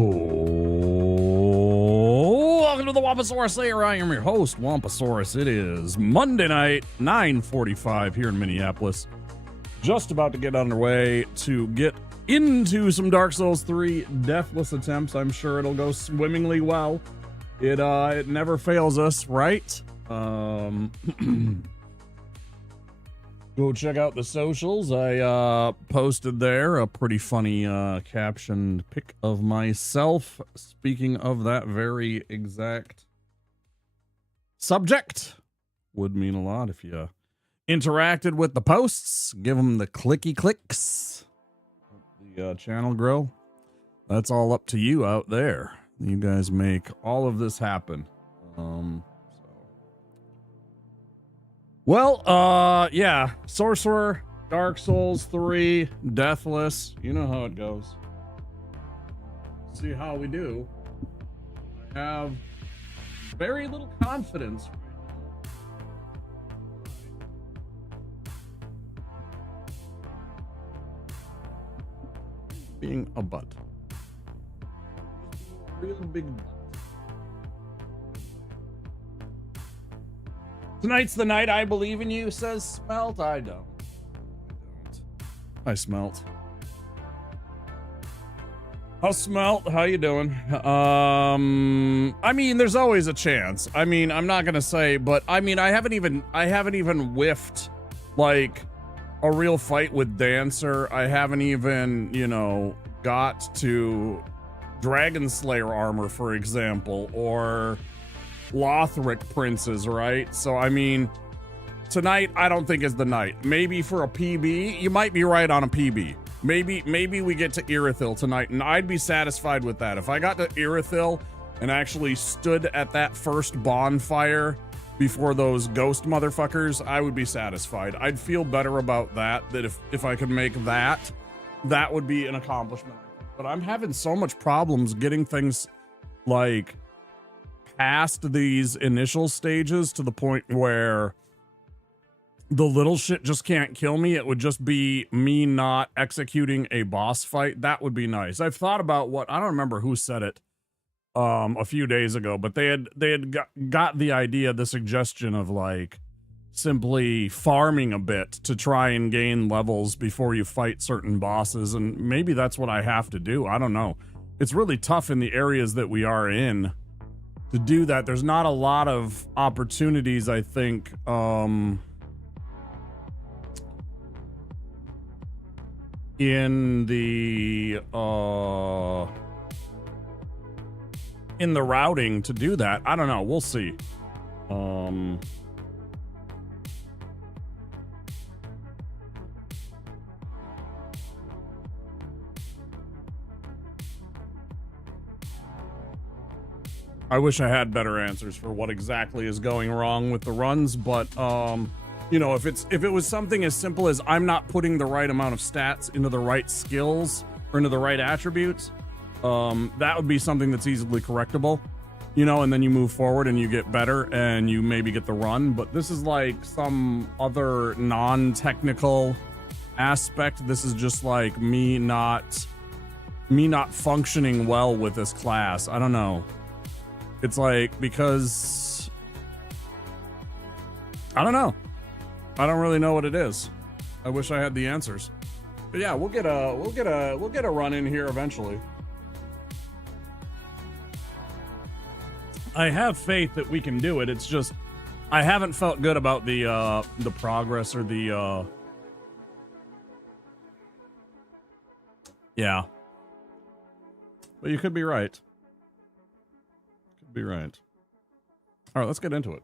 Oh, welcome to the Wampasaurus Slayer. I am your host, Wampasaurus. It is Monday night, 9:45 here in Minneapolis. Just about to get underway to get into some Dark Souls 3 Deathless attempts. I'm sure it'll go swimmingly well. It never fails us, right? Go check out the socials. I posted there a pretty funny captioned pic of myself speaking of that very exact subject. Would mean a lot if you interacted with the posts. Give them the clicky clicks. Help the channel grow. That's all up to you out there. You guys make all of this happen. Yeah, Sorcerer, Dark Souls 3, Deathless. You know how it goes. See how we do. I have very little confidence right now. Being a butt. Real big butt. Tonight's the night I believe in you, says Smelt. I don't. Hi, Smelt. How Smelt? How you doing? I mean, there's always a chance. I mean, I'm not gonna say, but I mean, I haven't even whiffed like a real fight with Dancer. I haven't even, you know, got to Dragon Slayer armor, for example, or Lothric princes, right? So I mean, tonight I don't think is the night. Maybe for a PB, you might be right on a PB. Maybe we get to Irithyll tonight, and I'd be satisfied with that. If I got to Irithyll and actually stood at that first bonfire before those ghost motherfuckers, I would be satisfied. I'd feel better about that. That if I could make that, that would be an accomplishment. But I'm having so much problems getting things like past these initial stages to the point where the little shit just can't kill me. It would just be me not executing a boss fight. That would be nice. I've thought about what, I don't remember who said it a few days ago, but they had got the idea, the suggestion of like simply farming a bit to try and gain levels before you fight certain bosses, and maybe that's what I have to do. I don't know. It's really tough in the areas that we are in to do that. There's not a lot of opportunities, I think, in the routing to do that. I don't know. We'll see. I wish I had better answers for what exactly is going wrong with the runs, but you know, if it was something as simple as I'm not putting the right amount of stats into the right skills or into the right attributes, that would be something that's easily correctable, you know, and then you move forward and you get better and you maybe get the run. But this is like some other non-technical aspect. This is just like me not functioning well with this class. I don't know. It's like, because I don't know. I don't really know what it is. I wish I had the answers. But yeah, we'll get a run in here eventually. I have faith that we can do it. It's just I haven't felt good about the progress or the yeah. But you could be right. Be right. All right, let's get into it.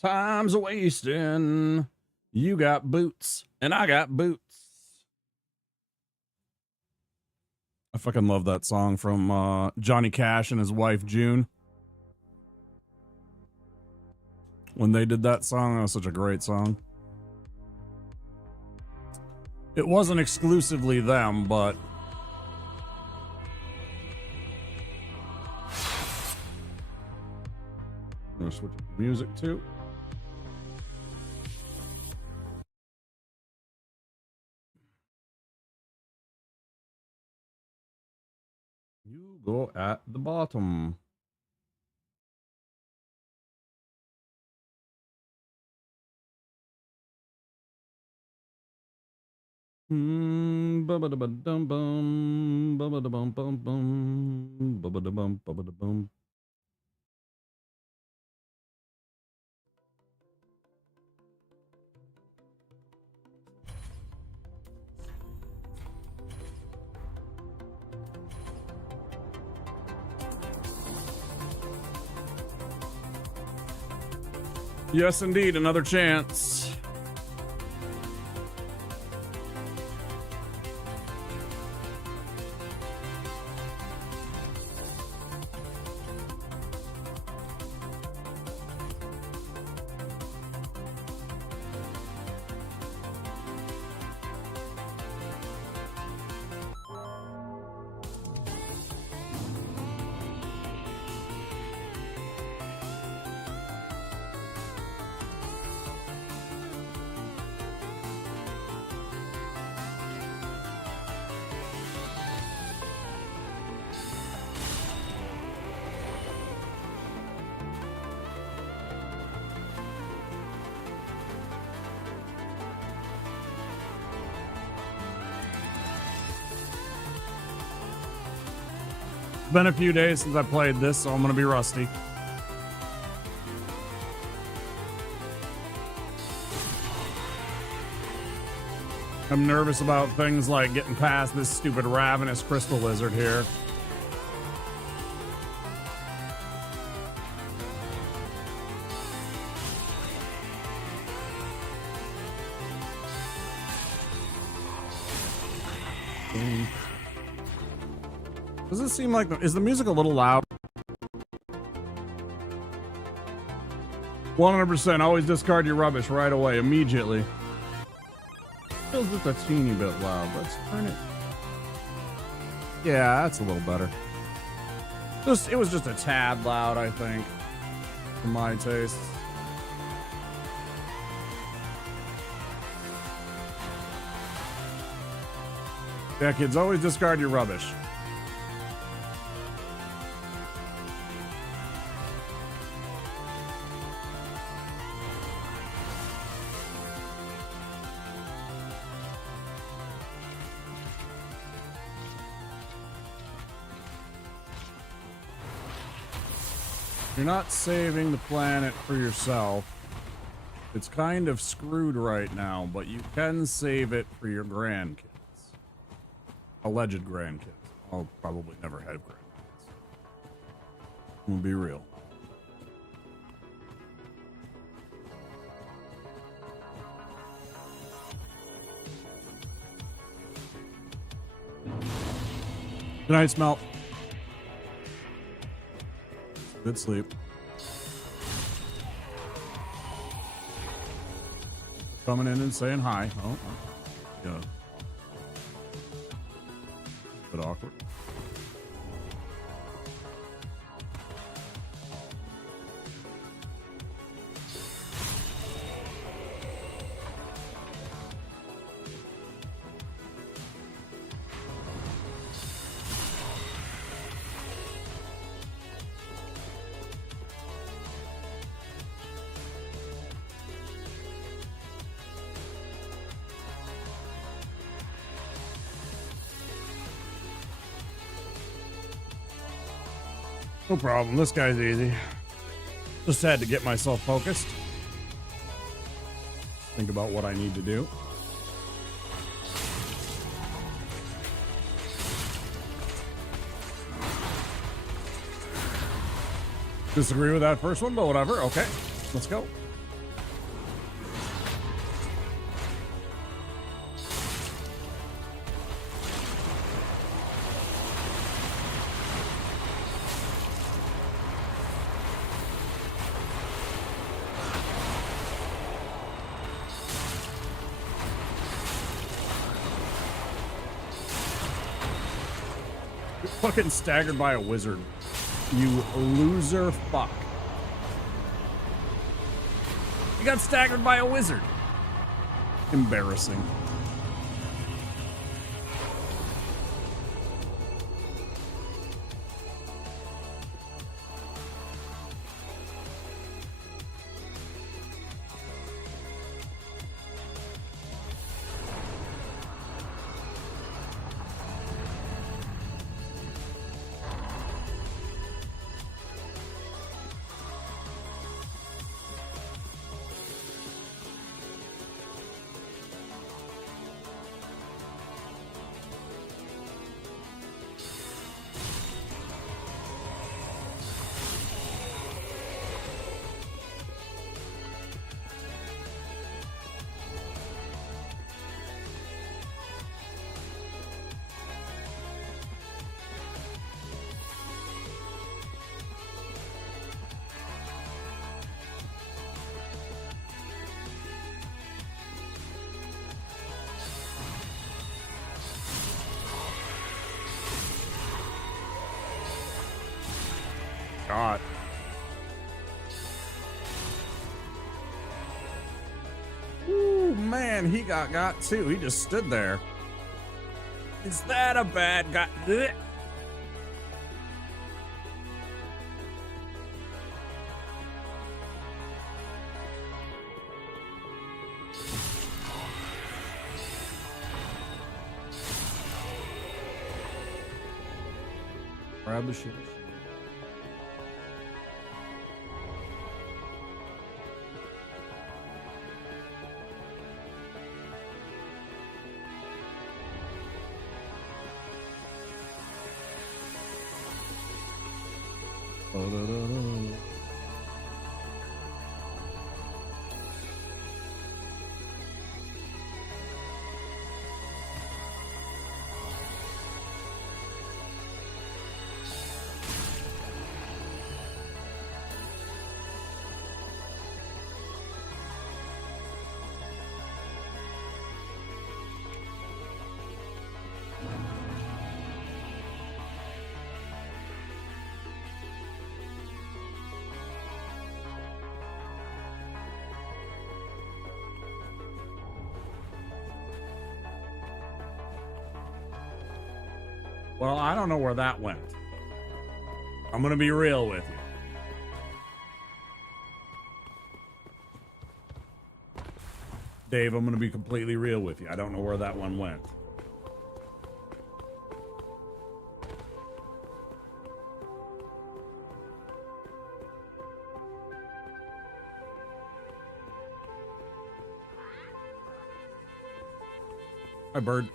Time's a wasting. You got boots and I got boots. I fucking love that song from Johnny Cash and his wife June. When they did that song, that was such a great song. It wasn't exclusively them, but I'm gonna switch the music too. go at the bottom. Yes, indeed, another chance. Been a few days since I played this, so I'm gonna be rusty. I'm nervous about things like getting past this stupid ravenous crystal lizard here. Does it seem like is the music a little loud? 100%. Always discard your rubbish right away, immediately. Feels just a teeny bit loud. Let's turn it. Yeah, that's a little better. It was just a tad loud, I think, for my taste. Yeah, kids, always discard your rubbish. You're not saving the planet for yourself. It's kind of screwed right now, but you can save it for your grandkids. Alleged grandkids. I'll probably never have grandkids. We'll be real. Good night, Smelt. Good sleep. Coming in and saying hi. Oh, yeah. A bit awkward. No problem. This guy's easy. Just had to get myself focused. Think about what I need to do. Disagree with that first one, but whatever. Okay, let's go. Fucking staggered by a wizard. You loser fuck. You got staggered by a wizard. Embarrassing. man, he got too. He just stood there. Is that a bad guy? Ugh. Grab the shit. Well, I don't know where that went. I'm gonna be real with you. Dave, I'm gonna be completely real with you. I don't know where that one went. Hi, bird.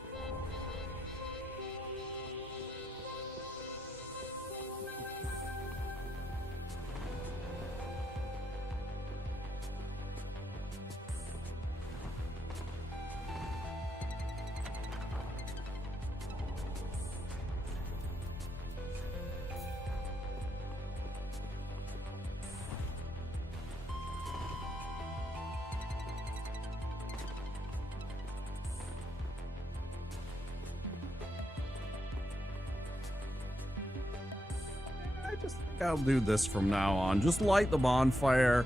I'll do this from now on. Just light the bonfire,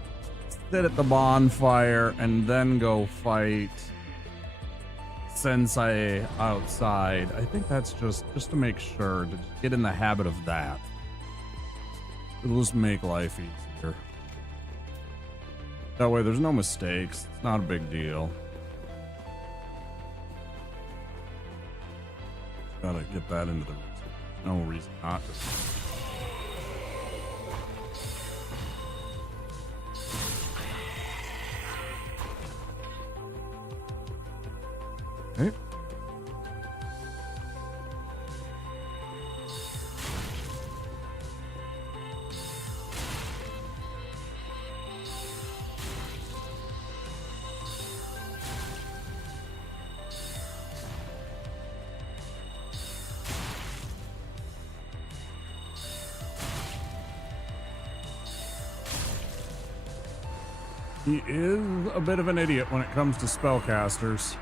sit at the bonfire, and then go fight Sensei outside. I think that's just to make sure, to just get in the habit of that. It'll just make life easier. That way there's no mistakes. It's not a big deal. Gotta get that into the... No reason not to. Okay. He is a bit of an idiot when it comes to spellcasters.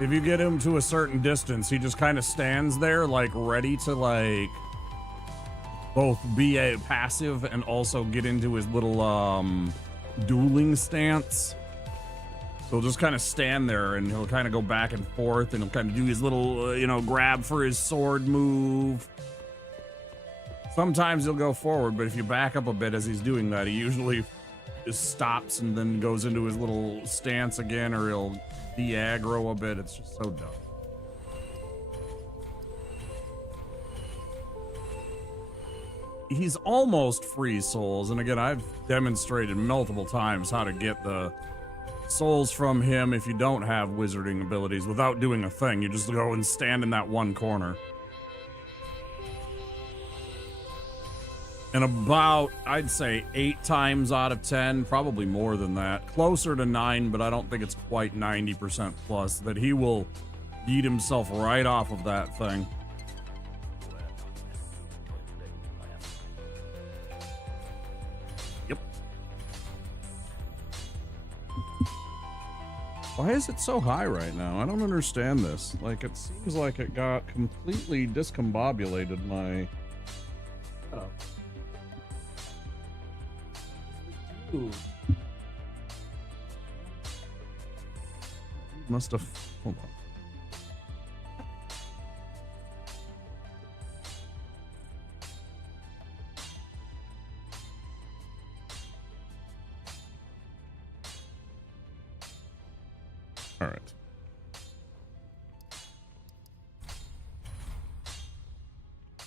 If you get him to a certain distance, he just kind of stands there, like, ready to, like, both be a passive and also get into his little, dueling stance. So he'll just kind of stand there, and he'll kind of go back and forth, and he'll kind of do his little, you know, grab for his sword move. Sometimes he'll go forward, but if you back up a bit as he's doing that, he usually just stops and then goes into his little stance again, or he'll de-aggro a bit. It's just so dumb. He's almost free souls, and again, I've demonstrated multiple times how to get the souls from him if you don't have wizarding abilities without doing a thing. You just go and stand in that one corner. And about, I'd say 8 times out of 10, probably more than that, closer to 9, but I don't think it's quite 90% plus, that he will eat himself right off of that thing. Yep. Why is it so high right now? I don't understand this. Like, it seems like it got completely discombobulated my... Oh. Ooh. Must have. Hold on. All right.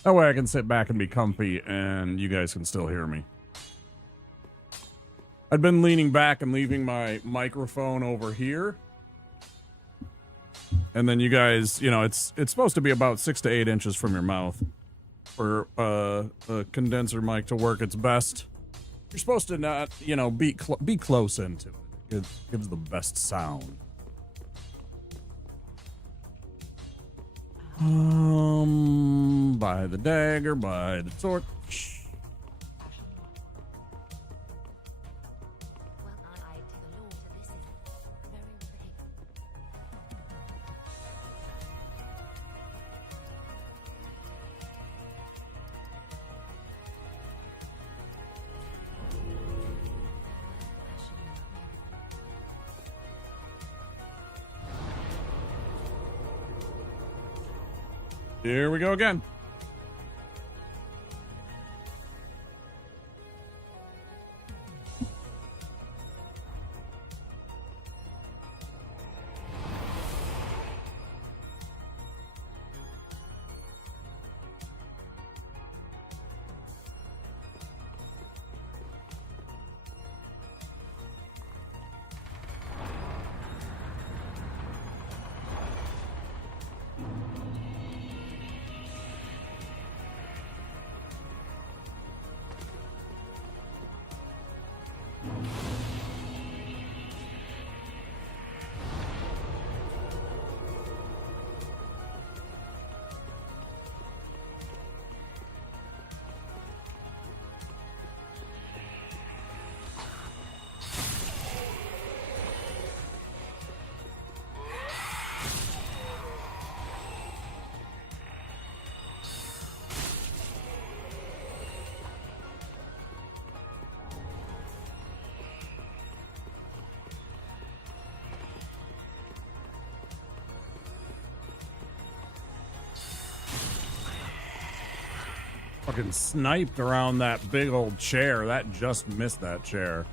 That way I can sit back and be comfy and you guys can still hear me. I'd been leaning back and leaving my microphone over here. And then you guys, you know, it's supposed to be about 6 to 8 inches from your mouth for a condenser mic to work its best. You're supposed to not, you know, be close into it. It gives the best sound. By the dagger, by the torch. Here we go again. Fucking sniped around that big old chair. That just missed that chair.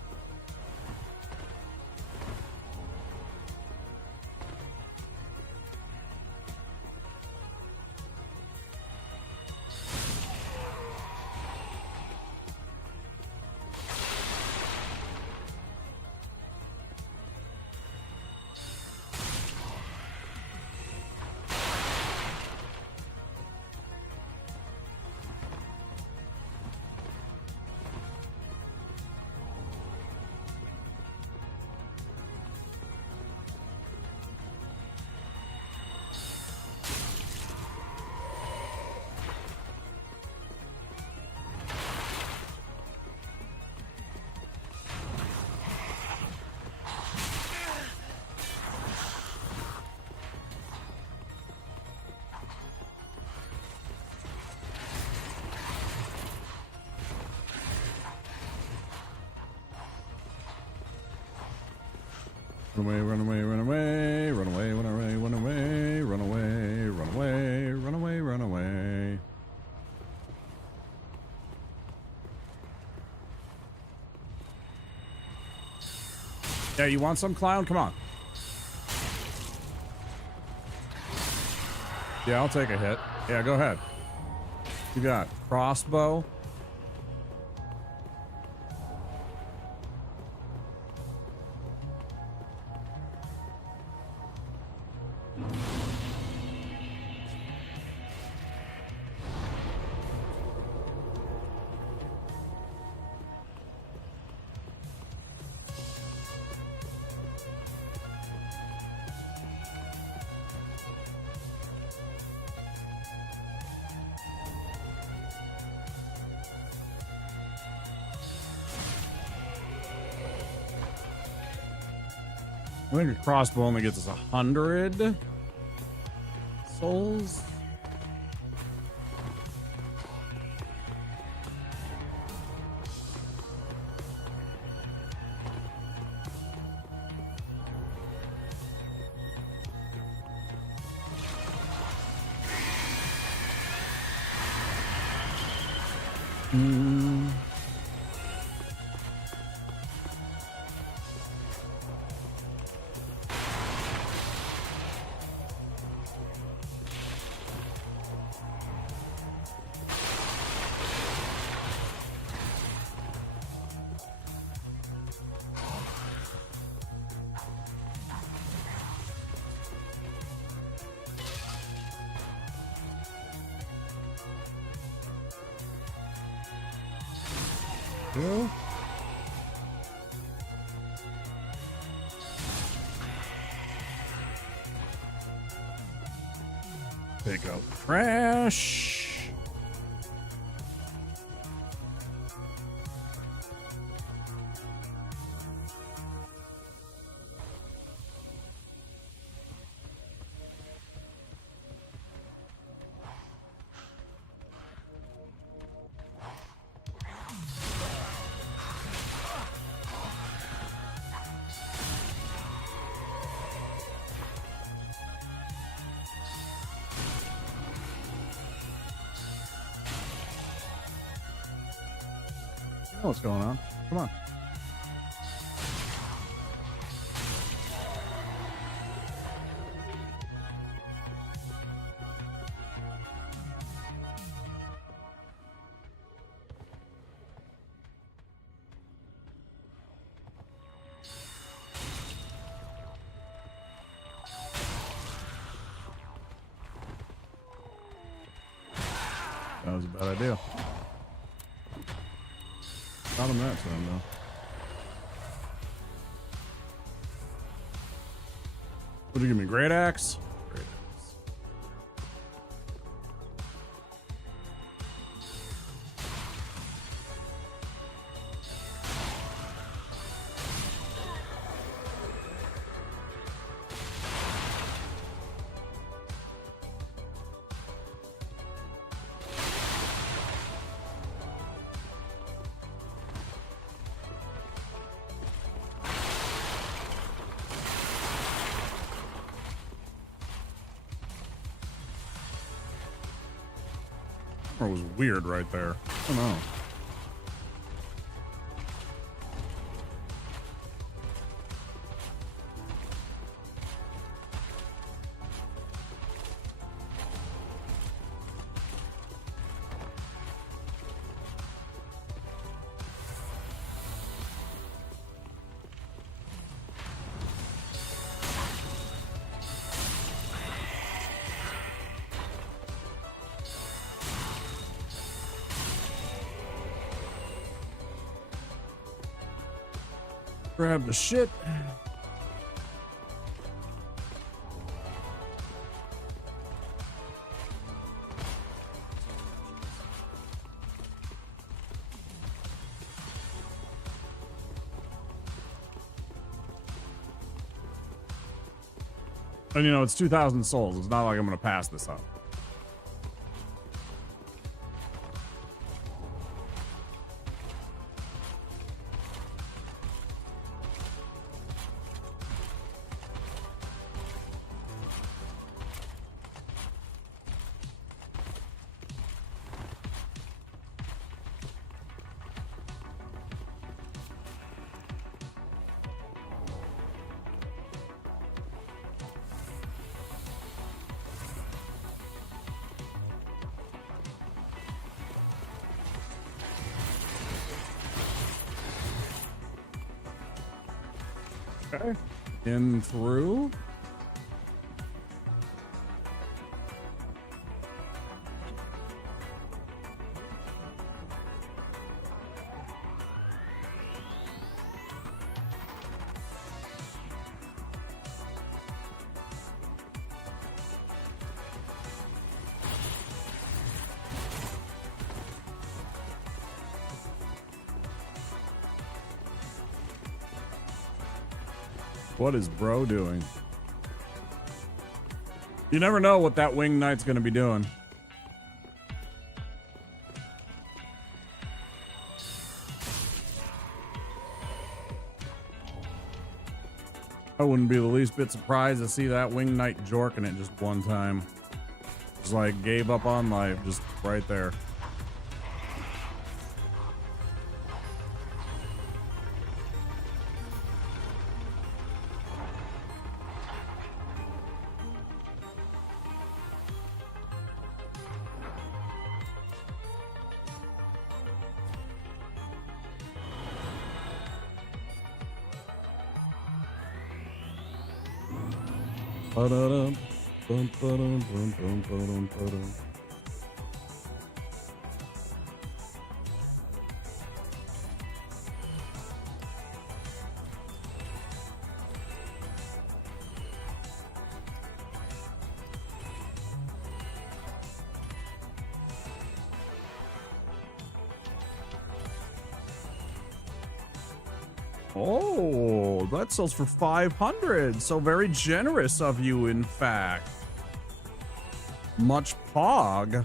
Run away, run away, run away, run away, run away, run away, run away, run away, run away, run away. Yeah, you want some, clown? Come on. Yeah, I'll take a hit. Yeah, go ahead. You got crossbow. I think a crossbow only gets us 100 souls. Mm. Go. Pick up trash. You know what's going on. Come on. That was a bad idea. Not on that time, though. What'd you give me? Great axe? Great axe. It was weird right there. I don't know. Grab the shit. And you know, it's 2,000 souls. It's not like I'm going to pass this up. Okay. In through. What is bro doing? You never know what that wing knight's gonna be doing. I wouldn't be the least bit surprised to see that wing knight jorking it just one time. Just like gave up on life, just right there. Ba-da-dum, bum, ba-dum, bum, bum, ba-dum, ba-dum. Oh, that sells for 500. So very generous of you, in fact. Much pog.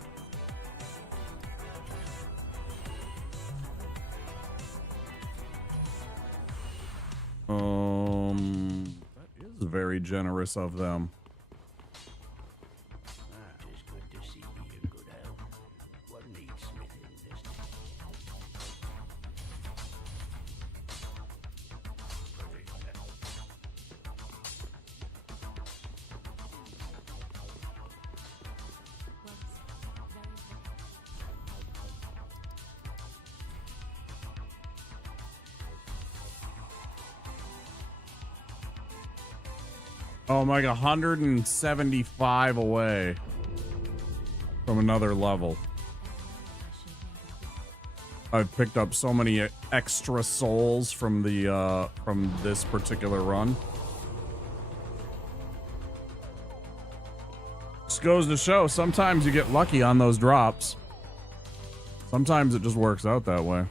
That is very generous of them. It's good to see you in good health. What needs smithing this Oh, I'm like 175 away from another level. I've picked up so many extra souls from the from this particular run. Just goes to show, sometimes you get lucky on those drops. Sometimes it just works out that way.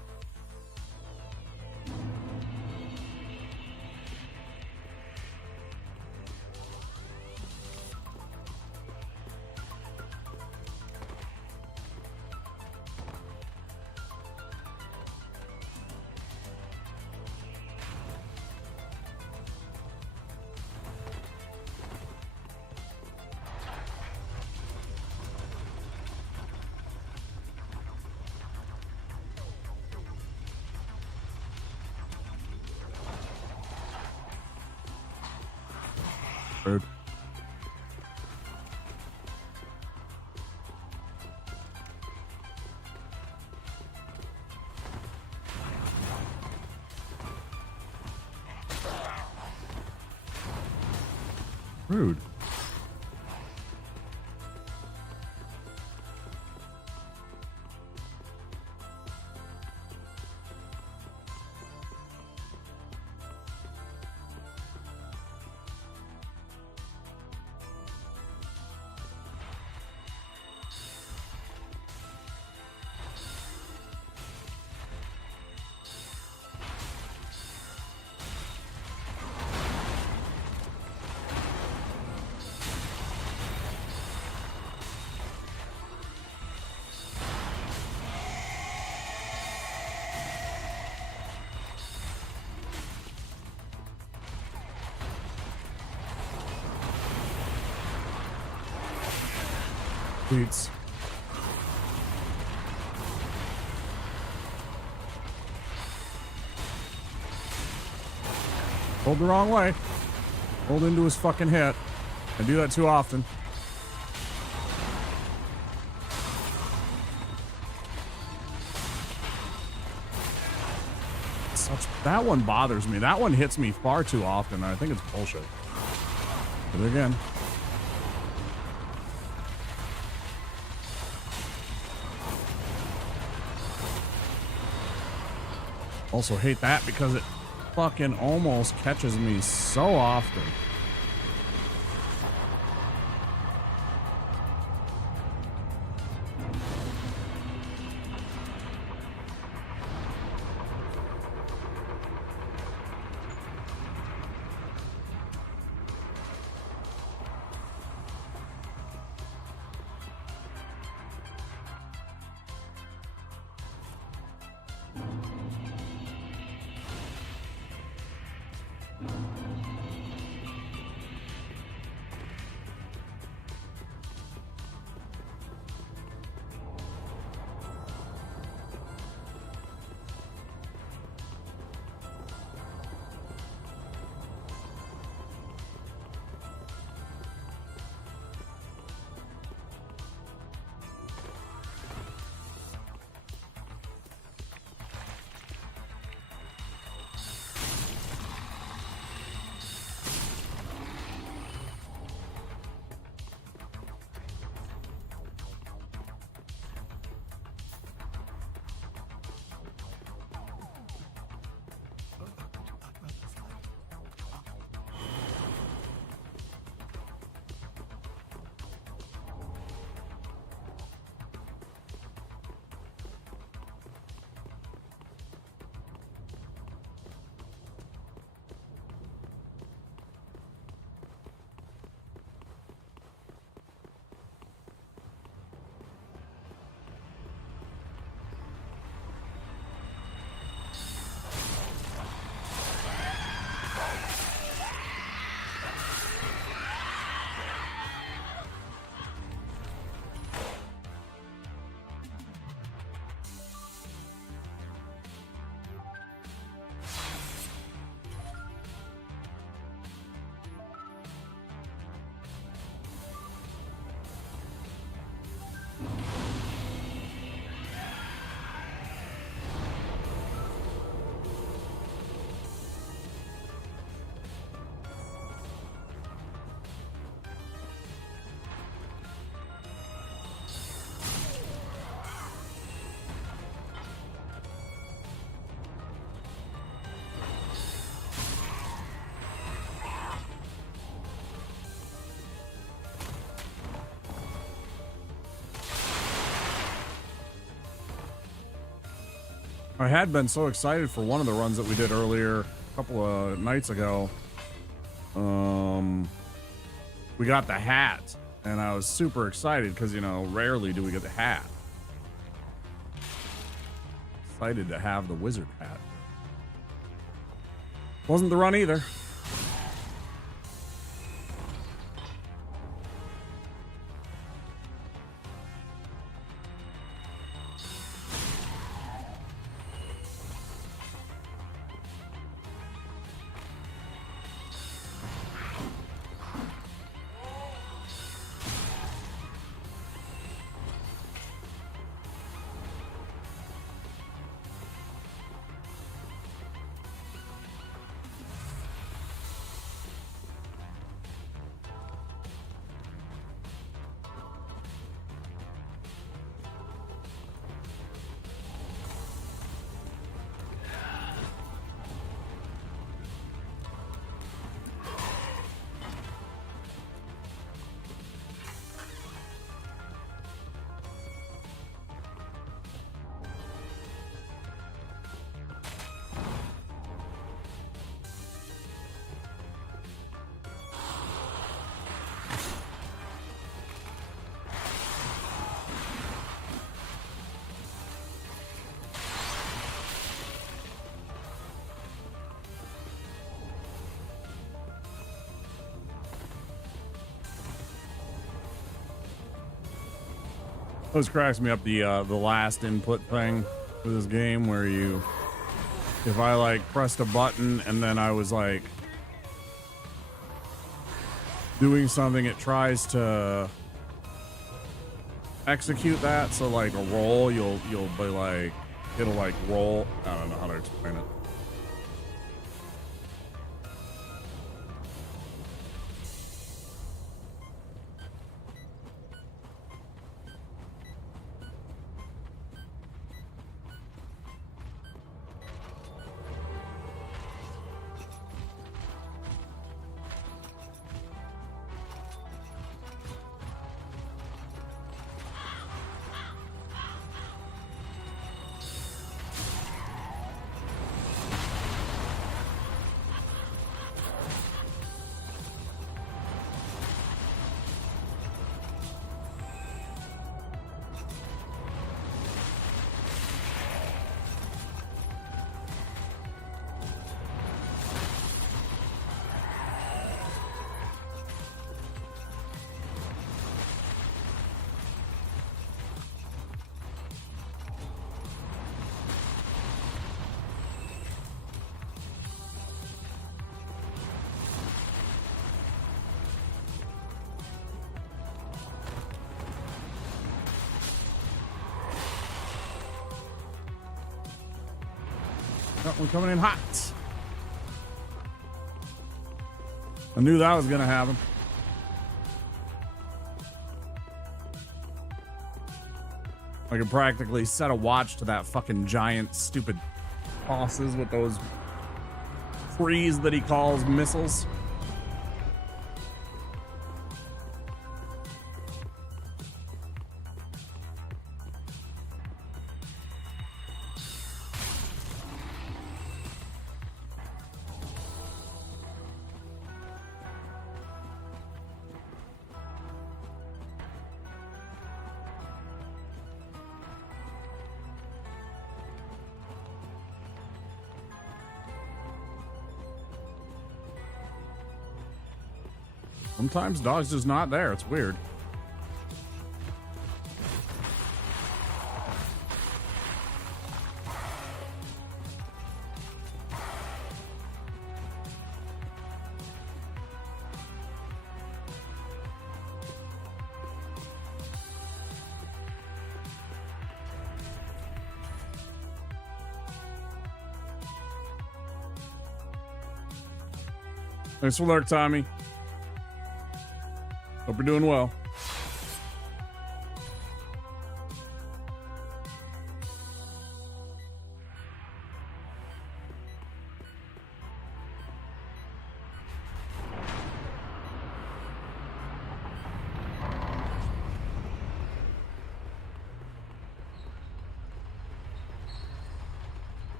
Rude. Rude. Beats. Hold the wrong way. Hold into his fucking hit. I do that too often. That one bothers me. That one hits me far too often. I think it's bullshit. But again. Also hate that because it fucking almost catches me so often. I had been so excited for one of the runs that we did earlier, a couple of nights ago. We got the hat, and I was super excited because, you know, rarely do we get the hat. Excited to have the wizard hat. Wasn't the run either. Always cracks me up the last input thing for this game where you, if I like pressed a button and then I was like doing something, it tries to execute that. So like a roll, you'll be like, it'll like roll. I don't know how to explain it. Oh, we're coming in hot. I knew that was gonna happen. I could practically set a watch to that fucking giant stupid bosses with those trees that he calls missiles. Sometimes dog's just not there. It's weird. Thanks for lurk, Tommy. Hope you're doing well.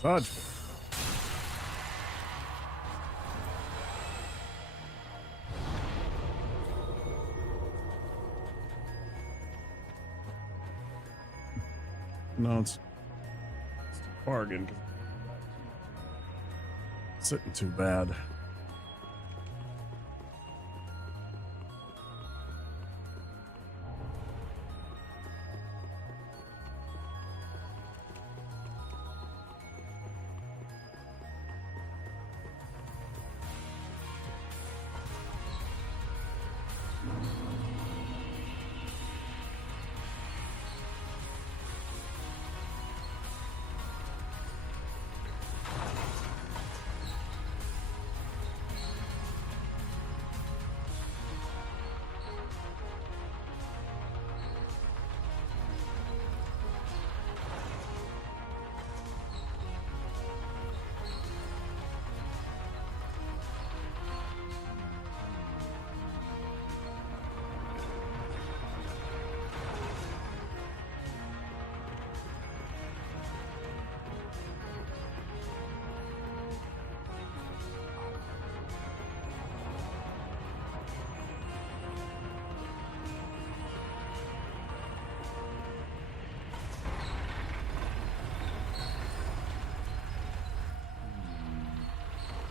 Such. No, it's a bargain. Sitting too bad.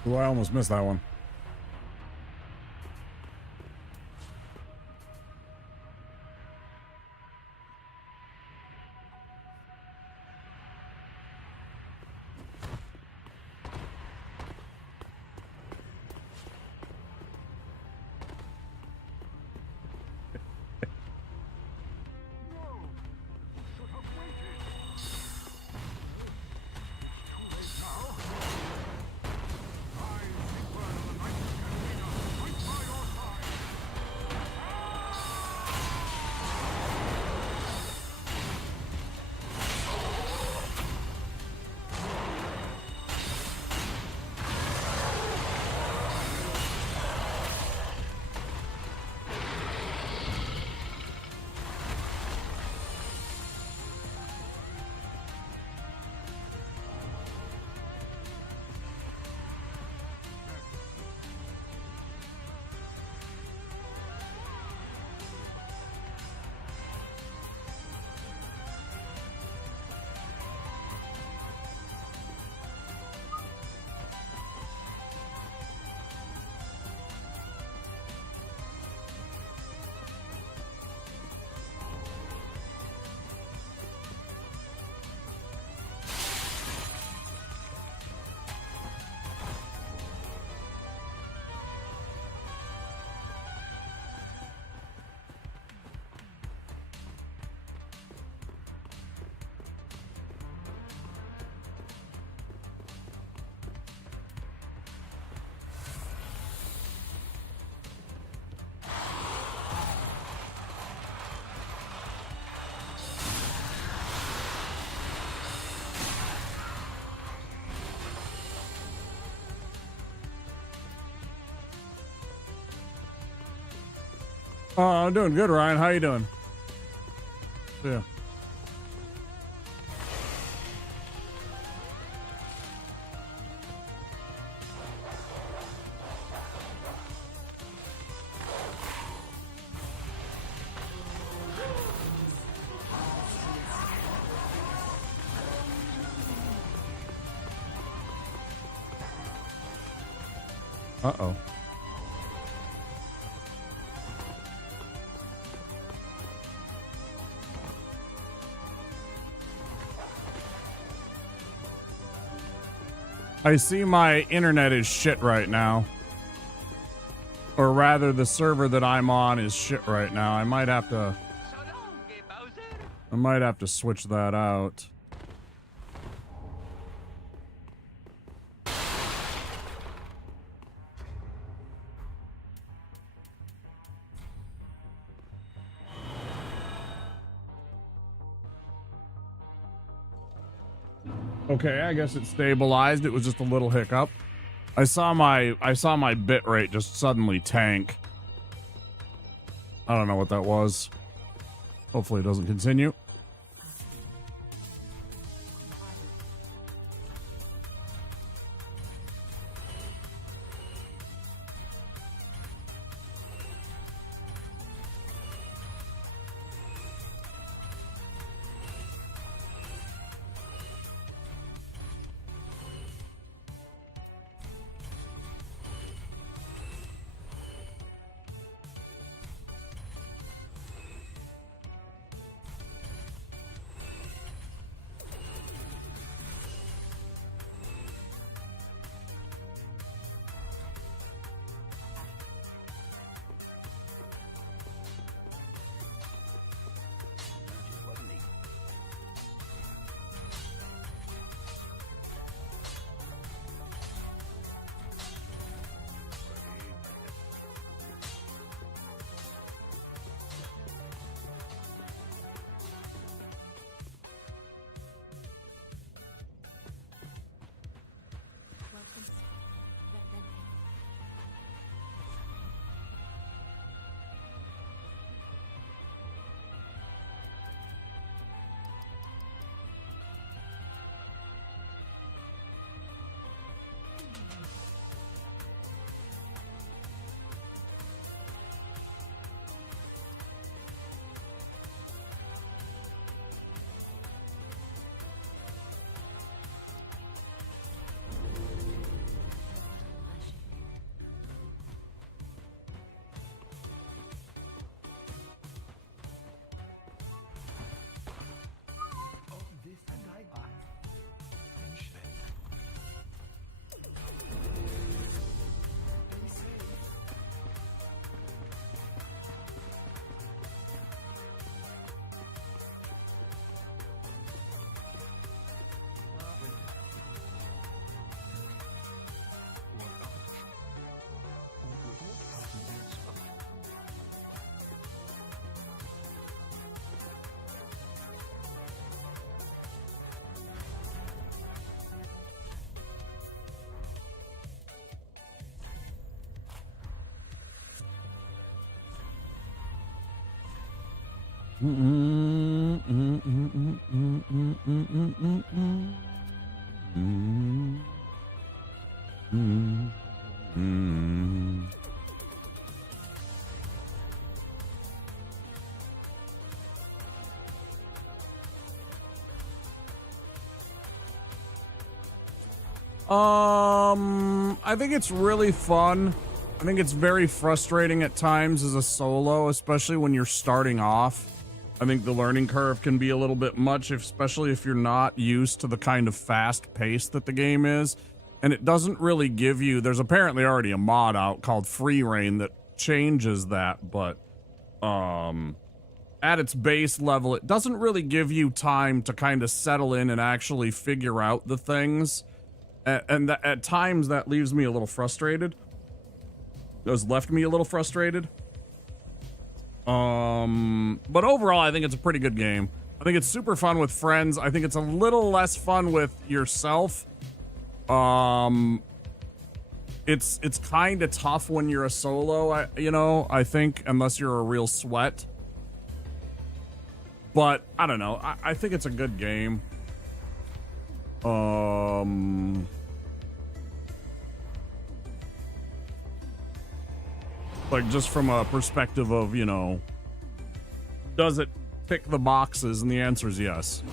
Ooh, I almost missed that one. I'm doing good, Ryan. How you doing? Yeah. Uh-oh. I see my internet is shit right now. Or rather, the server that I'm on is shit right now. I might have to switch that out. Okay, I guess it stabilized. It was just a little hiccup. I saw my bit rate just suddenly tank. I don't know what that was. Hopefully it doesn't continue. I think it's really fun. I think it's very frustrating at times as a solo, especially when you're starting off. I think the learning curve can be a little bit much, especially if you're not used to the kind of fast pace that the game is. And it doesn't really give you, there's apparently already a mod out called Free Reign that changes that, but at its base level, it doesn't really give you time to kind of settle in and actually figure out the things. And at times that leaves me a little frustrated. Has left me a little frustrated. But overall, I think it's a pretty good game. I think it's super fun with friends. I think it's a little less fun with yourself. It's kind of tough when you're a solo, I think, unless you're a real sweat. But I don't know. I think it's a good game. Like, just from a perspective of, does it tick the boxes? And the answer is yes.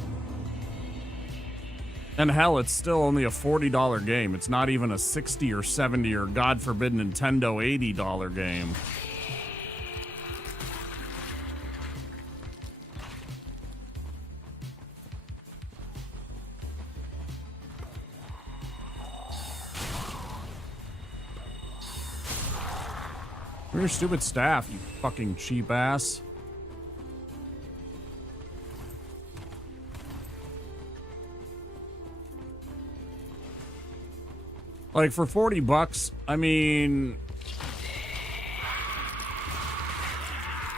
And hell, it's still only a $40 game. It's not even a $60 or $70 or, God forbid, Nintendo $80 game. Your stupid staff, you fucking cheap ass. Like, for 40 bucks, I mean,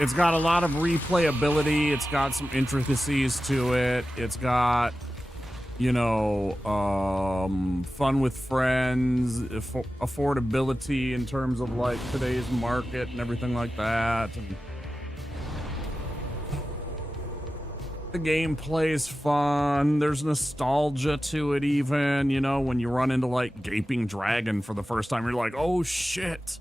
it's got a lot of replayability. It's got some intricacies to it. It's got, fun with friends, affordability in terms of like today's market and everything like that. And the gameplay is fun. There's nostalgia to it even, when you run into like Gaping Dragon for the first time, you're like, oh shit,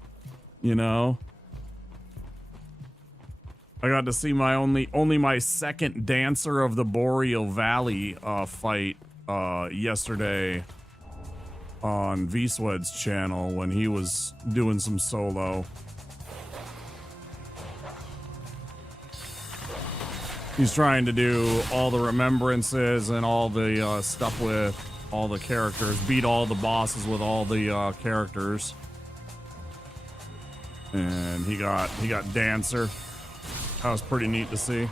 I got to see only my second Dancer of the Boreal Valley fight yesterday on V-Swed's channel when he was doing some solo. He's trying to do all the remembrances and all the stuff with all the characters, beat all the bosses with all the characters. And he got Dancer. That was pretty neat to see.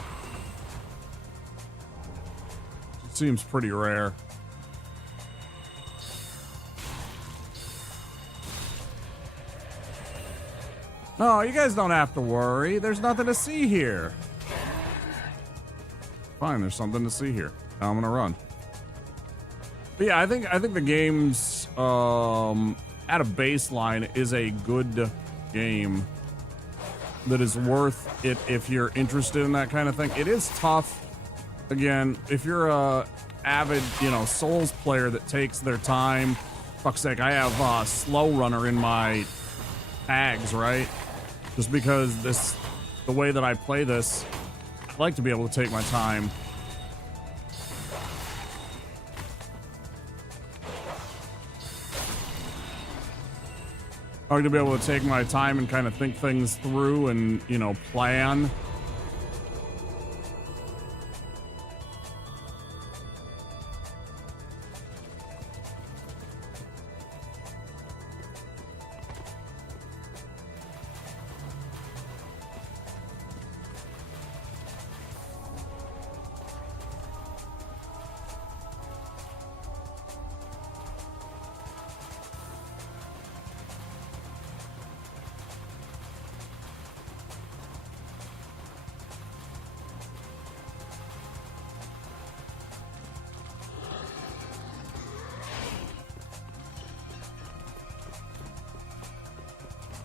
Seems pretty rare. No, you guys don't have to worry. There's nothing to see here. Fine, there's something to see here. Now I'm gonna run. But yeah, I think the game's at a baseline is a good game that is worth it if you're interested in that kind of thing. It is tough. Again, if you're a avid, Souls player that takes their time, fuck's sake, I have Slow Runner in my tags, right? Just because the way that I play this, I like to be able to take my time. I like to be able to take my time and kind of think things through and, plan.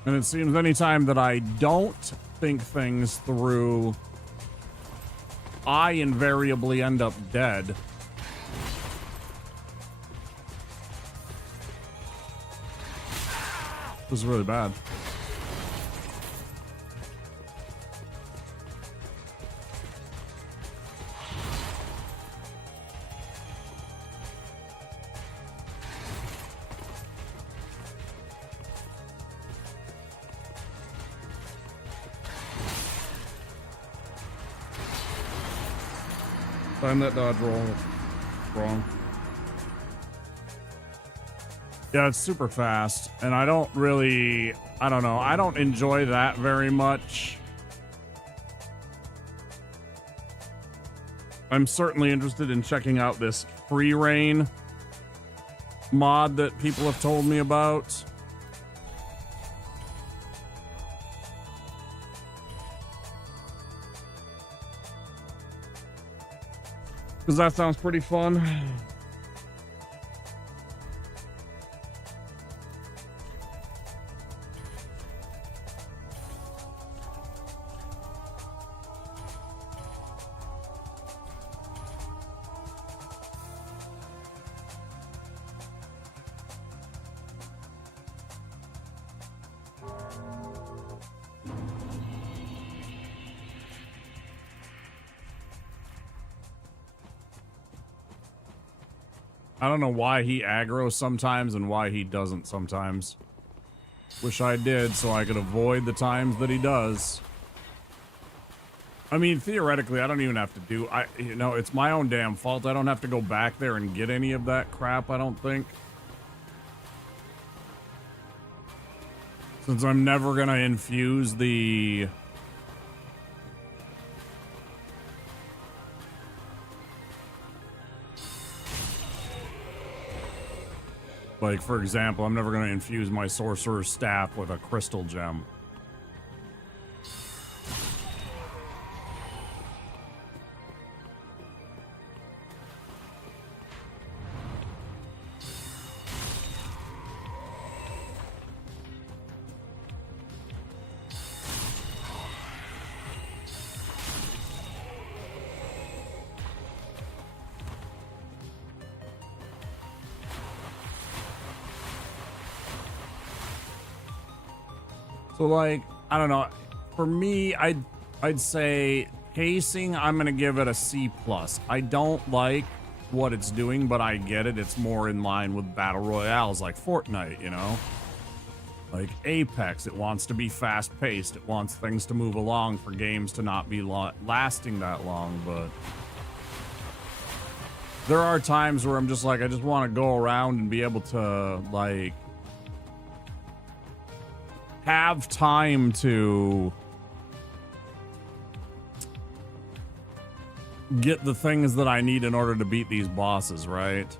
And it seems anytime that I don't think things through I invariably end up dead. This is really bad. Time that dodge roll wrong. Yeah, it's super fast, and I don't really, I don't know, I don't enjoy that very much. I'm certainly interested in checking out this free reign mod that people have told me about. Because that sounds pretty fun. I don't know why he aggroes sometimes and why he doesn't sometimes. Wish I did so I could avoid the times that he does. I mean, theoretically, I don't even have to do, you know, it's my own damn fault. I don't have to go back there and get any of that crap, I don't think. Since I'm never gonna infuse the... Like, for example, I'm never going to infuse my sorcerer's staff with a crystal gem. So, like, I don't know. For me, I'd say pacing, I'm going to give it a C+. I don't like what it's doing, but I get it. It's more in line with battle royales like Fortnite, you know? Like Apex, it wants to be fast-paced. It wants things to move along for games to not be lasting that long, but... There are times where I'm just like, I just want to go around and be able to, like... have time to get the things that I need in order to beat these bosses, right?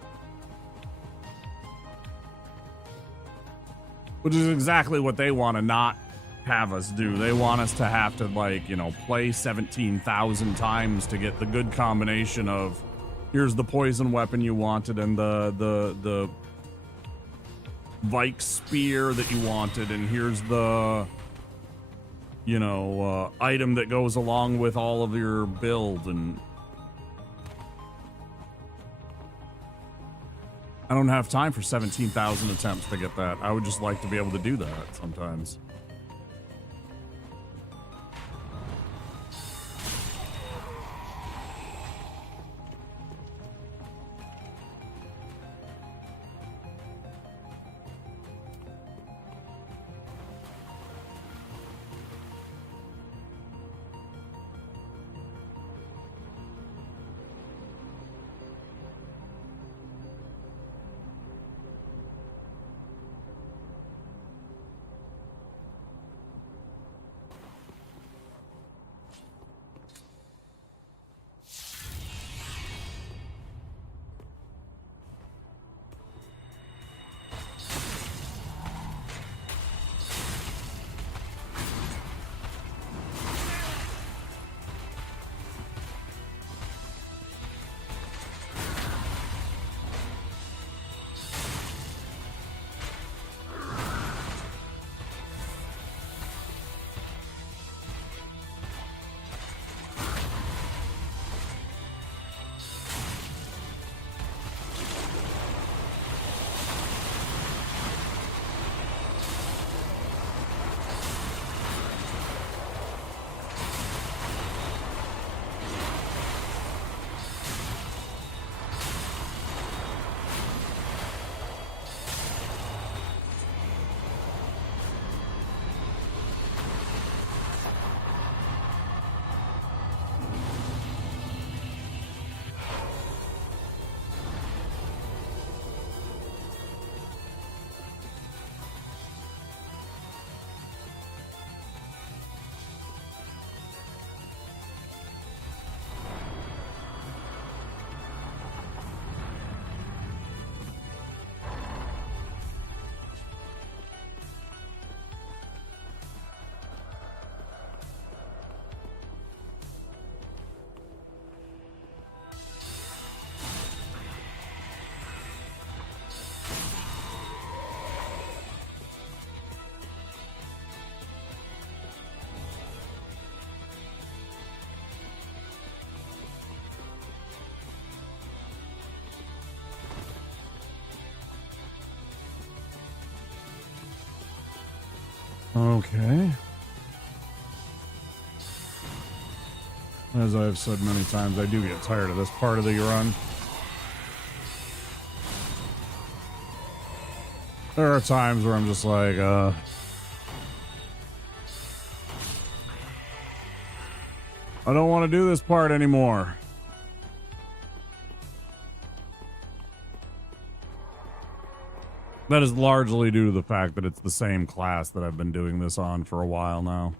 Which is exactly what they want to not have us do. They want us to have to, like, you know, play 17,000 times to get the good combination of here's the poison weapon you wanted and the Vike spear that you wanted, and here's the, you know, item that goes along with all of your build. And I don't have time for 17,000 attempts to get that. I would just like to be able to do that sometimes. Okay. As I've said many times, I do get tired of this part of the run. There are times where I'm just like, I don't want to do this part anymore. That is largely due to the fact that it's the same class that I've been doing this on for a while now.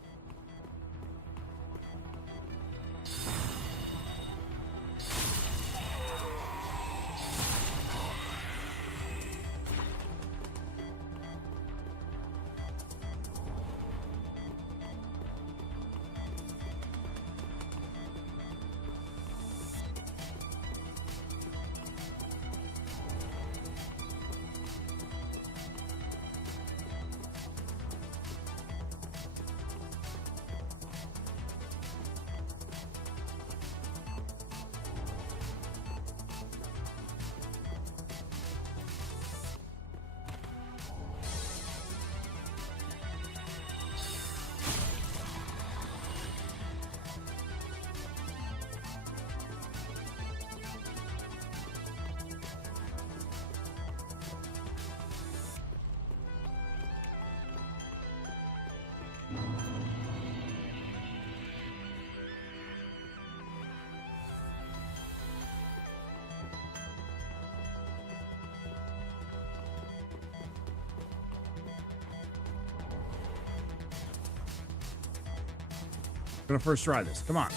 Gonna first try this. Come on.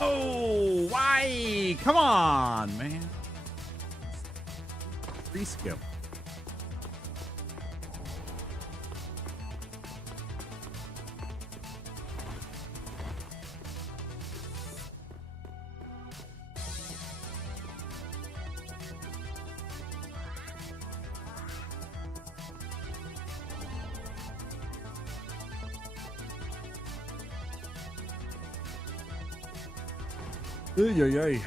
Oh, why? Come on, man. Free skip. Ay, ay, ay.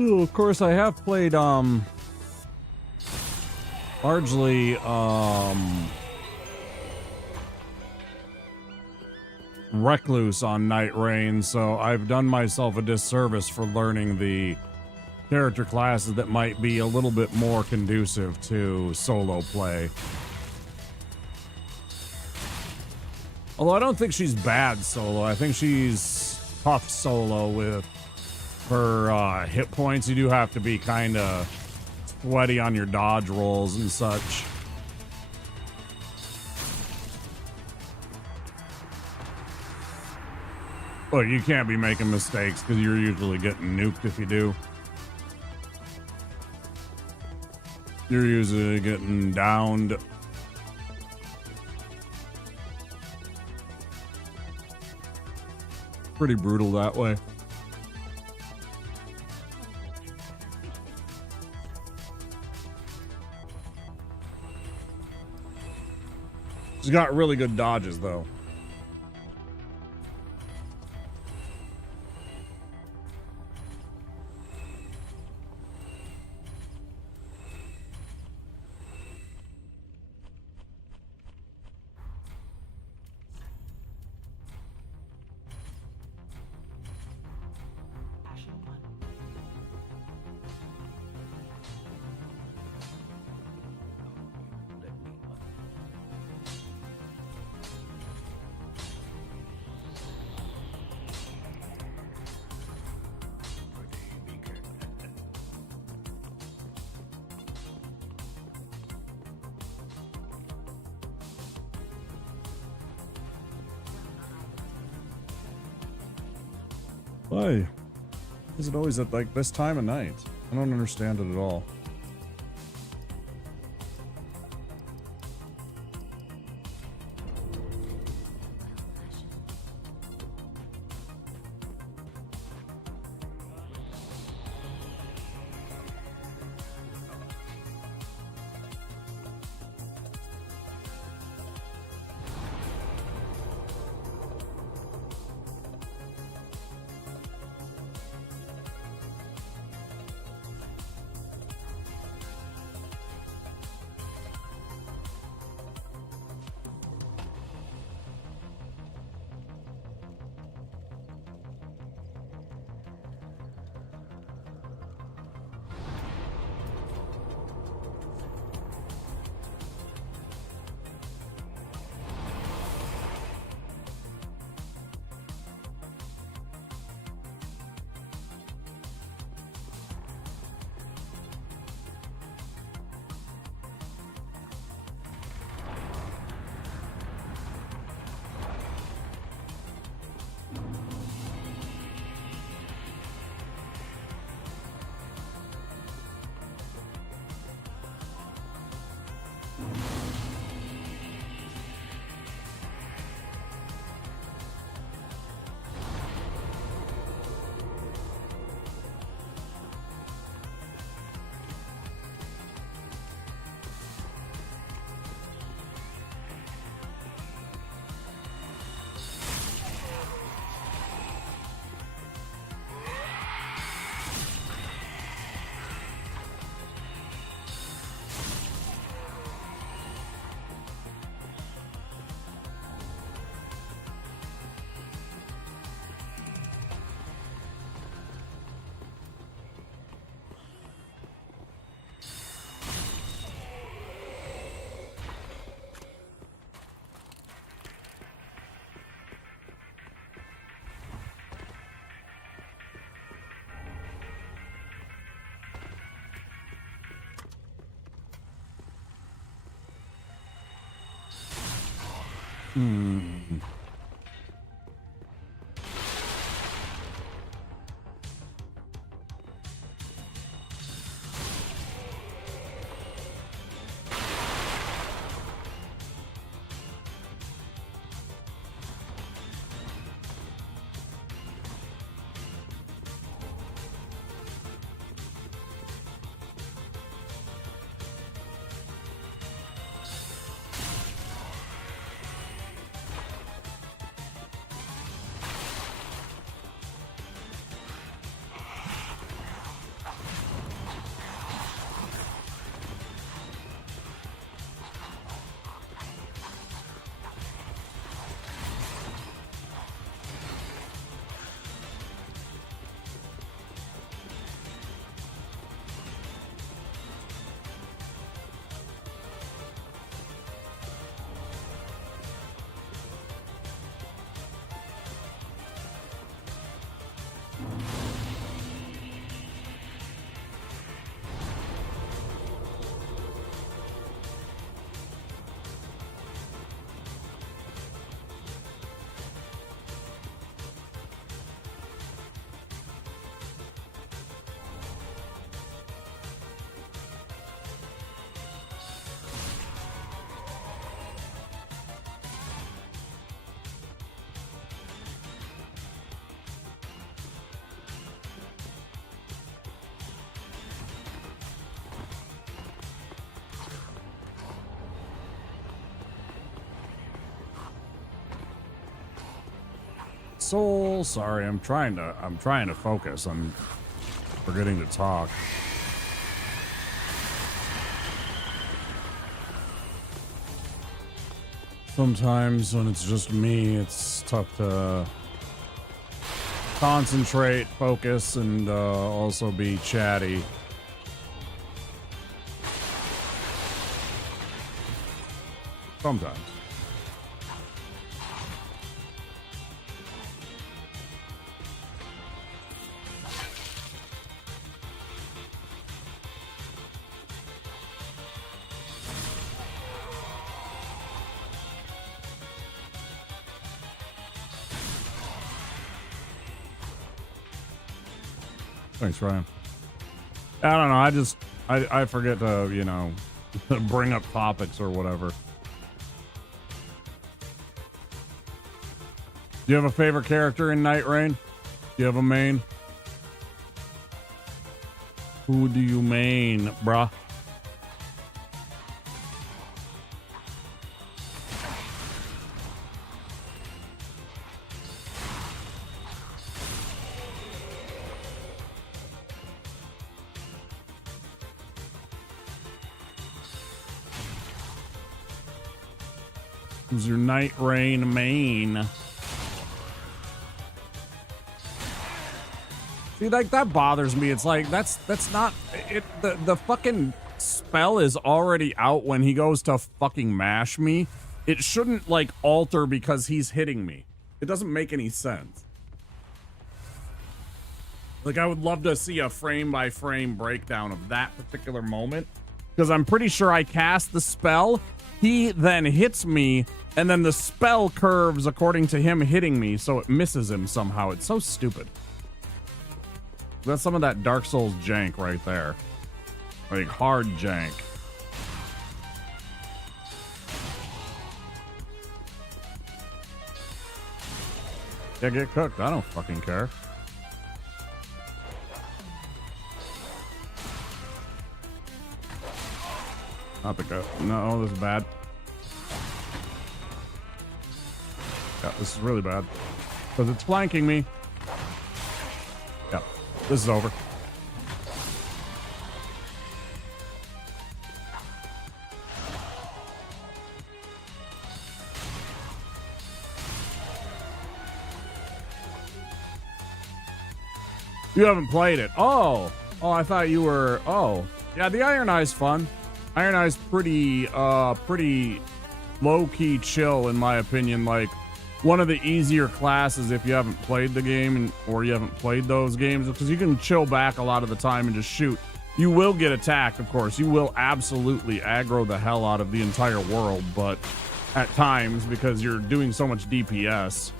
Ooh, of course, I have played largely Recluse on Night Rain, so I've done myself a disservice for learning the character classes that might be a little bit more conducive to solo play. Although I don't think she's bad solo, I think she's tough solo with her hit points. You do have to be kind of sweaty on your dodge rolls and such. Look, you can't be making mistakes because you're usually getting nuked if you do. You're usually getting downed. Pretty brutal that way. She's got really good dodges, though. Why? Is it always at like this time of night? I don't understand it at all. Hmm. Soul, sorry, I'm trying to focus. I'm forgetting to talk. Sometimes when it's just me, it's tough to concentrate, focus, and also be chatty. Sometimes. Thanks, Ryan. I don't know. I forget to, you know, bring up topics or whatever. Do you have a favorite character in Night Rain? Do you have a main? Who do you main, bruh? Who's your Night Rain main? See, like, that bothers me. It's like, that's not it. The fucking spell is already out when he goes to fucking mash me. It shouldn't, like, alter because he's hitting me. It doesn't make any sense. Like, I would love to see a frame by frame breakdown of that particular moment, because I'm pretty sure I cast the spell, he then hits me, and then the spell curves according to him hitting me, so it misses him somehow. It's so stupid. That's some of that Dark Souls jank right there. Like, hard jank. Yeah, get cooked. I don't fucking care. Not the go. No, this is bad. Yeah, this is really bad. Because it's flanking me. Yeah, this is over. You haven't played it. Oh, I thought you were. Oh, yeah. The Iron Eye's fun. Iron Eye's pretty low key chill in my opinion. Like, one of the easier classes if you haven't played the game or you haven't played those games, because you can chill back a lot of the time and just shoot. You will get attacked, of course. You will absolutely aggro the hell out of the entire world, but at times, because you're doing so much DPS.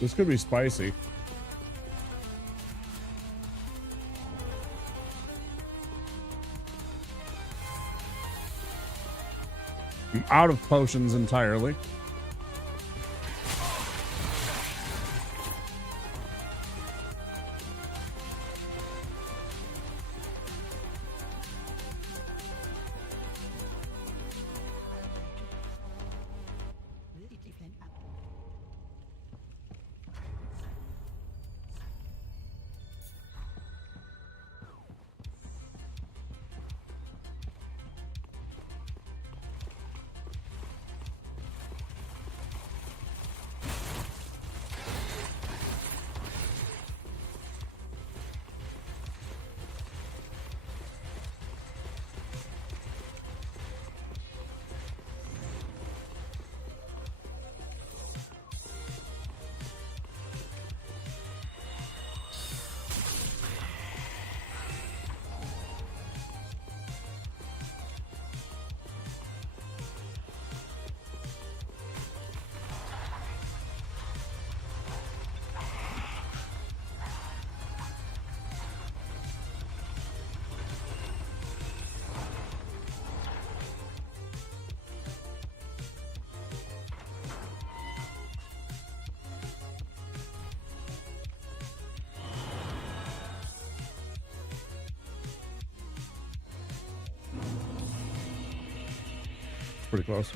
This could be spicy. I'm out of potions entirely. Pretty close.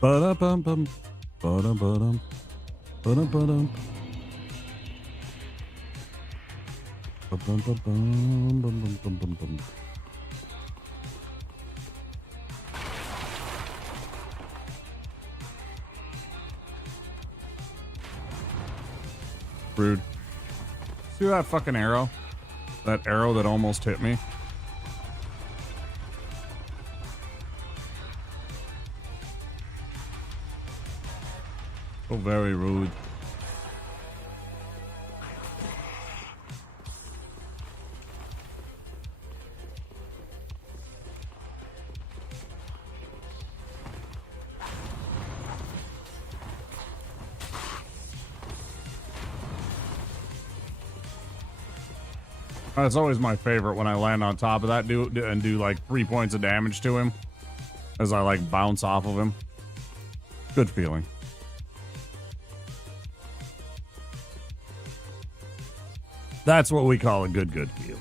Ba-da-bum-bum. Ba-da-ba-dum. Ba-da-ba-dum. Ba-bum-ba-bum. Bum-bum-bum-bum-bum. Rude. See that fucking arrow? That arrow that almost hit me? So very rude. That's always my favorite when I land on top of that dude and do like 3 points of damage to him as I like bounce off of him. Good feeling. That's what we call a good feeling.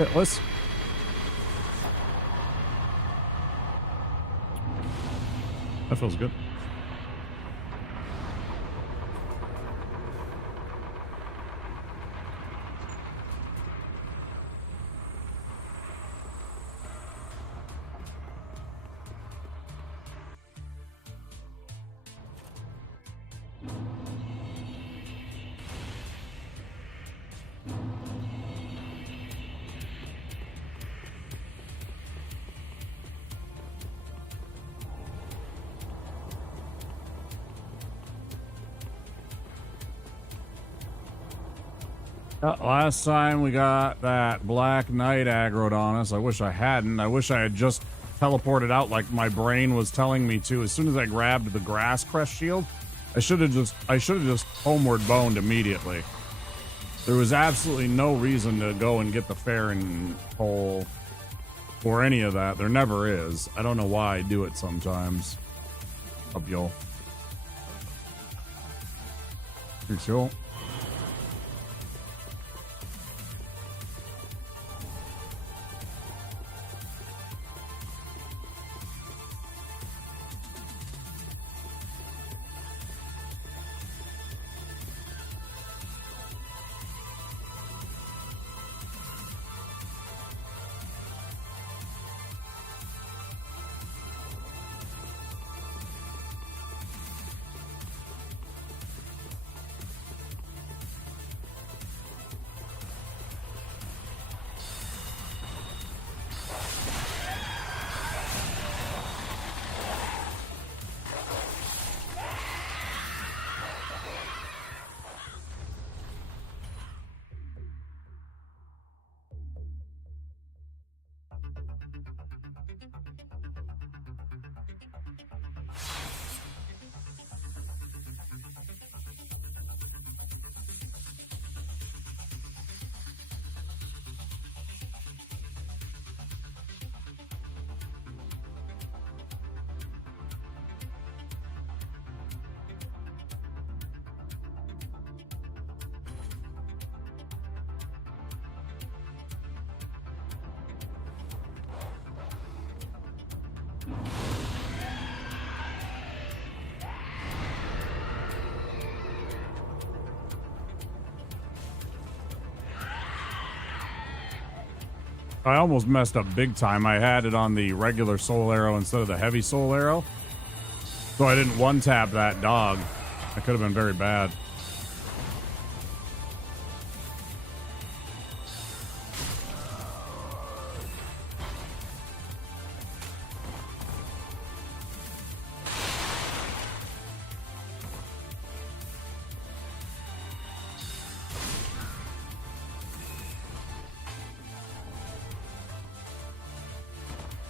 Hitless. That feels good. Last time we got that Black Knight aggroed on us. I wish I hadn't. I wish I had just teleported out like my brain was telling me to. As soon as I grabbed the grass crest shield, I should have just homeward boned immediately. There was absolutely no reason to go and get the Farron hole or any of that. There never is. I don't know why I do it sometimes. Up yo. Thanks, yo. I almost messed up big time. I had it on the regular soul arrow instead of the heavy soul arrow. So I didn't one-tap that dog. That could have been very bad.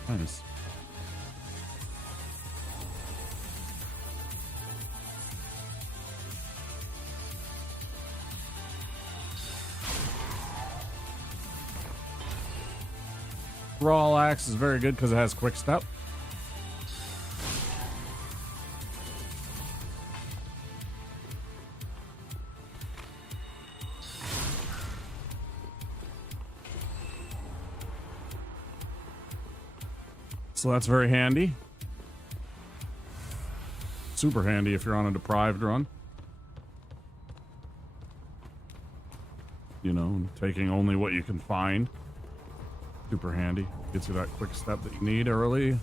Nice. Raw axe is very good because it has quick step. So that's very handy. Super handy if you're on a deprived run. You know, taking only what you can find. Super handy. Gets you that quick step that you need early.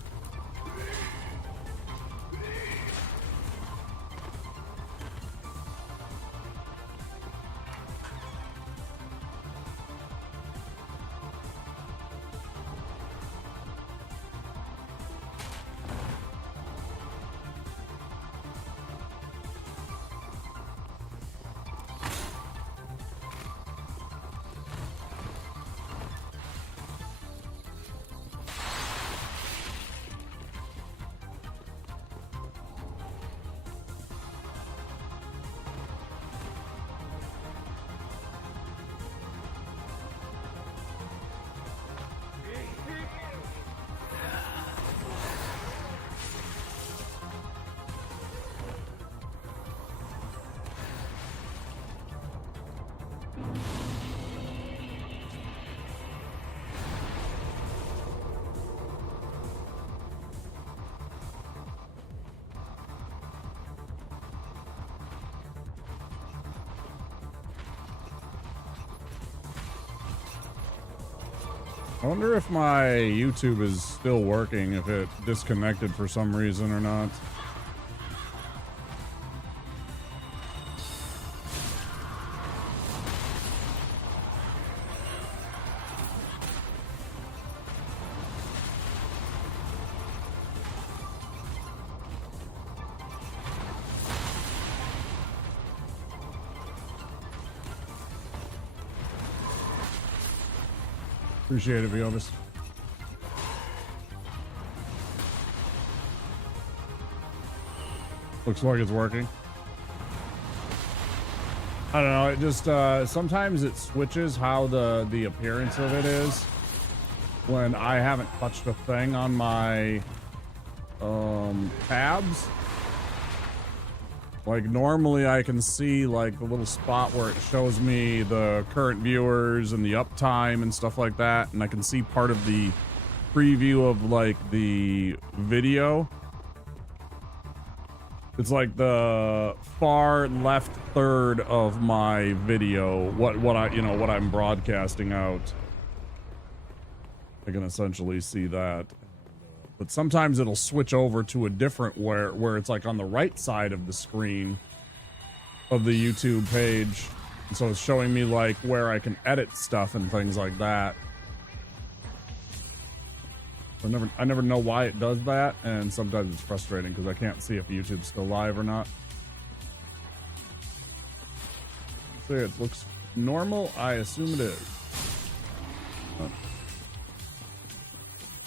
I wonder if my YouTube is still working, if it disconnected for some reason or not. Appreciate it, Viovis. Looks like it's working. I don't know, it just sometimes it switches how the appearance of it is when I haven't touched a thing on my tabs. Like normally I can see like the little spot where it shows me the current viewers and the uptime and stuff like that, and I can see part of the preview of like the video. It's like the far left third of my video, what I'm broadcasting out. I can essentially see that. But sometimes it'll switch over to a different where it's like on the right side of the screen of the YouTube page. And so it's showing me like where I can edit stuff and things like that. I never know why it does that, and sometimes it's frustrating because I can't see if YouTube's still live or not. See, it looks normal. I assume it is.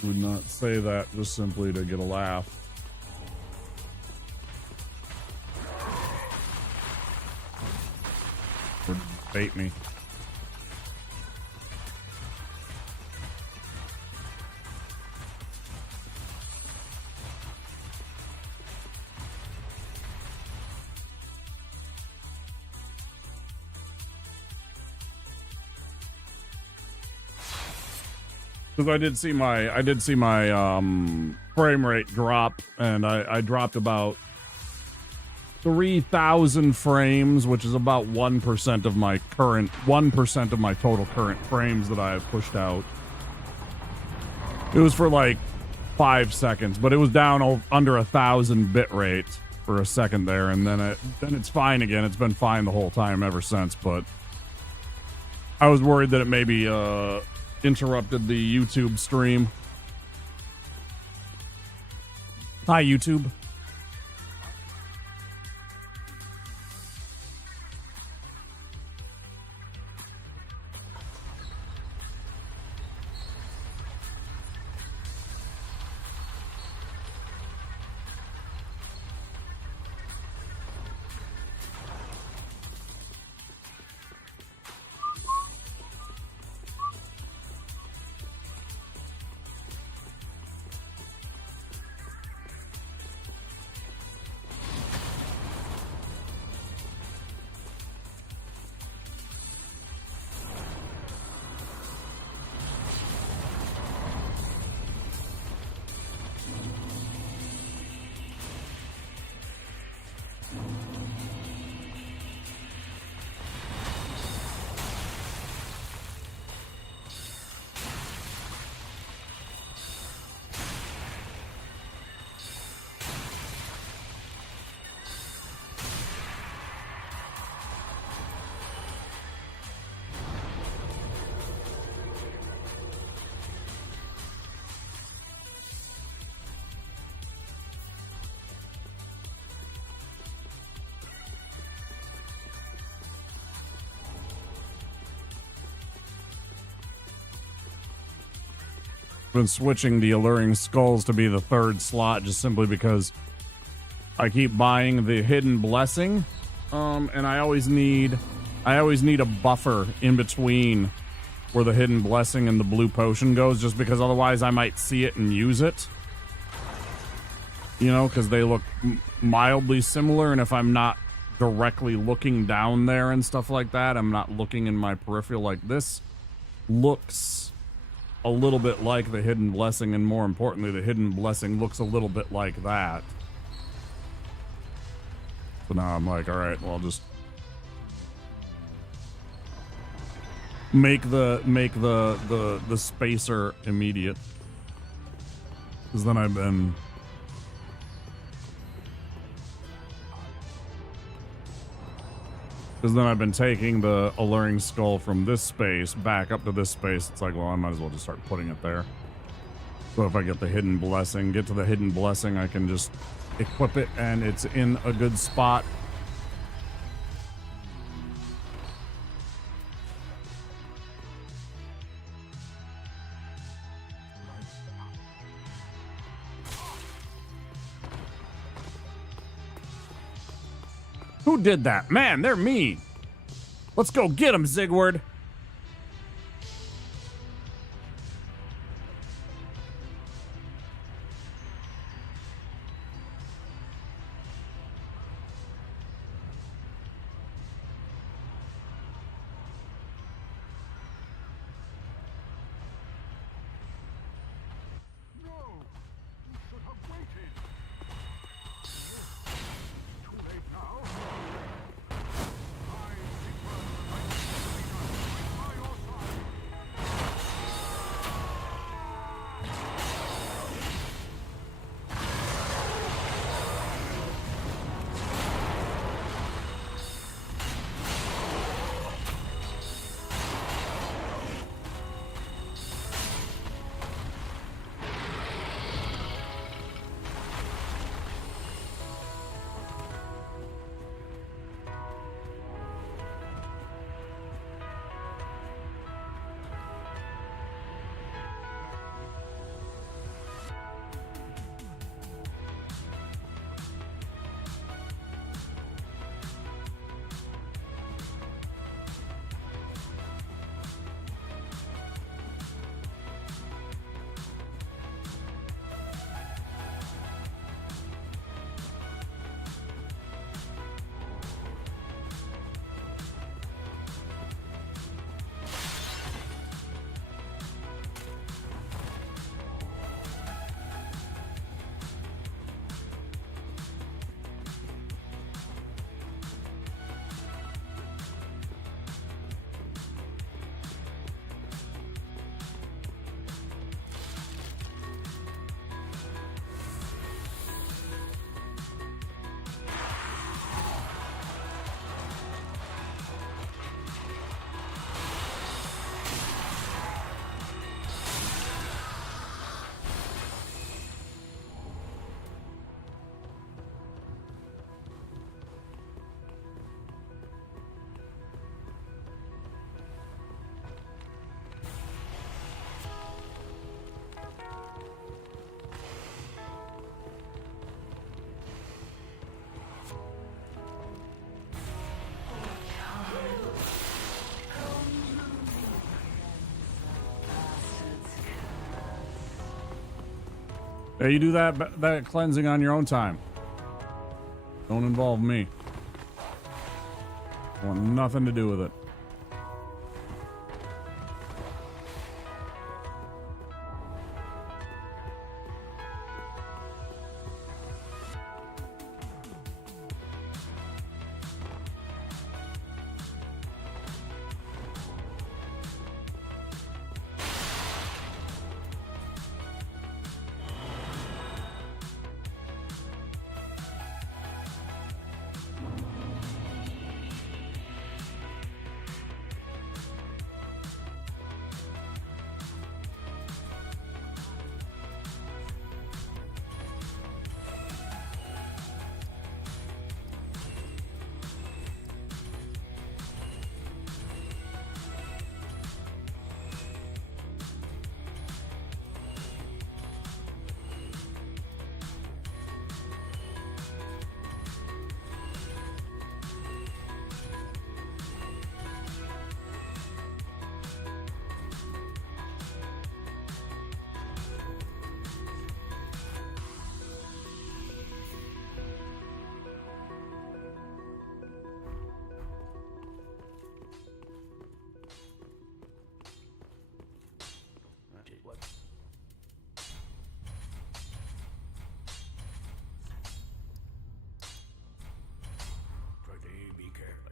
Would not say that just simply to get a laugh. Or bait me. Because I did see my frame rate drop, and I dropped about 3,000 frames, which is about 1% of my total current frames that I have pushed out. It was for like 5 seconds, but it was down under 1,000 bit rate for a second there, and then it's fine again. It's been fine the whole time ever since, but I was worried that it maybe interrupted the YouTube stream. Hi, YouTube. Been switching the Alluring Skulls to be the third slot just simply because I keep buying the Hidden Blessing, and I always need a buffer in between where the Hidden Blessing and the Blue Potion goes, just because otherwise I might see it and use it, you know, because they look mildly similar, and if I'm not directly looking down there and stuff like that, I'm not looking in my peripheral like this, looks a little bit like the Hidden Blessing, and more importantly, the Hidden Blessing looks a little bit like that. So now I'm like, all right, well, I'll just make the spacer immediate, because then I've been taking the Alluring Skull from this space back up to this space. It's like, well, I might as well just start putting it there. So if I get the Hidden Blessing, get to the Hidden Blessing, I can just equip it and it's in a good spot. Who did that? Man, they're mean. Let's go get him, Zigward. Hey, you do that cleansing on your own time. Don't involve me. I want nothing to do with it. What? Pretty be careful.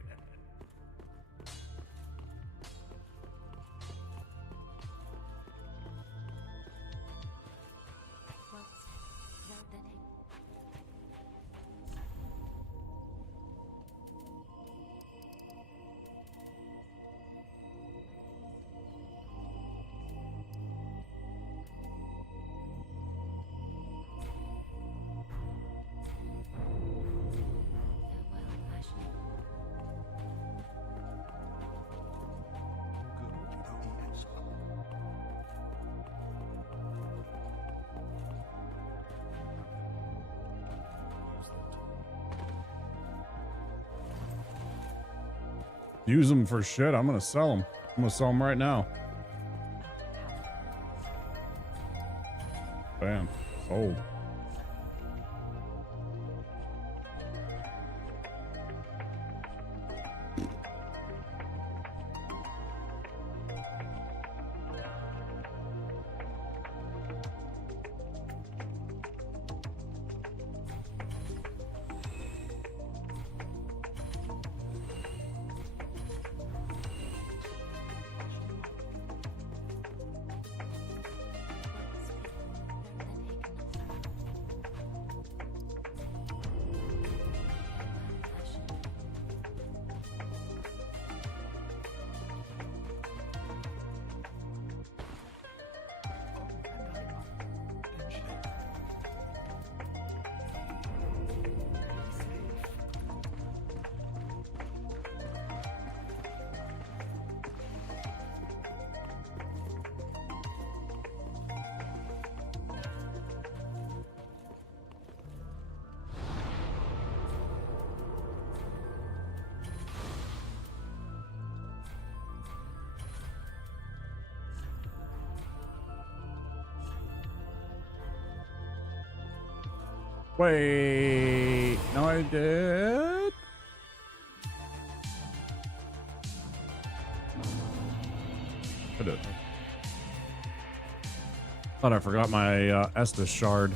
Use them for shit. I'm gonna sell them. I'm gonna sell them right now. Bam. Sold. Wait, no, I did. I did. Thought I forgot my Estus shard.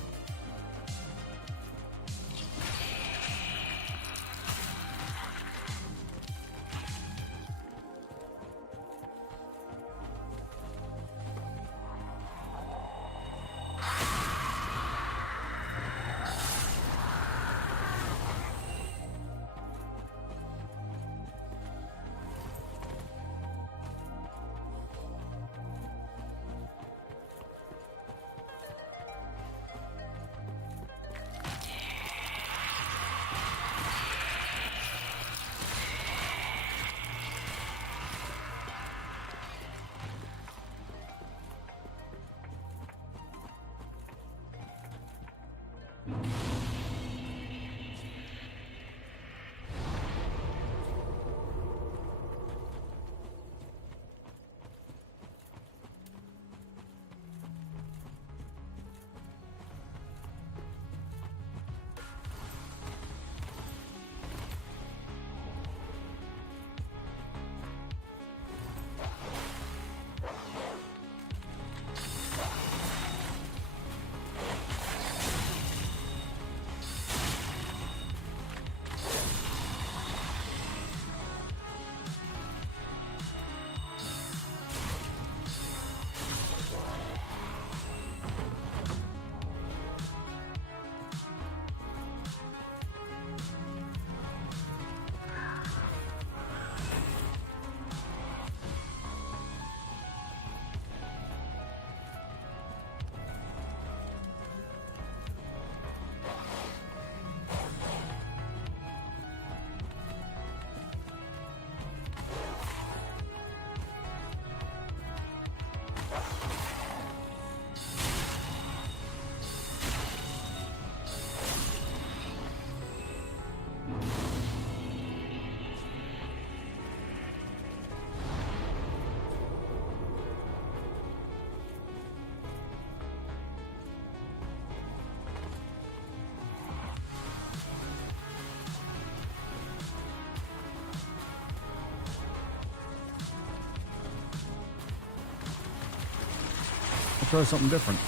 try something different.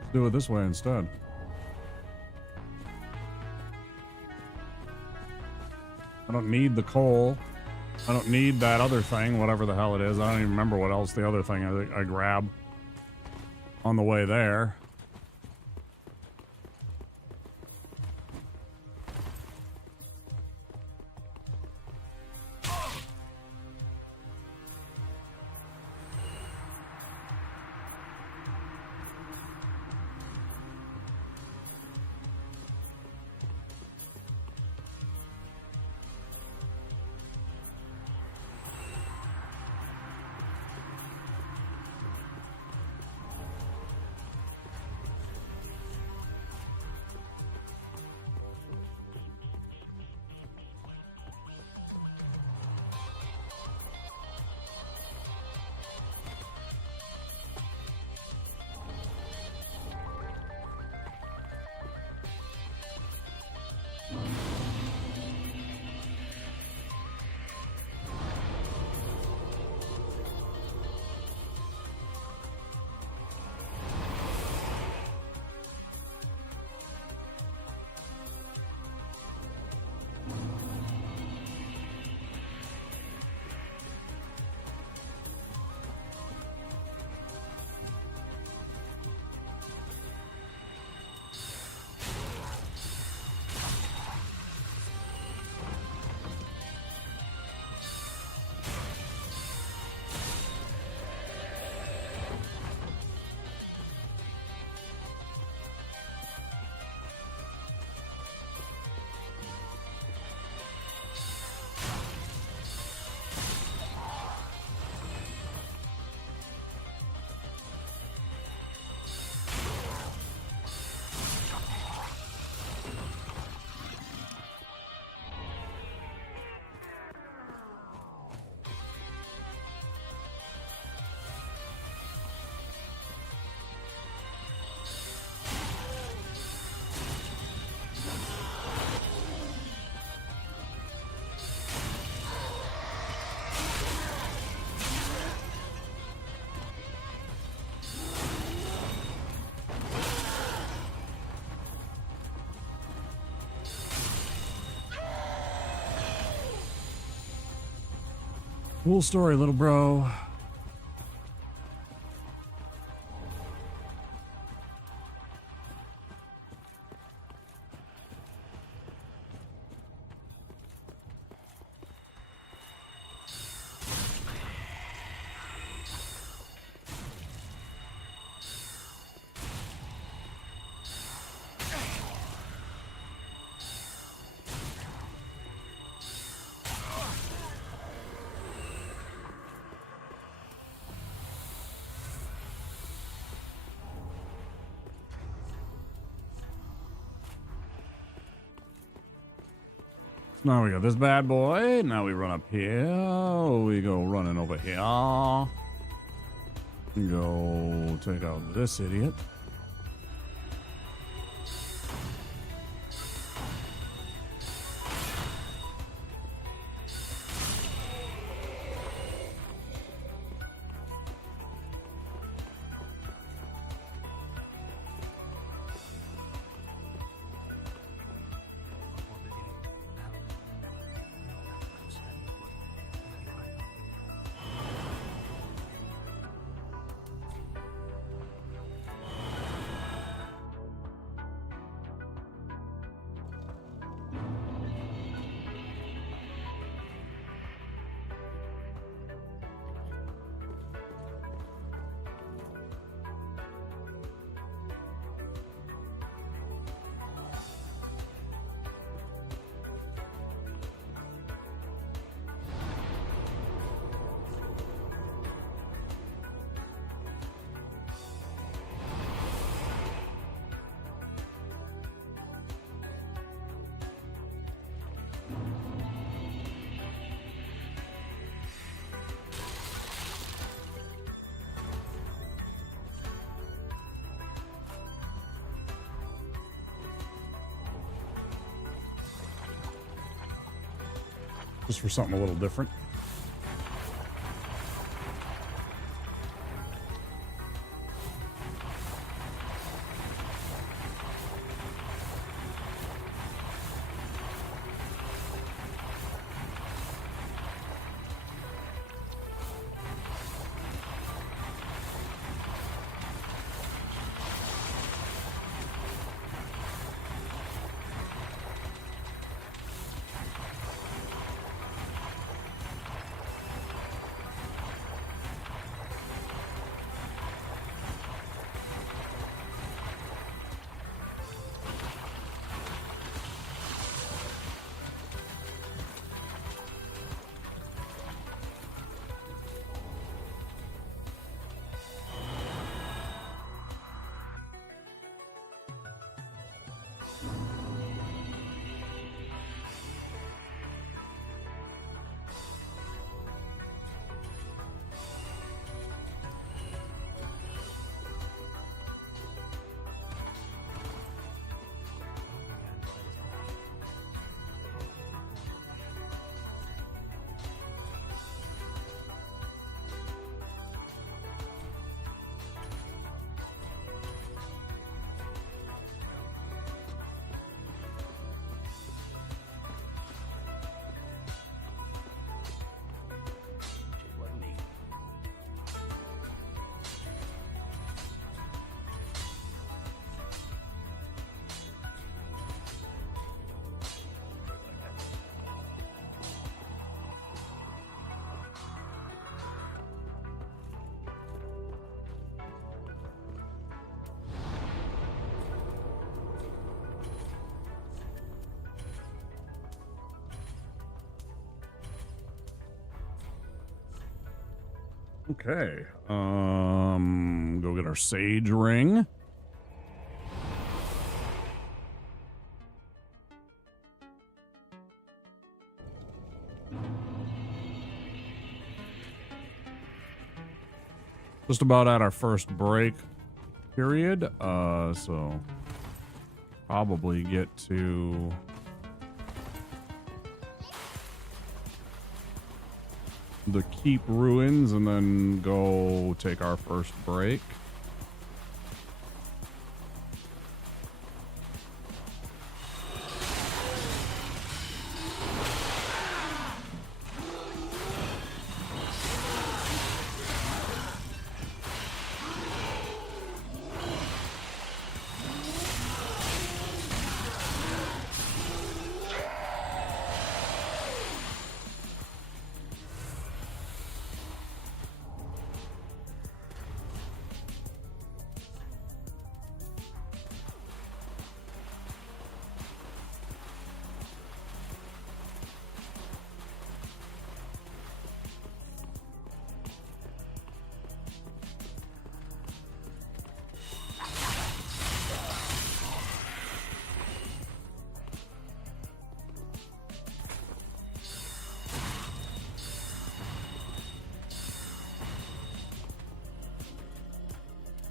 Let's do it this way instead. I don't need the coal. I don't need that other thing, whatever the hell it is. I don't even remember what else the other thing I grab on the way there. Cool story, little bro. Now we got this bad boy. Now we run up here. We go running over here. Go take out this idiot. just for something a little different. Just what I need. Okay. Go get our sage ring. Just about at our first break period. So probably get to the keep ruins and then go take our first break.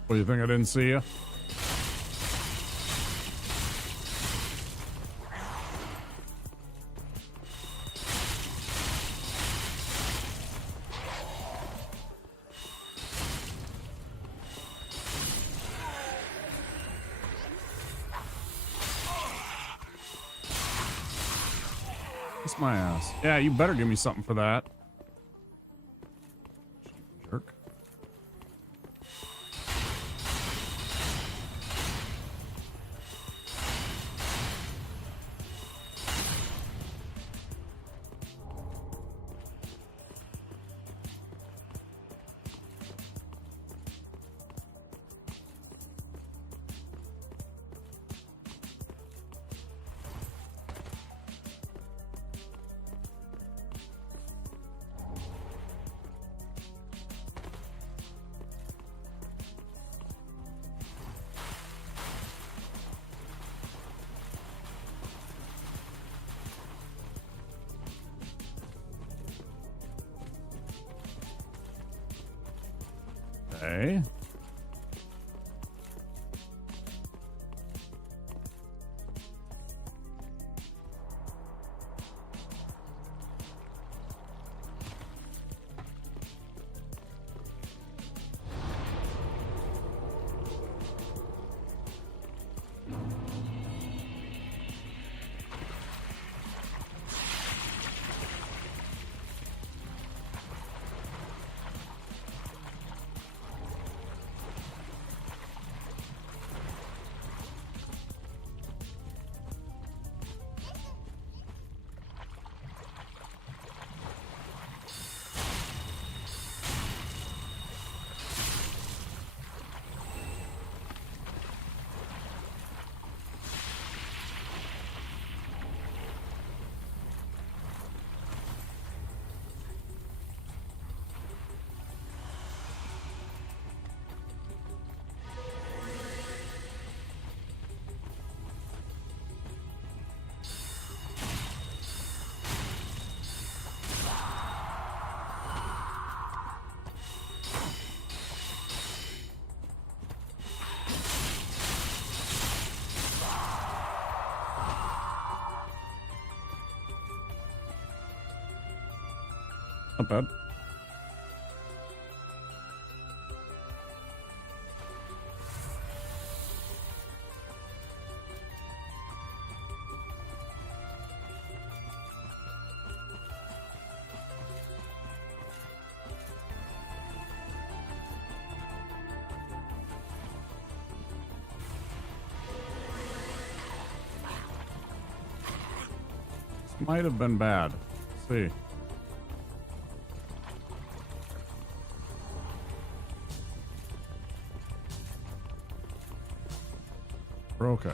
What do you think? I didn't see you? Kiss my ass. Yeah, you better give me something for that. Jerk. Okay. Not bad. Might have been bad. Let's see. We're okay.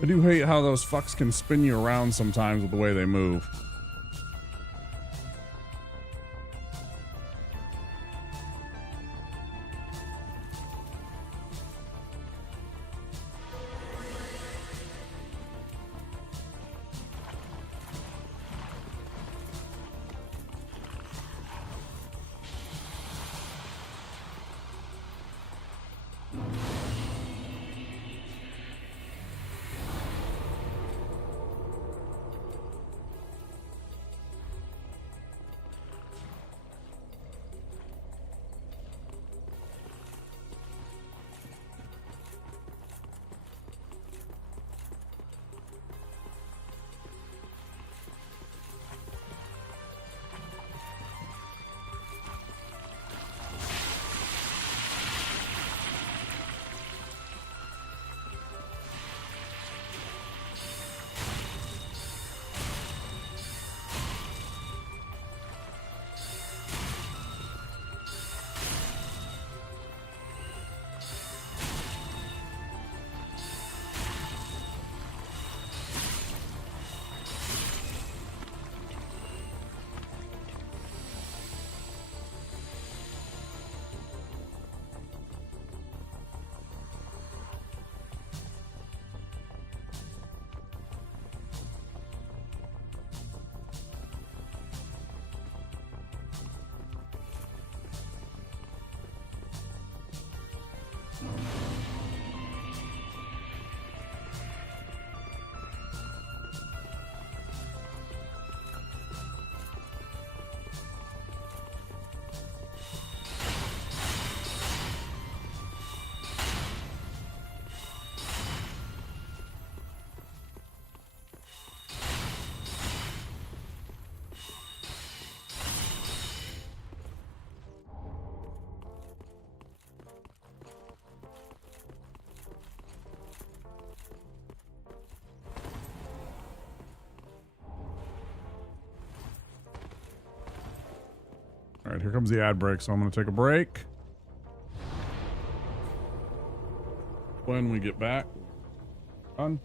I do hate how those fucks can spin you around sometimes with the way they move. All right, here comes the ad break, so I'm going to take a break. When we get back, done.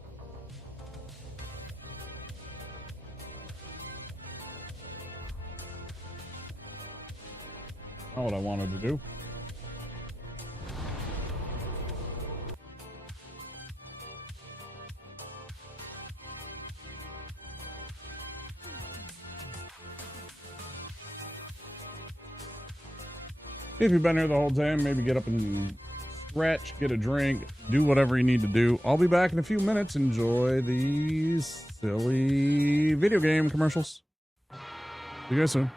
Not what I wanted to do. If you've been here the whole time, maybe get up and stretch, get a drink, do whatever you need to do. I'll be back in a few minutes. Enjoy these silly video game commercials. See you guys soon.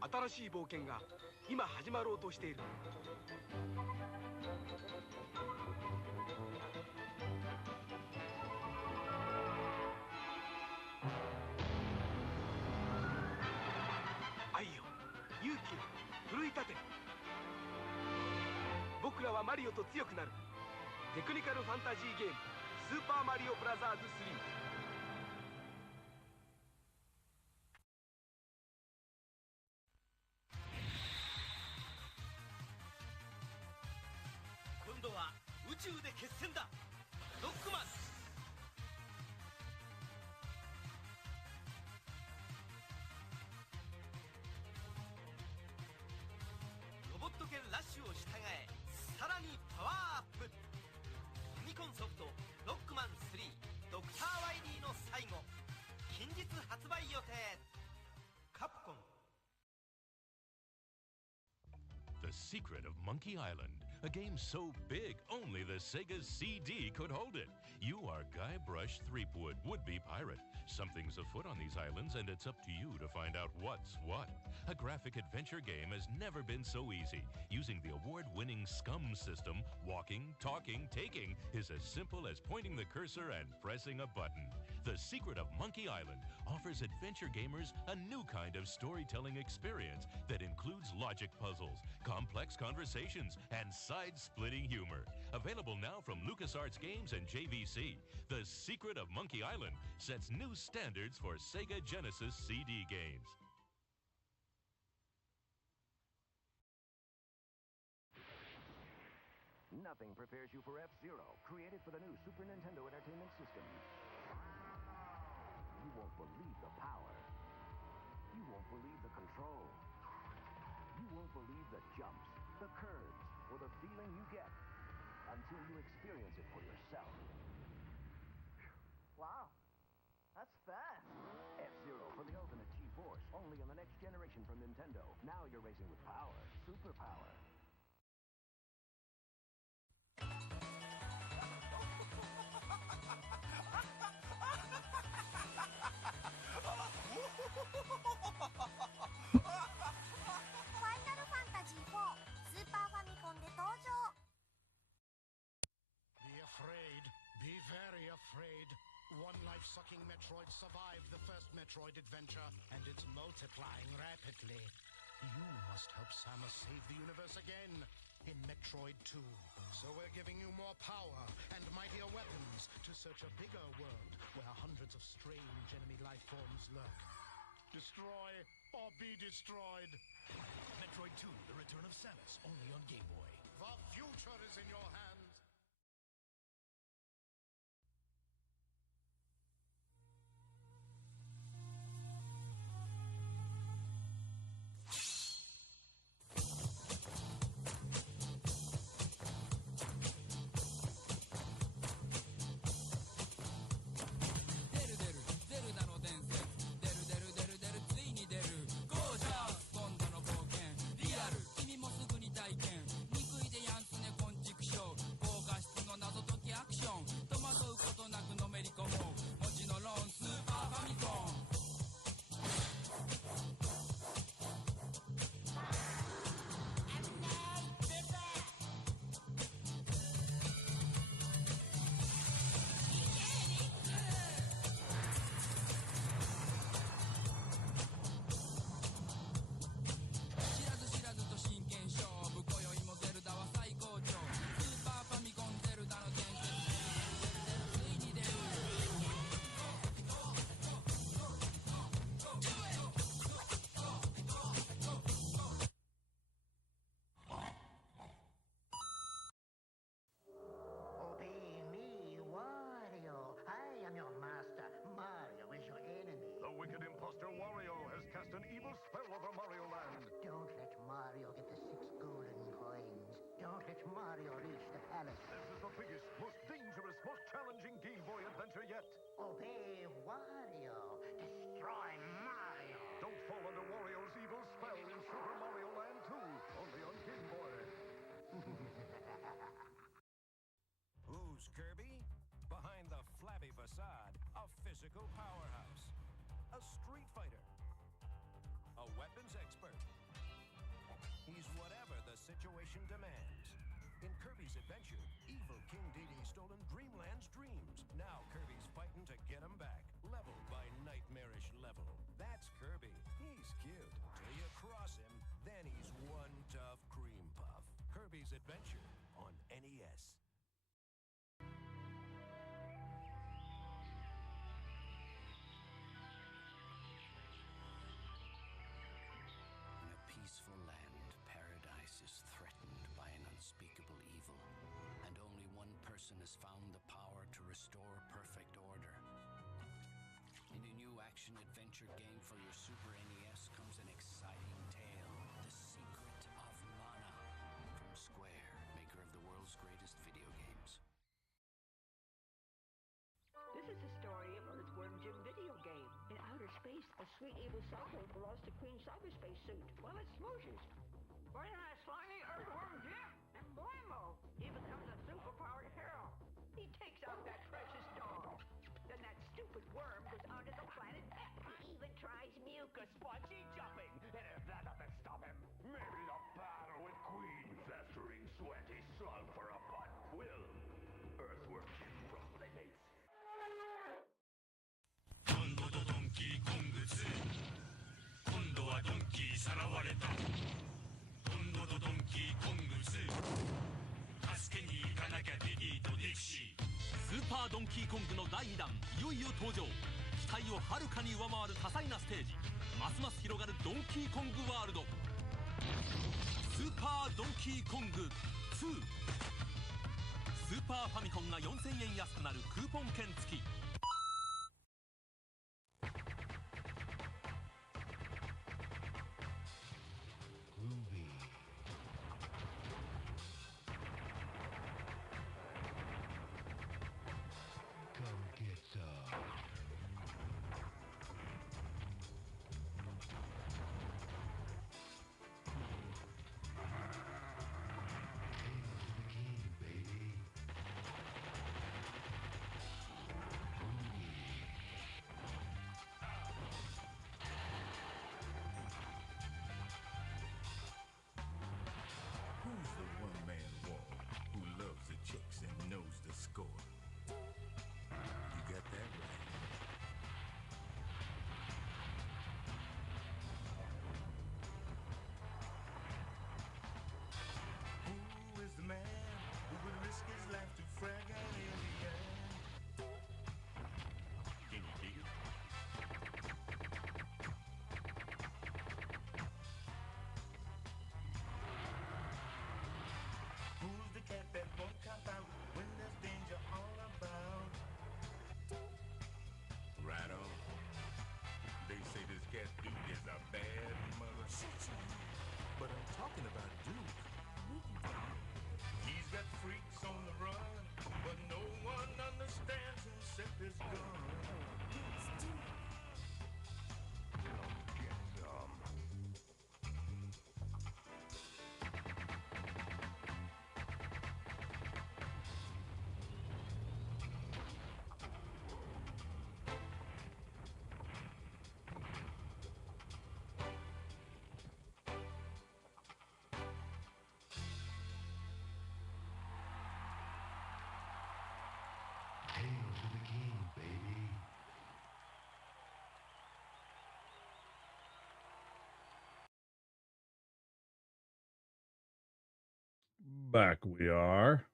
新しい冒険が今始まろうとしている。愛よ、勇気よ、奮い立て。僕らはマリオと強くなる。テクニカルファンタジーゲームスーパーマリオブラザーズ3。今度は宇宙で決戦だ。ロックマン。ロボット犬ラッシュを従え、さらにパワーアップ。ファミコンソフトロックマン3 Secret of Monkey Island, a game so big only the Sega CD could hold it. You are Guybrush Threepwood, would-be pirate. Something's afoot on these islands, and it's up to you to find out what's what. A graphic adventure game has never been so easy. Using the award-winning SCUM system, walking, talking, taking is as simple as pointing the cursor and pressing a button. The Secret of Monkey Island offers adventure gamers a new kind of storytelling experience that includes logic puzzles, complex conversations, and side-splitting humor. Available now from LucasArts Games and JVC, The Secret of Monkey Island sets new standards for Sega Genesis CD games. Nothing prepares you for F-Zero, created for the new Super Nintendo Entertainment System. You won't believe the power. You won't believe the control. You won't believe the jumps, the curves, or the feeling you get until you experience it for yourself. Wow, that's fast. F-Zero for the ultimate G-Force, only on the next generation from Nintendo. Now you're racing with power, superpower. Final Fantasy IV スーパーファミコンで登場。 Be afraid. Be very afraid. One life-sucking Metroid survived the first Metroid adventure, and it's multiplying rapidly. You must help Samus save the universe again in Metroid 2. So we're giving you more power and mightier weapons to search a bigger world where hundreds of strange enemy life forms lurk. Destroy or be destroyed. Metroid 2, The Return of Samus, only on Game Boy. The future is in your hands. Obey me, Wario. I am your master. Mario is your enemy. The wicked imposter Wario has cast an evil spell over Mario Land. Don't let Mario get the 6 golden coins. Don't let Mario reach the palace. This is the biggest, most dangerous, most challenging Game Boy adventure yet. Obey Wario. Destroy Mario. Don't fall under Wario's evil spell in Super Mario Land 2, only on Game Boy. Who's Kirby? Behind the flabby facade, a physical powerhouse. A street fighter. A weapons expert. He's whatever the situation demands. In Kirby's Adventure, evil King Dedede's stolen Dreamland's dreams. Now Kirby's fighting to get him back, level by nightmarish level. That's Kirby. He's cute. Till you cross him, then he's one tough cream puff. Kirby's Adventure on NES. In a peaceful land, paradise is threatened by an unspeakable evil, and only one person has found the power to restore perfect order. In a new action-adventure game for your Super NES comes an exciting tale, The Secret of Mana, from Square, maker of the world's greatest video games. This is the story of Earthworm Jim video game. In outer space, a sweet evil cyborg belongs to Queen Cyberspace suit while it smooshes. Right on that slimy the spongy jumping. And if that doesn't stop him, maybe the battle with Queen festering sweaty slug for a butt will. Earthworm Jim probably mates. 今度とドンキーコング2。今度はドンキーさらわれた。今度とドンキーコング2。助けに行かなきゃディディとディクシー。スーパードンキーコングの第2弾いよいよ登場。期待をはるかに上回る多彩なステージ。ますます広がるドンキーコングワールド。スーパードンキーコング2。スーパーファミコンが4000円安くなるクーポン券付き。Who's the one-man wall who loves the chicks and knows the score? You got that right. Who is the man who would risk his life to frag an alien? Can you dig it? Who's the cat that won't cop out when there's danger all about? Right on. They say this cat Duke is a bad mother. But I'm talking about Duke. He's got freaks on the run, but no one understands him except his gun. Get some. Hail to the king, baby. Back we are.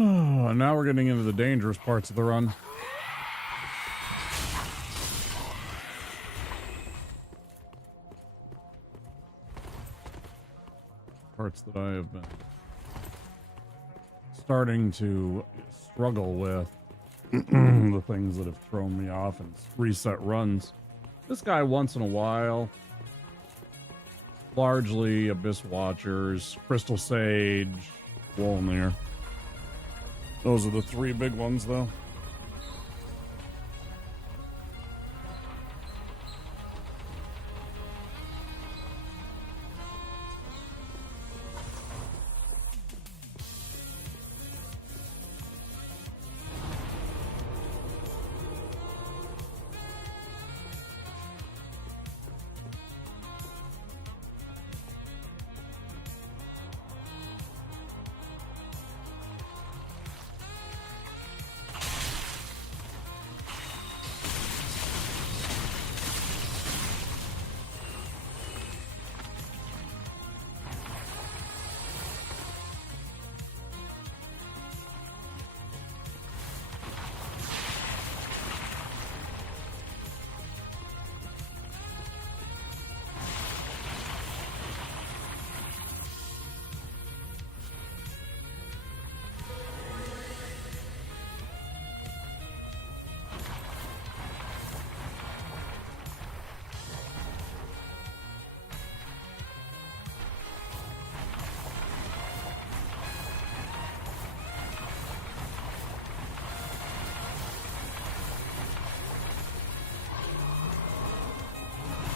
Now we're getting into the dangerous parts of the run. Parts that I have been starting to struggle with. The things that have thrown me off and reset runs. This guy once in a while. Largely Abyss Watchers, Crystal Sage, Wolnir. Those are the three big ones, though.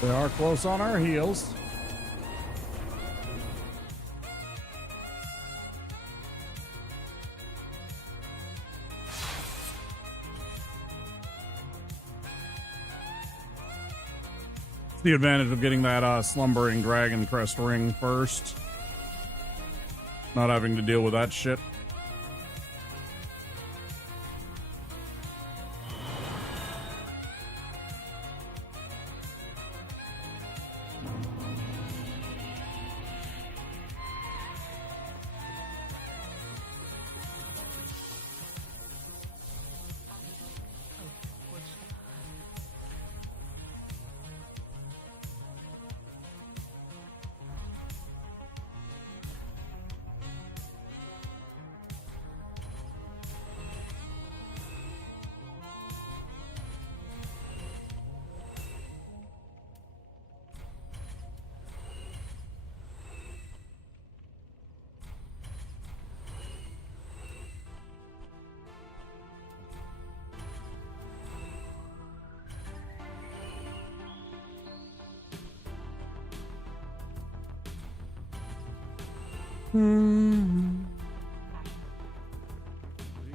They are close on our heels. It's the advantage of getting that slumbering dragon crest ring first. Not having to deal with that shit.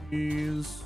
Please.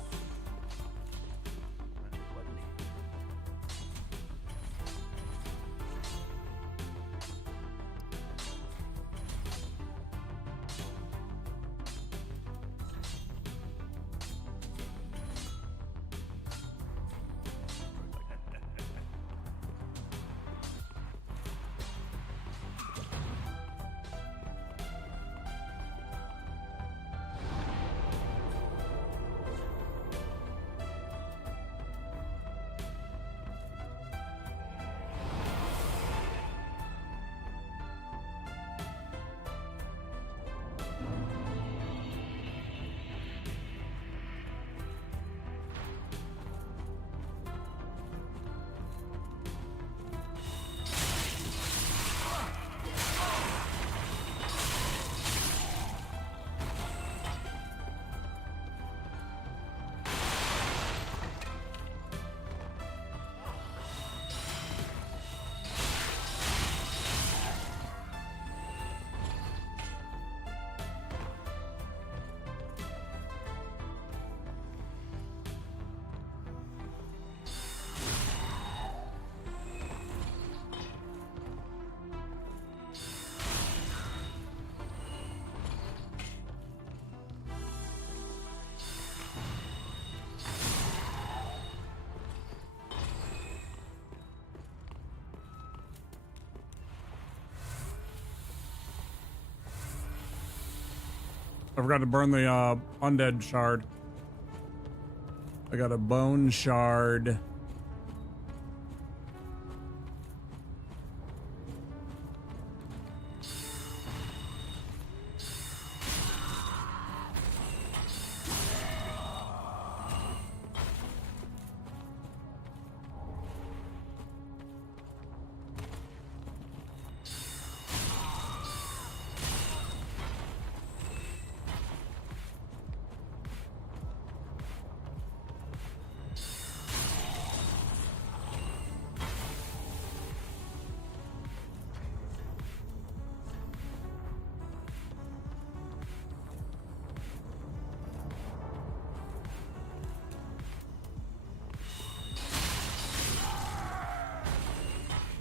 I forgot to burn the undead shard. I got a bone shard.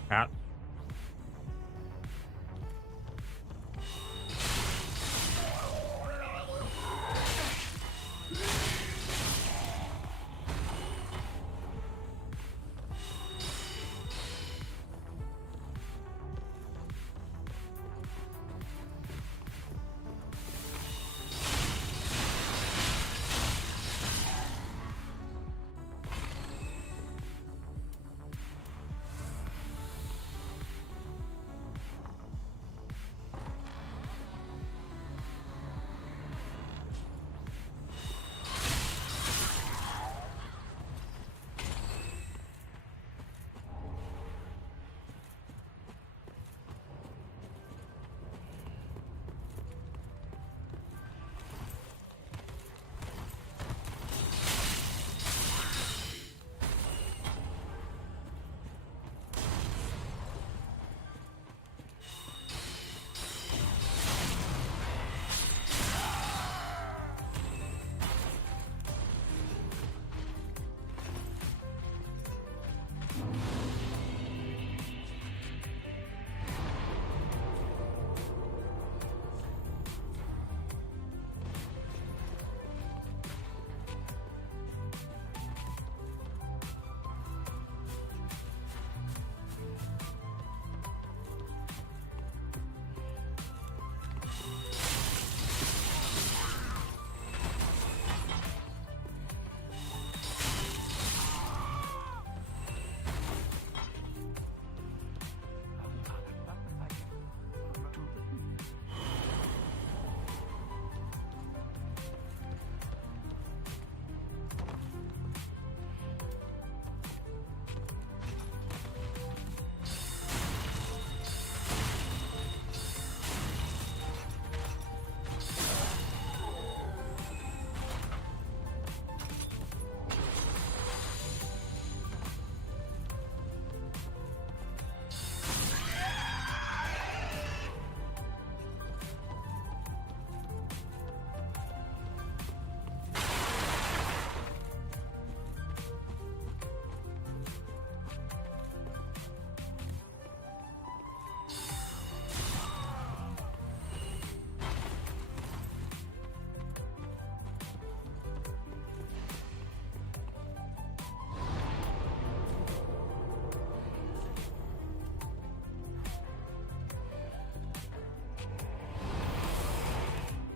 Cat.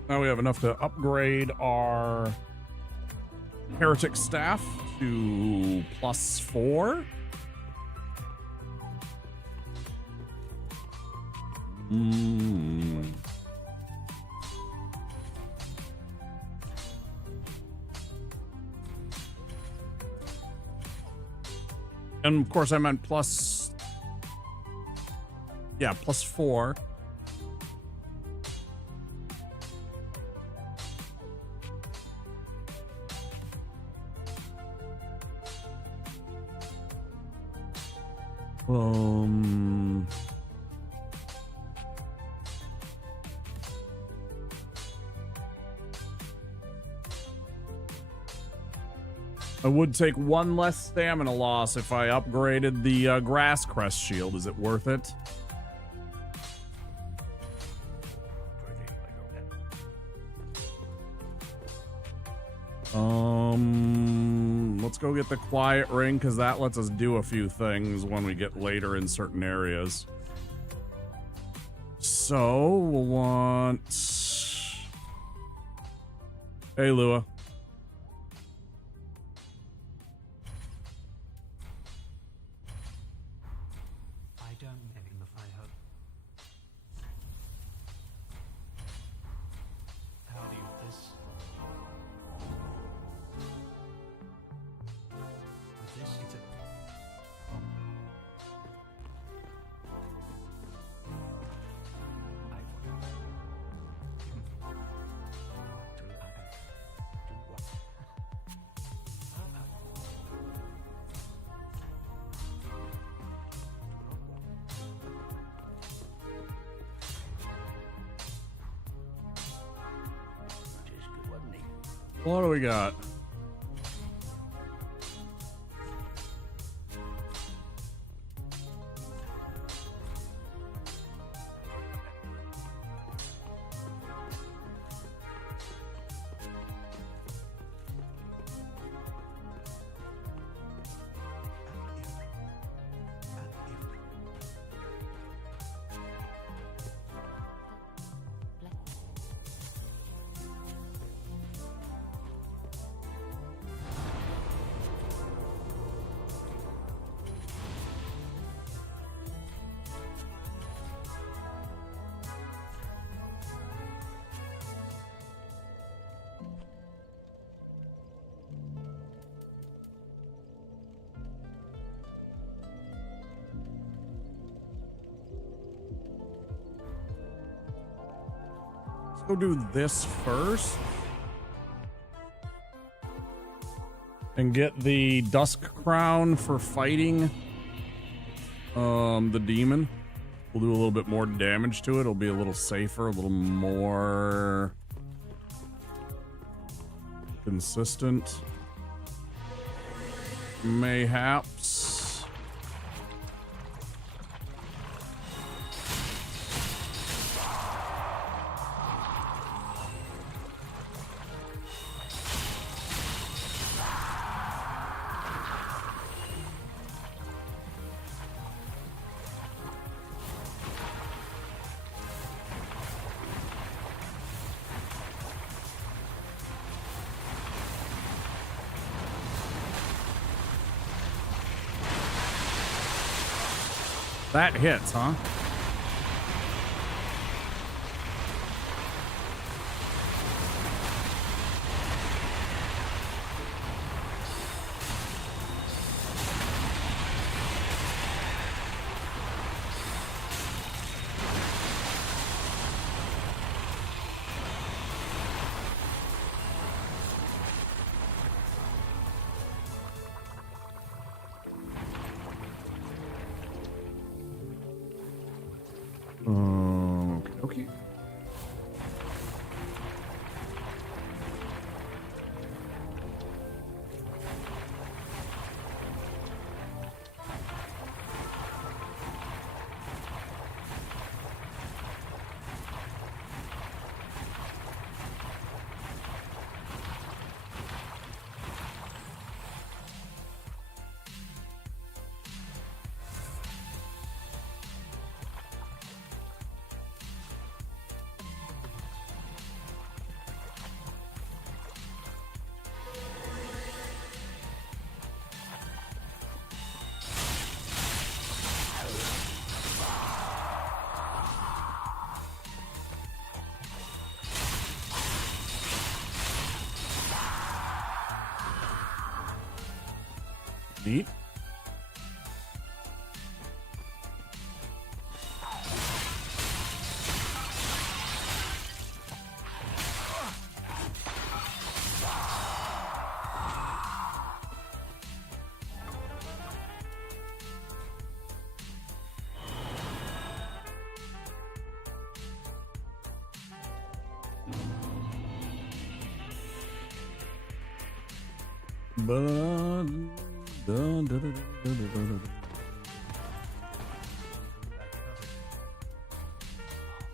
Now we have enough to upgrade our heretic staff to +4. And of course I meant +4. I would take one less stamina loss if I upgraded the grass crest shield. Is it worth it? Let's go get the quiet ring, because that lets us do a few things when we get later in certain areas. So we'll want Hey, Lua. I don't live in the fire hub. How do you this? With this, it's a... What do we got? Go do this first and get the Dusk Crown for fighting the demon. We'll do a little bit more damage to it. It'll be a little safer, a little more consistent, mayhaps. That hits, huh? Okay. Neat.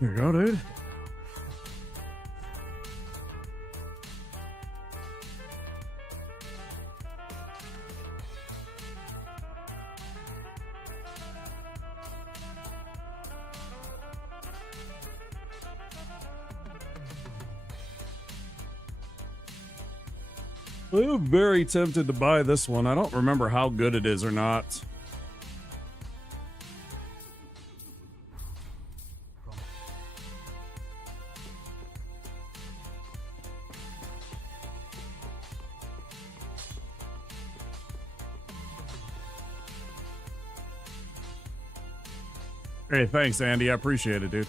Here you go, dude. I'm very tempted to buy this one. I don't remember how good it is or not. Hey, thanks, Andy. I appreciate it, dude.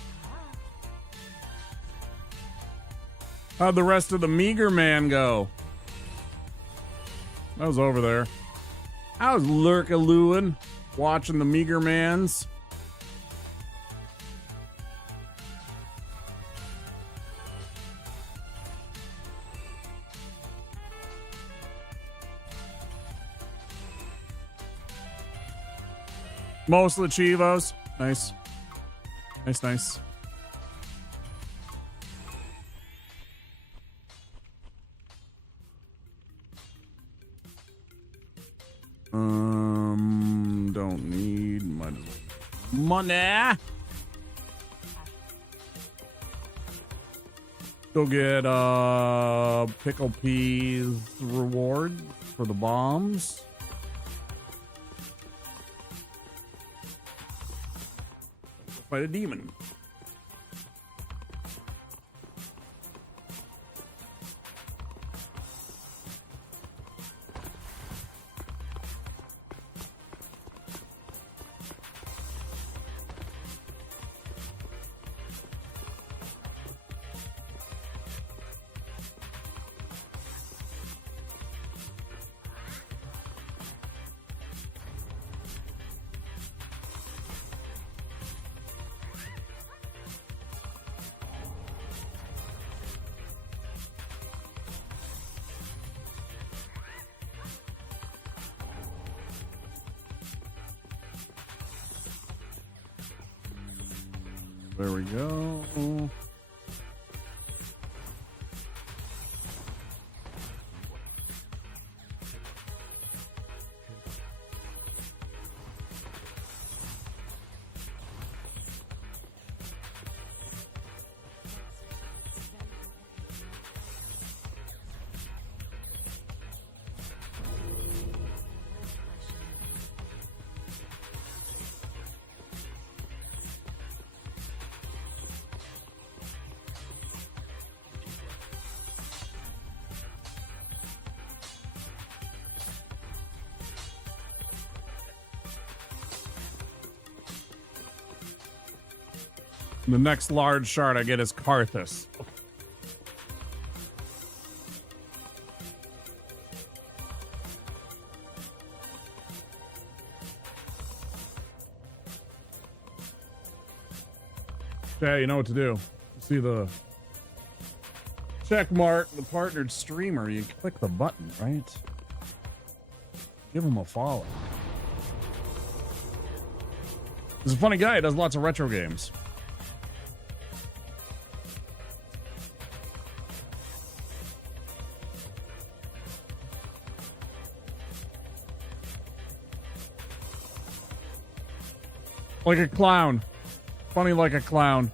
How'd the rest of the Meager Man go? I was over there. I was lurkalooing, watching the Meager Mans. Most of the Chivos. Nice. Nice, nice. Don't need money. Money. Go get pickle peas reward for the bombs. Fight a demon. There we go. The next large shard I get is Karthus. Yeah, you know what to do. See the check mark, the partnered streamer. You click the button, right? Give him a follow. He's a funny guy. He does lots of retro games. Like a clown. Funny like a clown.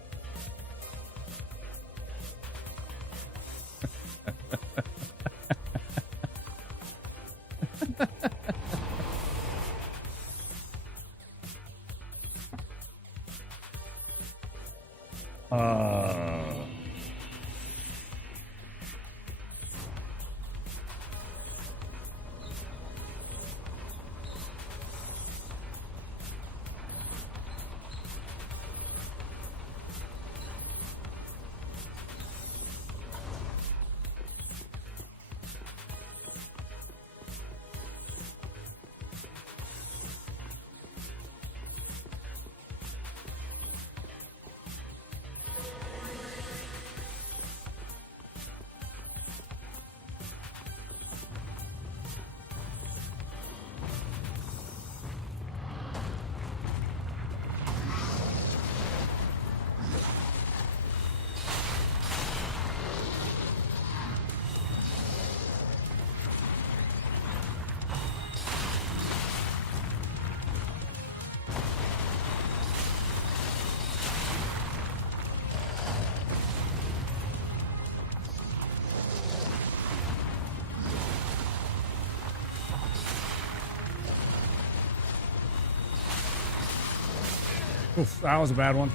Oof, that was a bad one.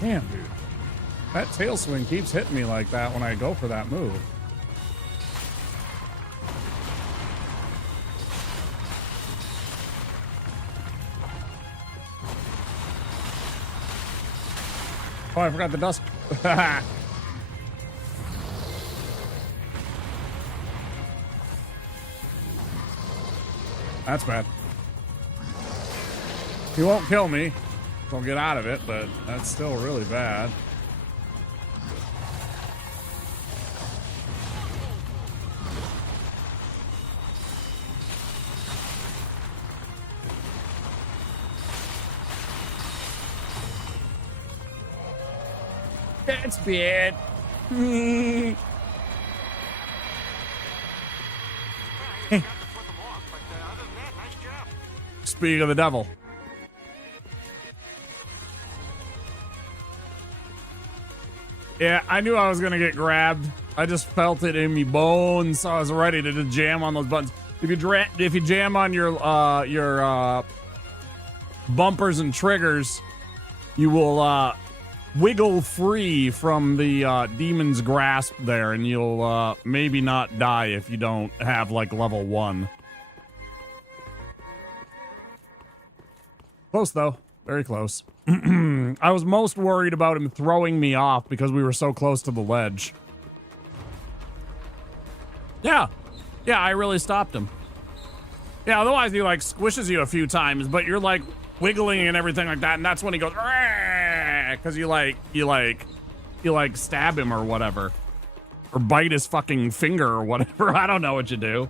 Damn, dude. That tail swing keeps hitting me like that when I go for that move. Oh, I forgot the dust. That's bad. He won't kill me. Won't get out of it, but that's still really bad. That's bad. Speaking of the devil. Yeah, I knew I was gonna get grabbed. I just felt it in me bones, so I was ready to just jam on those buttons. If you jam on your bumpers and triggers, you will wiggle free from the demon's grasp there, and you'll maybe not die if you don't have like level 1. Close though, very close. I was most worried about him throwing me off because we were so close to the ledge. Yeah, I really stopped him. Yeah, otherwise he like squishes you a few times, but you're like wiggling and everything like that, and that's when he goes because you stab him or whatever, or bite his fucking finger or whatever. I don't know what you do.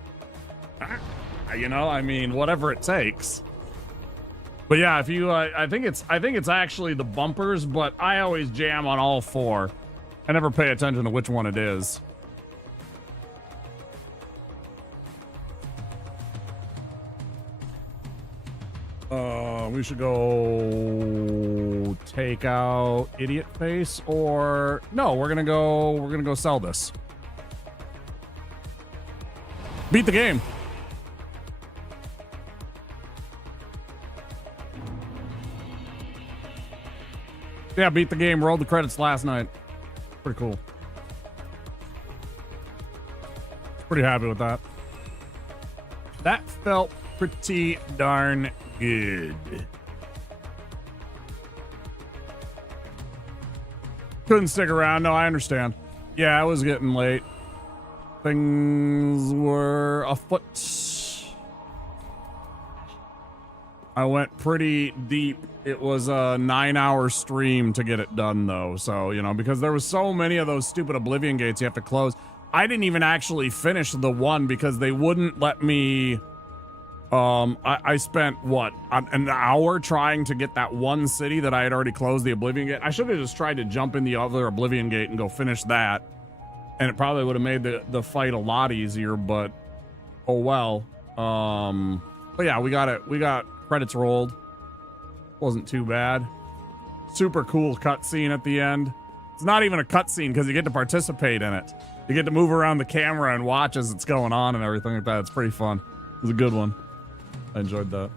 You know, I mean, whatever it takes. But yeah, if you, I think it's actually the bumpers, but I always jam on all 4. I never pay attention to which one it is. We should go take out Idiot Face, or no, we're gonna go sell this. Beat the game. Yeah, beat the game, rolled the credits last night. Pretty cool. Pretty happy with that. That felt pretty darn good. Couldn't stick around. No, I understand. Yeah, it was getting late. Things were afoot. I went pretty deep. It was a 9-hour stream to get it done, though. So, you know, because there was so many of those stupid Oblivion gates you have to close. I didn't even actually finish the one because they wouldn't let me. I spent, what, an hour trying to get that one city that I had already closed the Oblivion gate. I should have just tried to jump in the other Oblivion gate and go finish that. And it probably would have made the fight a lot easier, but oh well. But yeah, we got it. We got credits rolled. Wasn't too bad. Super cool cutscene at the end. It's not even a cutscene because you get to participate in it. You get to move around the camera and watch as it's going on and everything like that. It's pretty fun. It was a good one. I enjoyed that.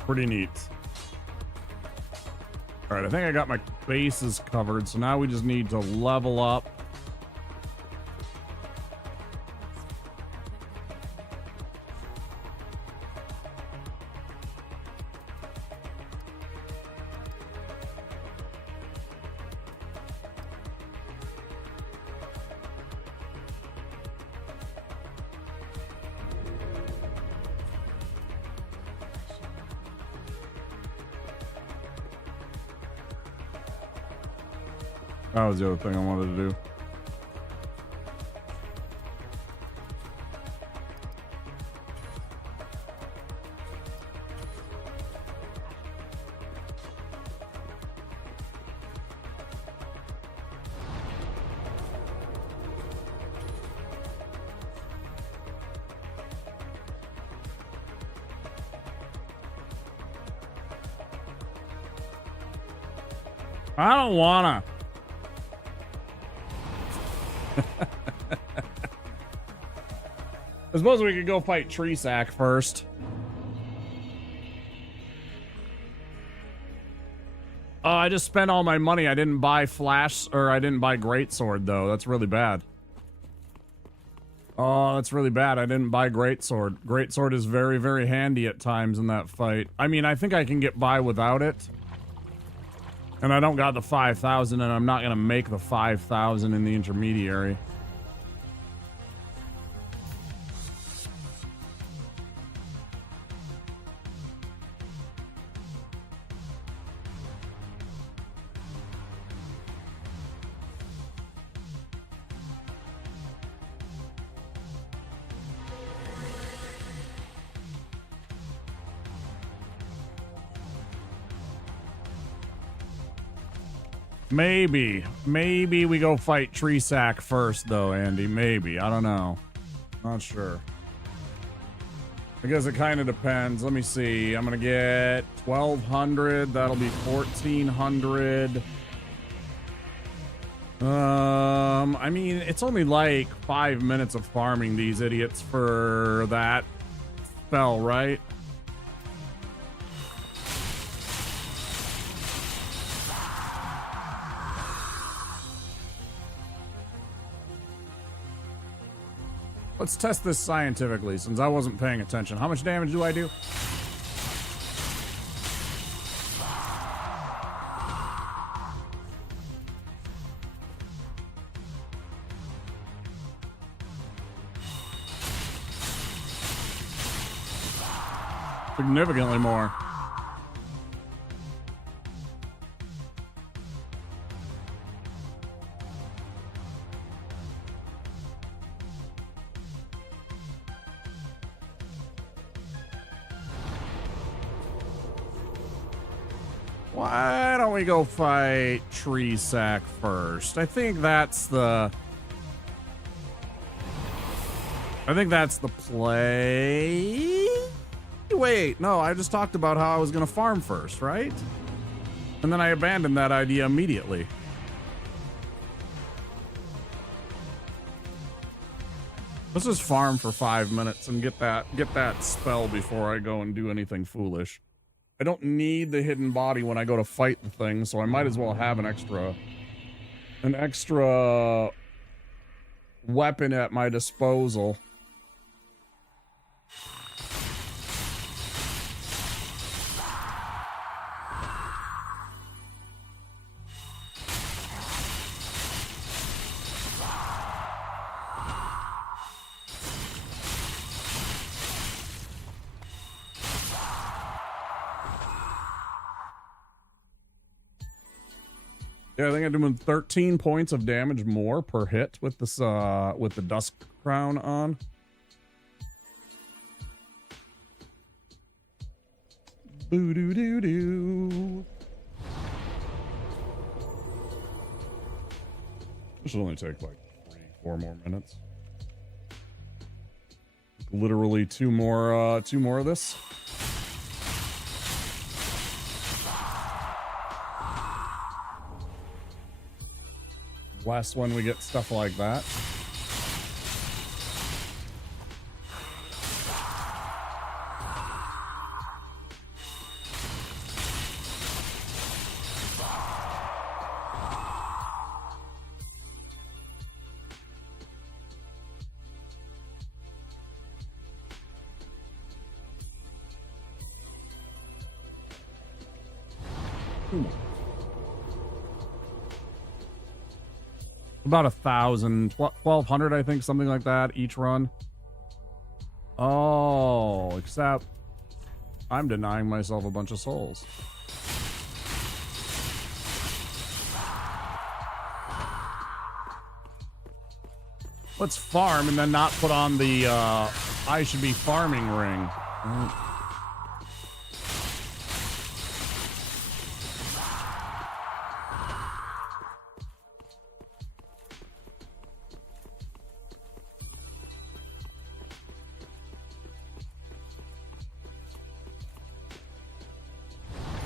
Pretty neat. All right, I think I got my bases covered, so now we just need to level up. That was the other thing I wanted to do. I don't wanna. I suppose we could go fight Treesack first. Oh, I just spent all my money. I didn't buy Flash, or I didn't buy Greatsword, though. That's really bad. Oh, that's really bad. I didn't buy Greatsword. Greatsword is very, very handy at times in that fight. I mean, I think I can get by without it. And I don't got the 5,000, and I'm not going to make the 5,000 in the intermediary. Maybe we go fight Treesack first, though, Andy. Maybe. I don't know. Not sure. I guess it kind of depends. Let me see. I'm going to get 1,200. That'll be 1,400. I mean, it's only like 5 minutes of farming these idiots for that spell, right? Let's test this scientifically, since I wasn't paying attention. How much damage do I do? Significantly more. Why don't we go fight Treesack first? I think that's the play. Wait, no, I just talked about how I was going to farm first, right? And then I abandoned that idea immediately. Let's just farm for 5 minutes and get that spell before I go and do anything foolish. I don't need the hidden body when I go to fight the thing, so I might as well have an extra weapon at my disposal. Yeah, I think I'm doing 13 points of damage more per hit with this with the Dusk Crown on. Boo doo doo doo. This should only take like 3-4 more minutes. Literally two more of this. Last one we get stuff like that. About 1,000, 1,200, I think, something like that, each run. Oh, except I'm denying myself a bunch of souls. Let's farm and then not put on the I should be farming ring.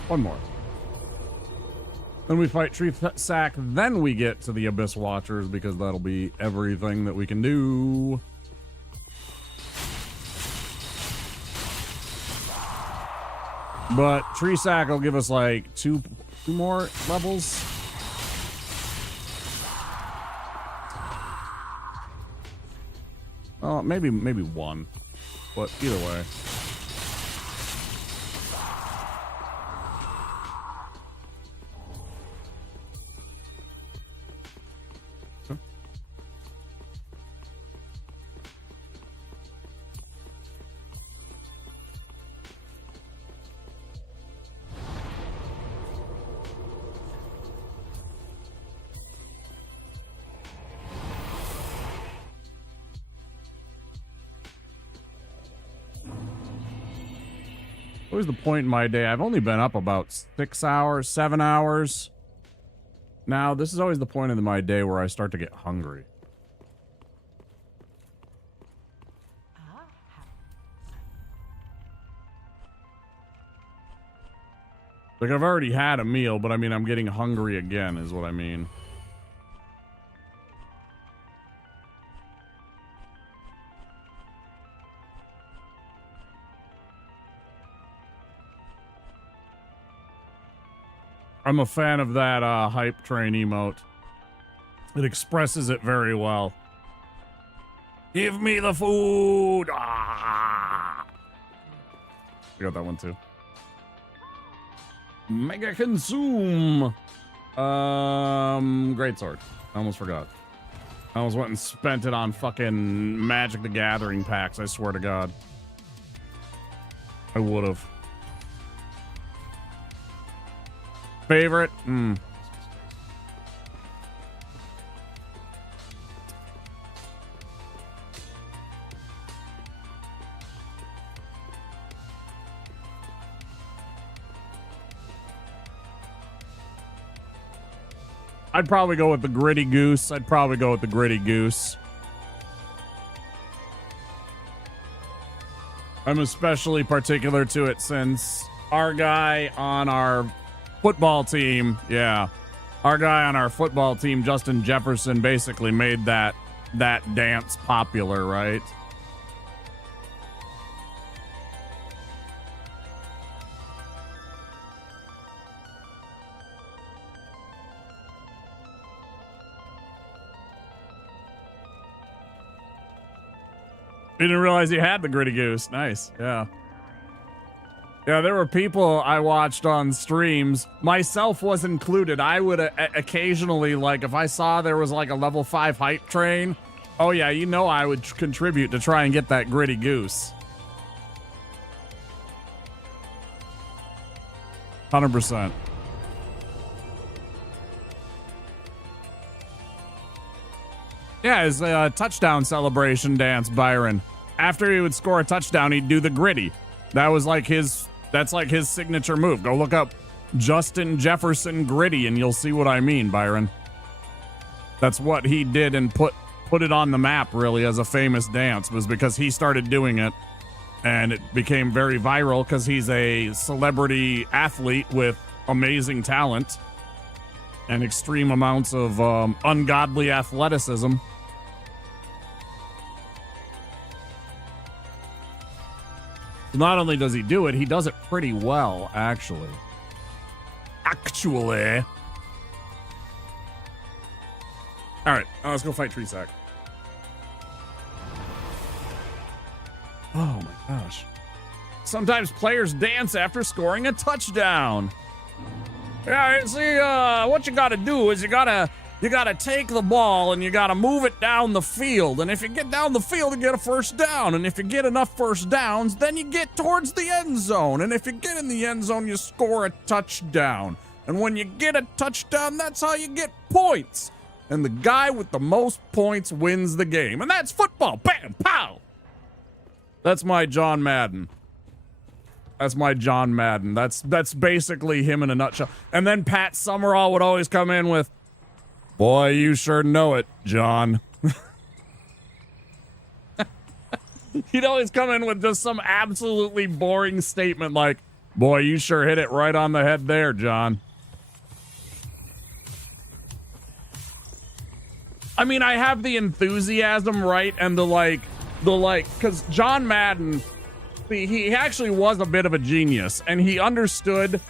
One more. Then we fight Tree Sack, then we get to the Abyss Watchers, because that'll be everything that we can do. But Tree Sack will give us like two more levels. Oh, maybe one. But either way. Always the point in my day. I've only been up about 6 hours, 7 hours. Now, this is always the point of my day where I start to get hungry. Like, I've already had a meal, but I mean, I'm getting hungry again, is what I mean. I'm a fan of that hype train emote. It expresses it very well. Give me the food! Ah! I got that one too. Mega consume! Greatsword. I almost forgot. I almost went and spent it on fucking Magic the Gathering packs, I swear to God. I would've. Favorite? I'd probably go with the Gritty Goose. I'm especially particular to it since our guy on our football team, Justin Jefferson, basically made that dance popular, right? You didn't realize you had the Gritty Goose. Nice, yeah. Yeah, there were people I watched on streams, myself was included. I would occasionally, like, if I saw there was like a level 5 hype train, oh yeah, you know I would contribute to try and get that Gritty Goose. 100%. Yeah, his touchdown celebration dance, Byron. After he would score a touchdown, he'd do the gritty. That's like his signature move. Go look up Justin Jefferson gritty and you'll see what I mean, Byron. That's what he did and put it on the map, really, as a famous dance, was because he started doing it and it became very viral because he's a celebrity athlete with amazing talent and extreme amounts of ungodly athleticism. Not only does he do it, he does it pretty well, actually. All right, let's go fight Tree Sack. Oh my gosh. Sometimes players dance after scoring a touchdown. Yeah, see, what you gotta do is you gotta take the ball and you gotta move it down the field. And if you get down the field, you get a first down. And if you get enough first downs, then you get towards the end zone. And if you get in the end zone, you score a touchdown. And when you get a touchdown, that's how you get points. And the guy with the most points wins the game. And that's football. Bam, pow. That's my John Madden. That's basically him in a nutshell. And then Pat Summerall would always come in with, boy, you sure know it, John. He'd always come in with just some absolutely boring statement like, boy, you sure hit it right on the head there, John. I mean, I have the enthusiasm, right? And because John Madden, he actually was a bit of a genius, and he understood.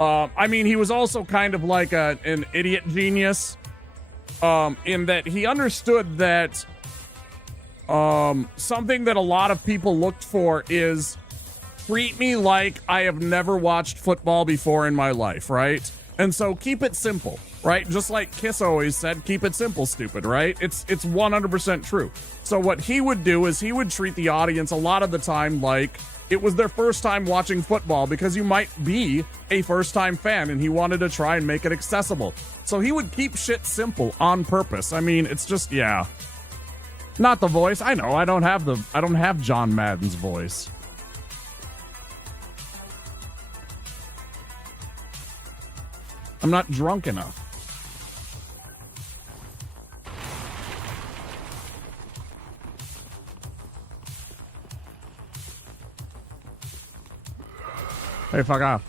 I mean, he was also kind of like an idiot genius, in that he understood that something that a lot of people looked for is treat me like I have never watched football before in my life, right? And so keep it simple, right? Just like Kiss always said, keep it simple, stupid, right? It's 100% true. So what he would do is he would treat the audience a lot of the time like it was their first time watching football, because you might be a first-time fan, and he wanted to try and make it accessible. So he would keep shit simple on purpose. I mean, it's just, yeah. Not the voice. I know, I don't have John Madden's voice. I'm not drunk enough. Hey, fuck off.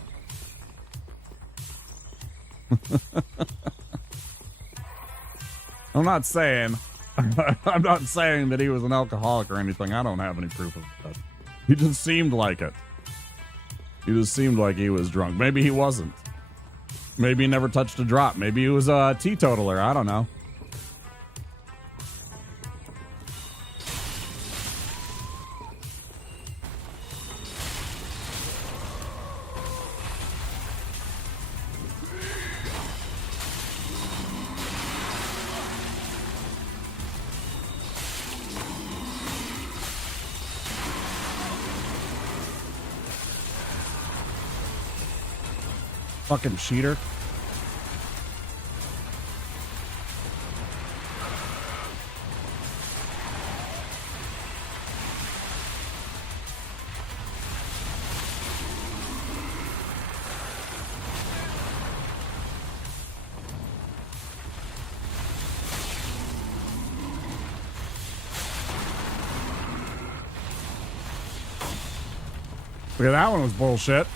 I'm not saying that he was an alcoholic or anything. I don't have any proof of that. He just seemed like it. He just seemed like he was drunk. Maybe he wasn't. Maybe he never touched a drop. Maybe he was a teetotaler. I don't know. Fucking cheater. Look at that one was bullshit.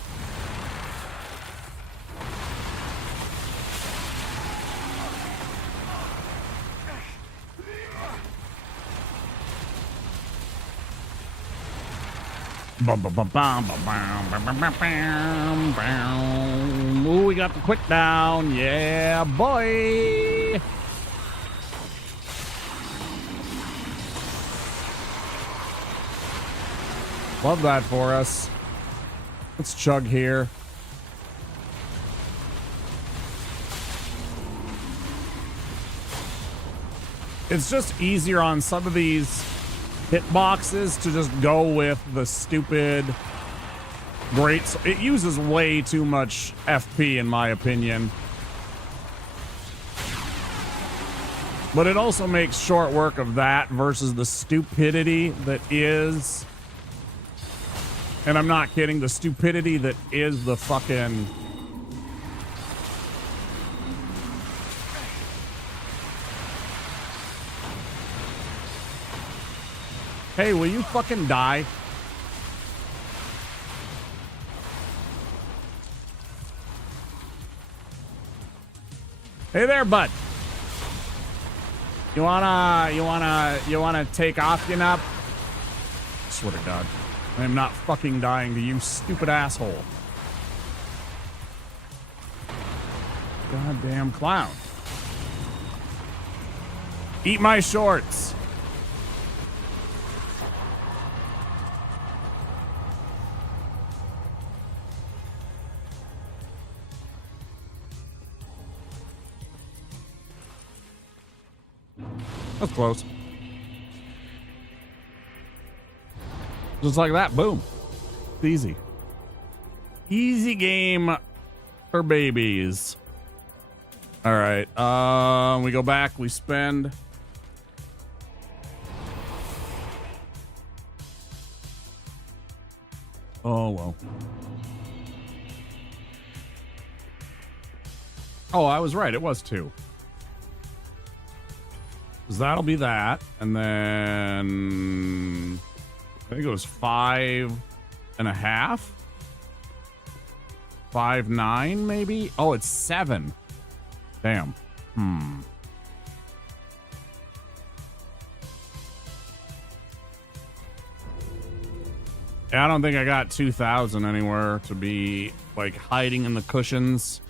Ooh, we got the quick down. Yeah, boy. Love that for us. Let's chug here. It's just easier on some of these hitboxes to just go with the stupid great. It uses way too much FP in my opinion, but it also makes short work of that versus the stupidity that is, and I'm not kidding, the stupidity that is the fucking hey, will you fucking die? Hey there, bud. You wanna take off, you know? I swear to God, I am not fucking dying to you, stupid asshole. Goddamn clown. Eat my shorts. That's close. Just like that, boom. It's easy. Easy game for babies. All right. We go back, we spend. Oh, well. Oh, I was right. It was 2. So that'll be that. And then I think it was 5.5. 5.9 maybe. Oh, it's 7. Damn. I don't think I got 2,000 anywhere to be like hiding in the cushions.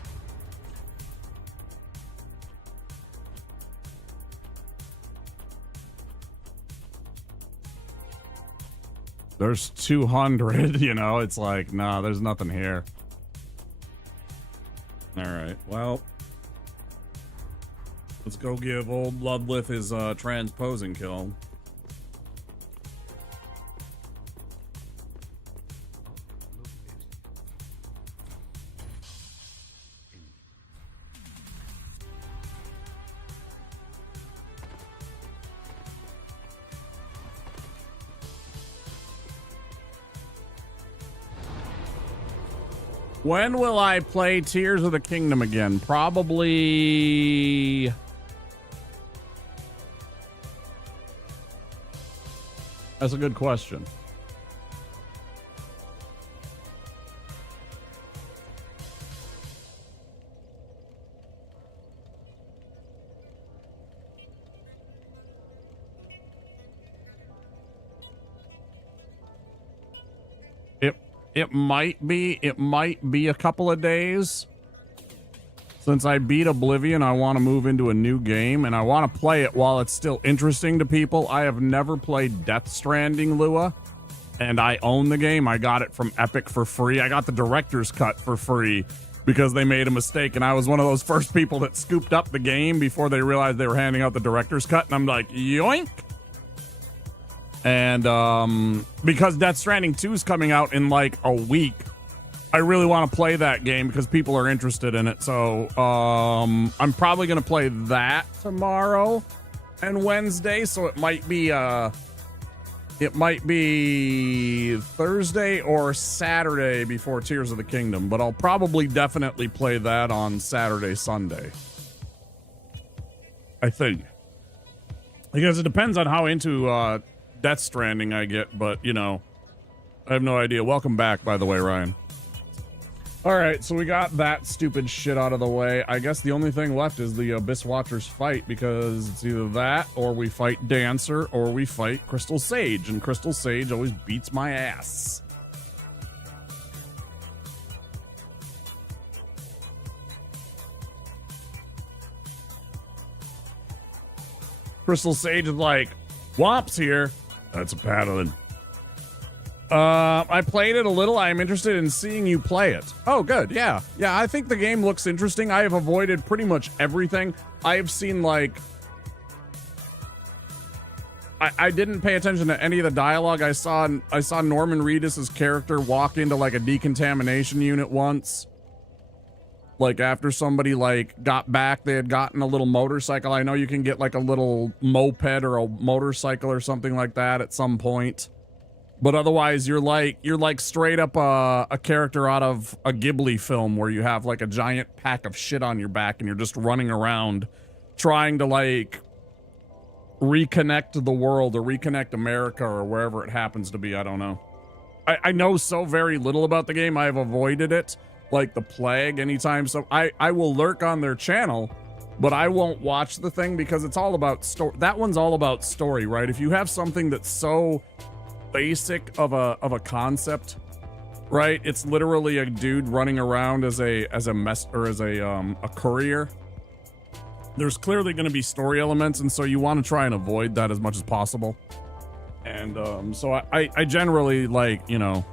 There's 200, you know, it's like, nah, there's nothing here. All right, well, let's go give old Bloodlith his transposing kill. When will I play Tears of the Kingdom again? Probably... That's a good question. It might be a couple of days. Since I beat Oblivion, I want to move into a new game, and I want to play it while it's still interesting to people. I have never played Death Stranding, Lua, and I own the game. I got it from Epic for free. I got the director's cut for free because they made a mistake, and I was one of those first people that scooped up the game before they realized they were handing out the director's cut, and I'm like, yoink! And because Death Stranding 2 is coming out in like a week, I really want to play that game because people are interested in it. So I'm probably going to play that tomorrow and Wednesday. So it might be Thursday or Saturday before Tears of the Kingdom. But I'll probably definitely play that on Saturday, Sunday. I think. Because it depends on how into Death Stranding I get, but you know, I have no idea. Welcome back, by the way, Ryan. All right, so we got that stupid shit out of the way. I guess the only thing left is the Abyss Watchers fight, because it's either that or we fight Dancer or we fight Crystal Sage, and Crystal Sage always beats my ass. Crystal Sage is like, Womp's here. That's a paladin. I played it a little. I'm interested in seeing you play it. Oh, good. Yeah. Yeah, I think the game looks interesting. I have avoided pretty much everything. I have seen, like... I didn't pay attention to any of the dialogue. I saw Norman Reedus' character walk into, like, a decontamination unit once. Like, after somebody, like, got back, they had gotten a little motorcycle. I know you can get, like, a little moped or a motorcycle or something like that at some point. But otherwise, you're like straight up a character out of a Ghibli film where you have, like, a giant pack of shit on your back and you're just running around trying to, like, reconnect the world or reconnect America or wherever it happens to be. I don't know. I know so very little about the game. I have avoided it like the plague anytime. So I will lurk on their channel, but I won't watch the thing because it's all about story. That one's all about story, right? If you have something that's so basic of a concept, right? It's literally a dude running around as a courier. There's clearly going to be story elements, and so you want to try and avoid that as much as possible. And so I generally, like, you know,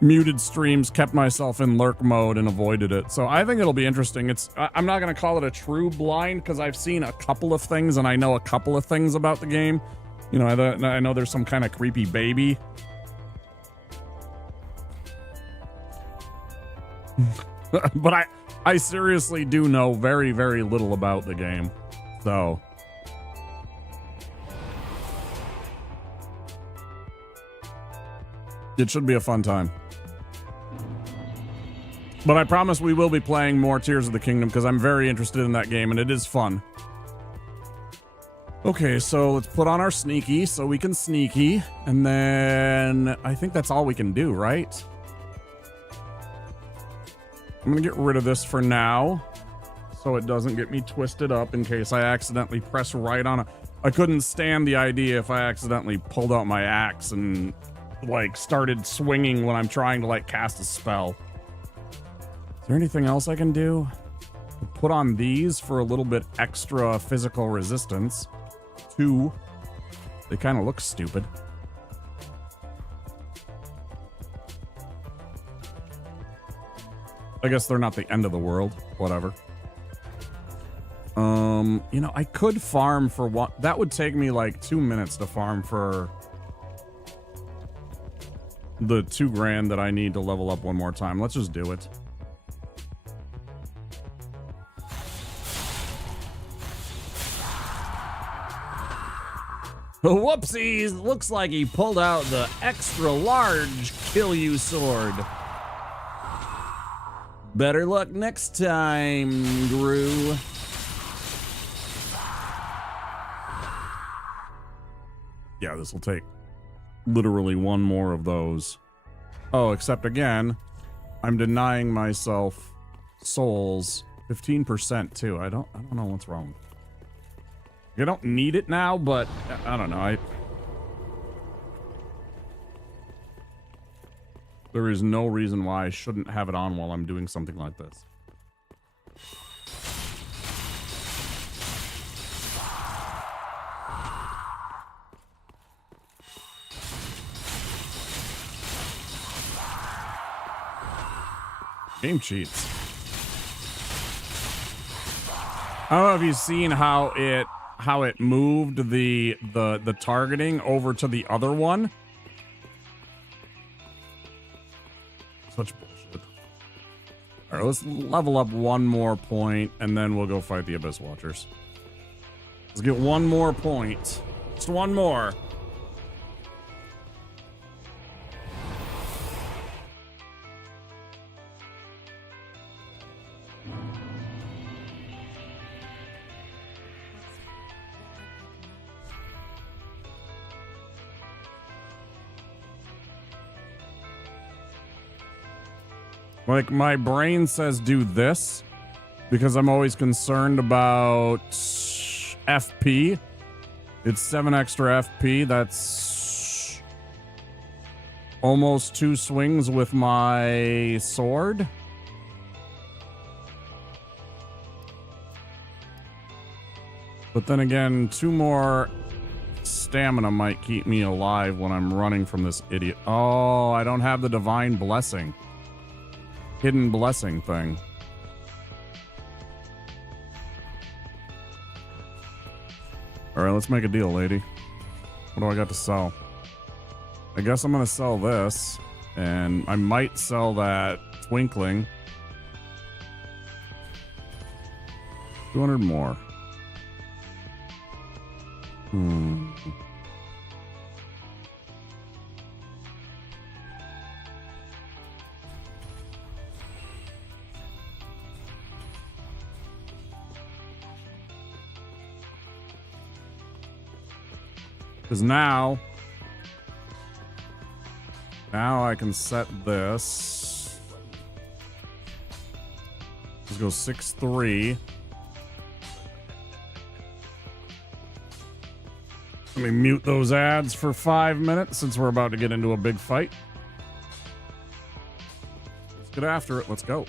muted streams, kept myself in lurk mode and avoided it. So I think it'll be interesting. I'm not going to call it a true blind because I've seen a couple of things and I know a couple of things about the game. You know, I know there's some kind of creepy baby. But I seriously do know very, very little about the game. So it should be a fun time. But I promise we will be playing more Tears of the Kingdom because I'm very interested in that game and it is fun. Okay, so let's put on our sneaky so we can sneaky. And then I think that's all we can do, right? I'm going to get rid of this for now so it doesn't get me twisted up in case I accidentally press right on it. I couldn't stand the idea if I accidentally pulled out my axe and like started swinging when I'm trying to like cast a spell. Is there anything else I can do? Put on these for a little bit extra physical resistance. 2. They kind of look stupid. I guess they're not the end of the world. Whatever. You know, I could farm for one. That would take me like 2 minutes to farm for the 2 grand that I need to level up one more time. Let's just do it. Whoopsies! Looks like he pulled out the extra large kill you sword. Better luck next time, Gru. Yeah, this will take literally one more of those. Oh, except again, I'm denying myself souls 15% too. I don't know what's wrong. I don't need it now, but I don't know. There is no reason why I shouldn't have it on while I'm doing something like this. Game cheats. I don't know if you've seen how it moved the targeting over to the other one. Such bullshit. All right, let's level up one more point, and then we'll go fight the Abyss Watchers. Let's get one more point. Just one more. Like, my brain says do this because I'm always concerned about FP. It's 7 extra FP. That's almost 2 swings with my sword. But then again, 2 more stamina might keep me alive when I'm running from this idiot. Oh, I don't have the Divine Blessing. Hidden blessing thing. All right, let's make a deal, lady. What do I got to sell? I guess I'm gonna sell this, and I might sell that Twinkling. 200 more. Because now I can set this. Let's go 6-3. Let me mute those ads for 5 minutes since we're about to get into a big fight. Let's get after it. Let's go.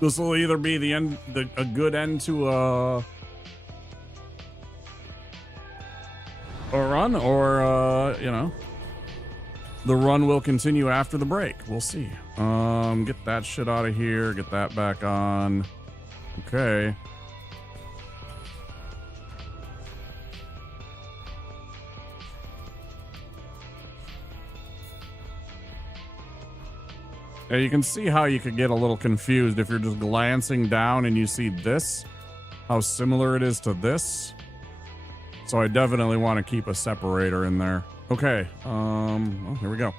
This will either be the end, a good end to a run, or you know, the run will continue after the break. We'll see. Get that shit out of here. Get that back on. Okay. Yeah, you can see how you could get a little confused if you're just glancing down and you see this, how similar it is to this. So I definitely want to keep a separator in there. Okay, well, here we go.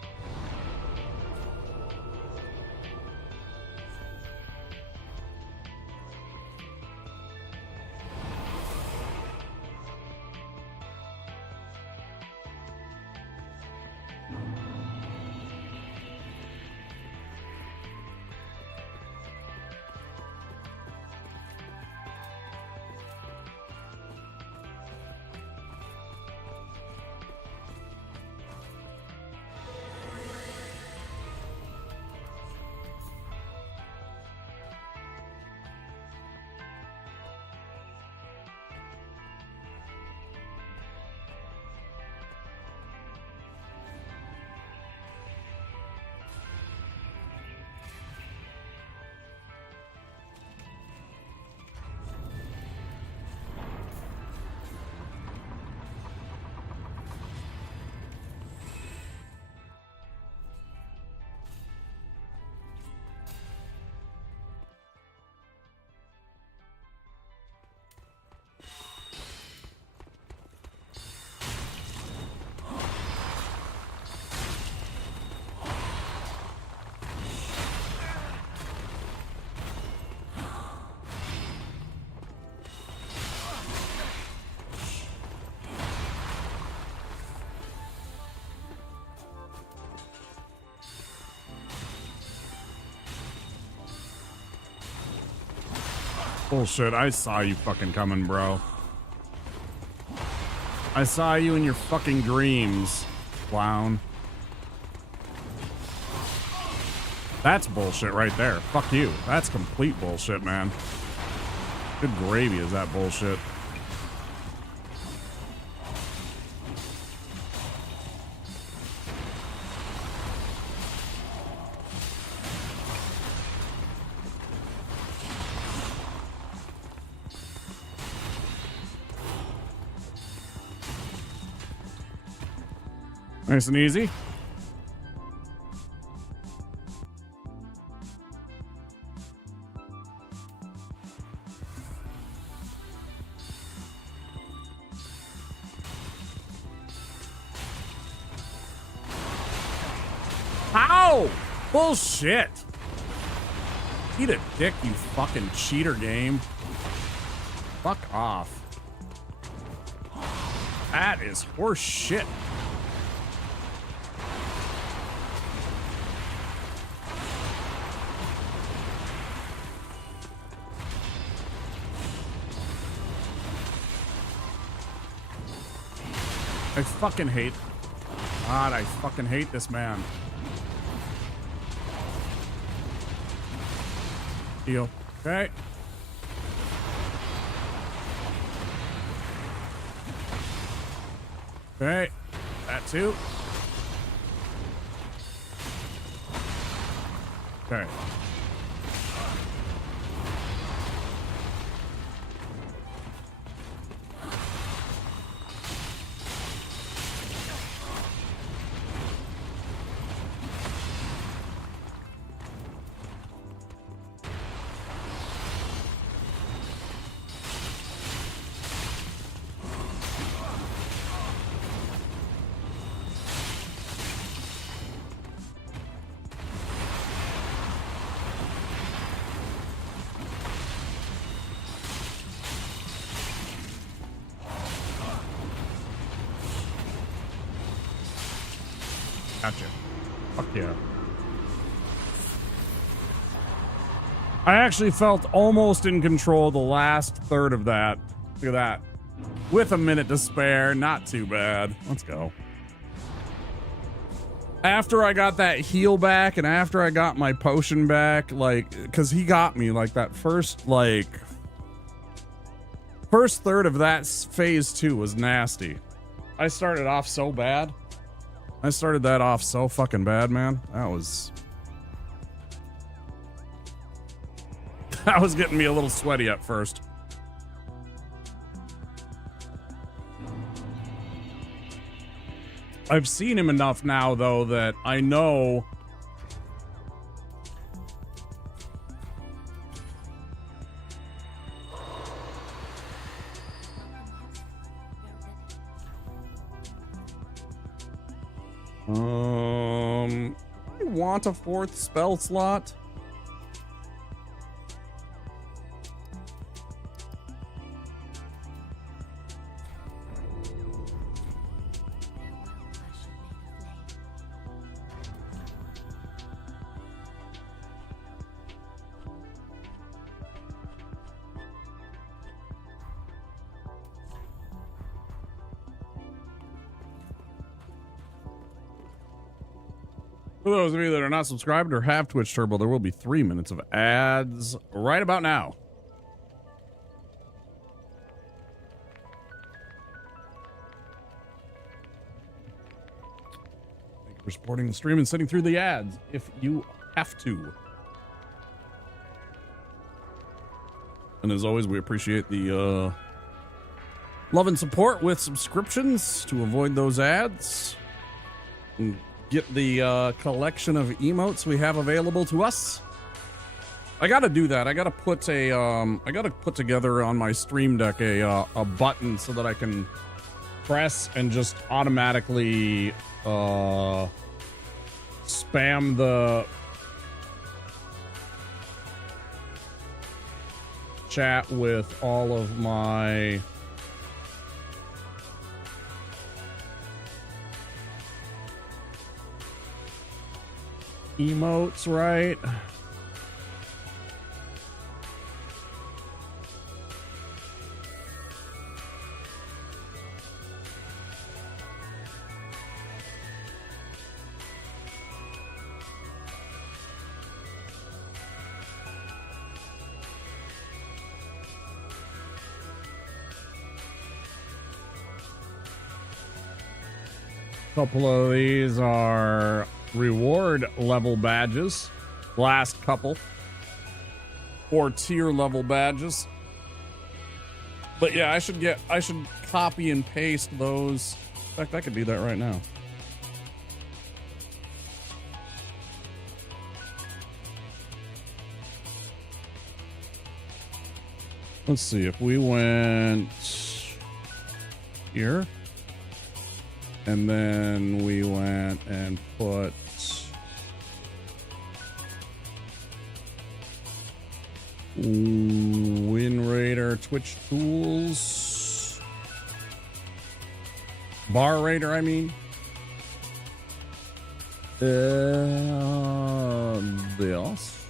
Bullshit. I saw you fucking coming, bro. I saw you in your fucking dreams, clown. That's bullshit right there. Fuck you. That's complete bullshit, man. Good gravy is that bullshit. Nice and easy. Ow! Bullshit! Eat a dick, you fucking cheater game. Fuck off. That is horse shit. I fucking hate. God, I fucking hate this man. Deal. Okay. Okay. That too. Okay. Gotcha. Fuck yeah. I actually felt almost in control the last third of that. Look at that. With a minute to spare. Not too bad. Let's go. After I got that heal back and after I got my potion back, like, because he got me, like, that first third of that phase 2 was nasty. I started off so bad. I started that off so fucking bad, man. That was getting me a little sweaty at first. I've seen him enough now, though, that I know I want a 4th spell slot. For those of you that are not subscribed or have Twitch Turbo, there will be 3 minutes of ads right about now. Thank you for supporting the stream and sitting through the ads if you have to. And as always, we appreciate the love and support with subscriptions to avoid those ads. And get the collection of emotes we have available to us. I gotta do that. I gotta put together on my Stream Deck a button so that I can press and just automatically spam the chat with all of my emotes, right? Couple of these are reward level badges. Last couple. Or tier level badges. But yeah, I should copy and paste those. In fact, I could do that right now. Let's see if we went here. And then we went and put Win Raider, Twitch Tools, Bar Raider, I mean. This.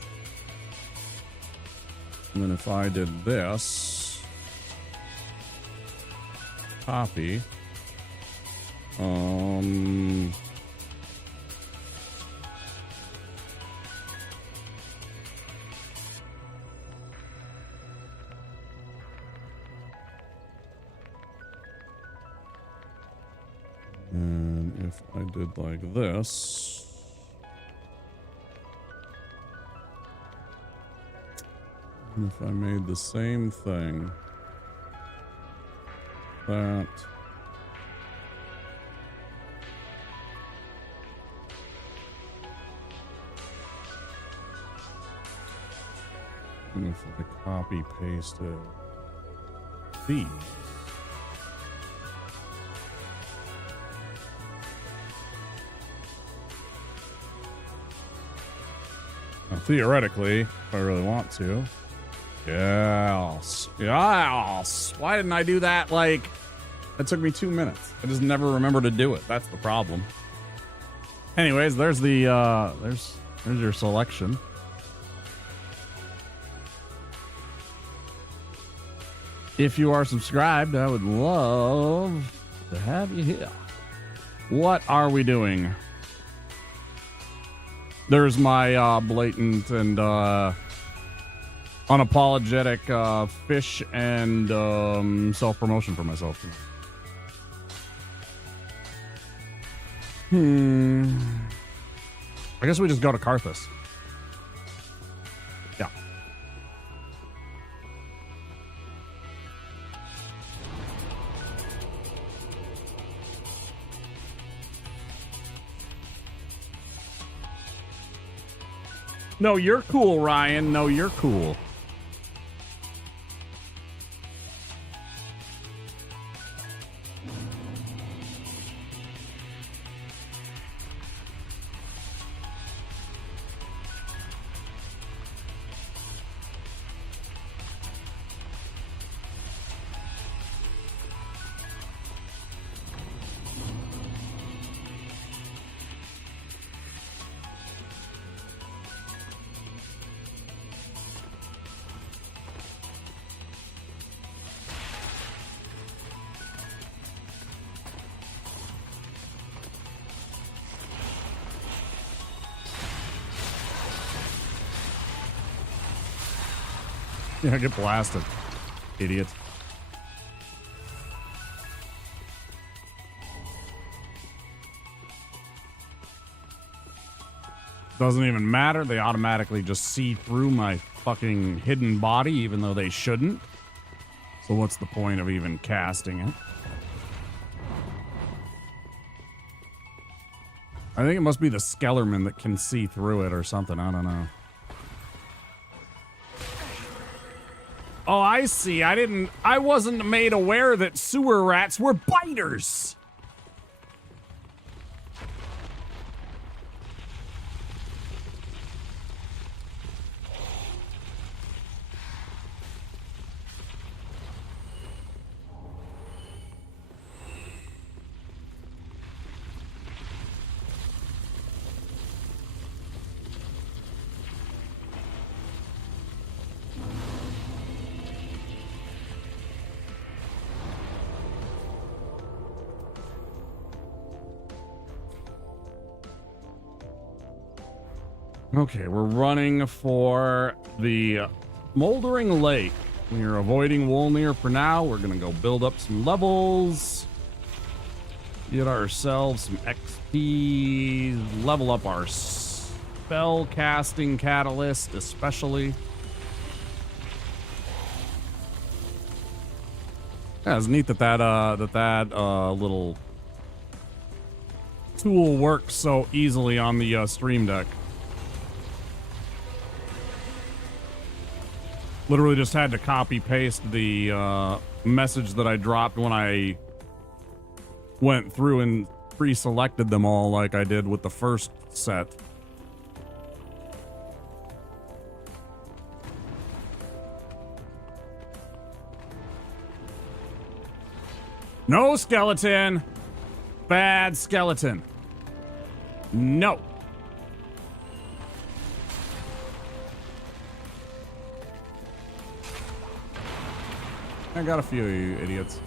And then if I did this, copy. And if I did like this, and if I made the same thing, that, and if I copy pasted these, now, theoretically, if I really want to, yes, why didn't I do that? Like, it took me 2 minutes. I just never remember to do it. That's the problem. Anyways, there's the there's your selection. If you are subscribed, I would love to have you here. What are we doing? There's my blatant and unapologetic fish and self-promotion for myself. I guess we just go to Karthus. Yeah. No, you're cool, Ryan. No, you're cool. Yeah, get blasted, idiot. Doesn't even matter. They automatically just see through my fucking hidden body, even though they shouldn't. So what's the point of even casting it? I think it must be the Skellerman that can see through it or something. I don't know. Oh, I see. I wasn't made aware that sewer rats were biters. Okay, we're running for the Moldering Lake. We are avoiding Wolnir for now. We're going to go build up some levels. Get ourselves some XP. Level up our spell casting catalyst, especially. Yeah, it's neat that that little tool works so easily on the Stream Deck. Literally just had to copy paste the message that I dropped when I went through and pre-selected them all like I did with the first set. No skeleton. Bad skeleton. No. I got a few of you idiots.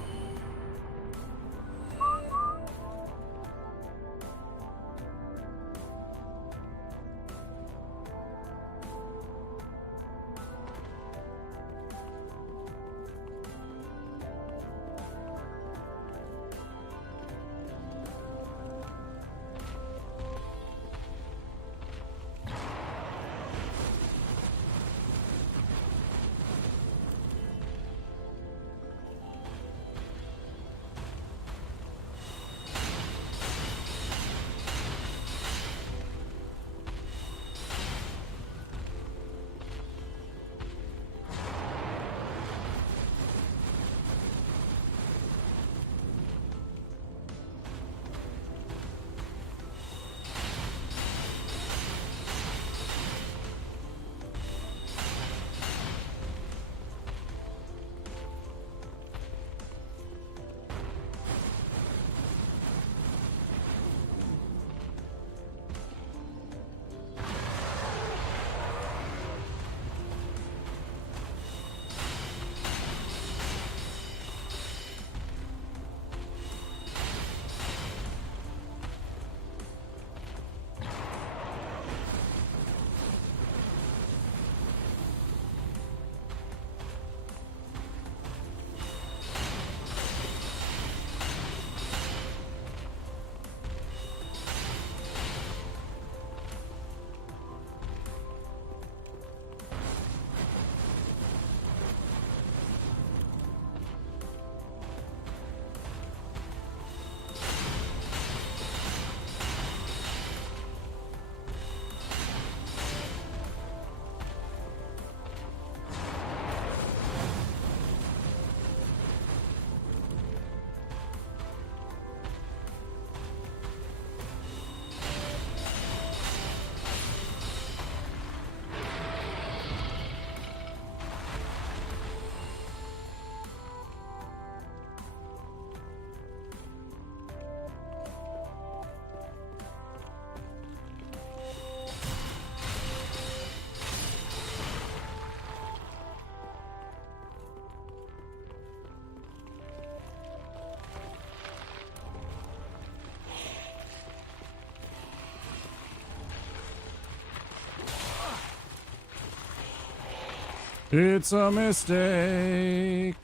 It's a mistake.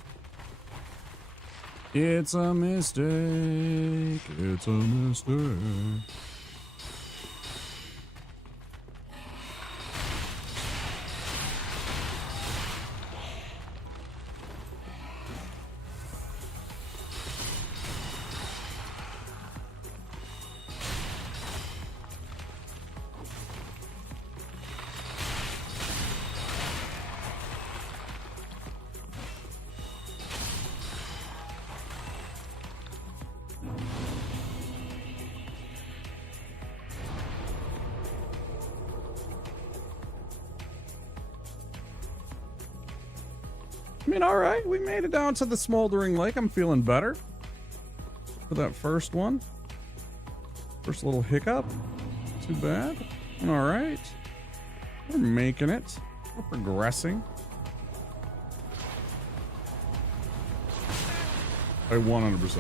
It's a mistake. It's a mistake. I mean, all right, we made it down to the smoldering lake. I'm feeling better for that first one. First little hiccup. Too bad. All right. We're making it. We're progressing. I 100%.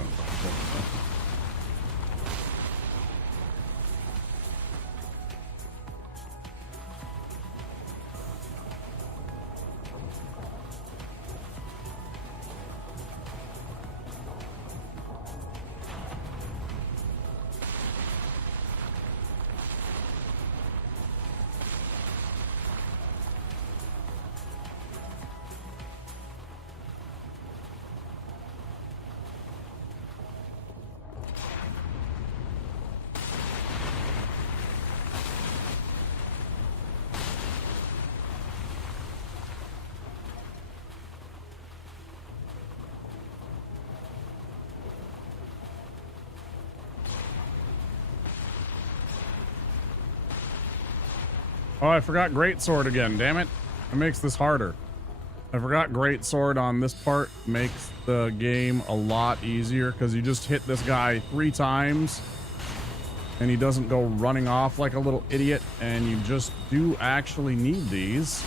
Oh, I forgot Greatsword again. Damn it. It makes this harder. I forgot Greatsword on this part. Makes the game a lot easier because you just hit this guy 3 times and he doesn't go running off like a little idiot, and you just do actually need these.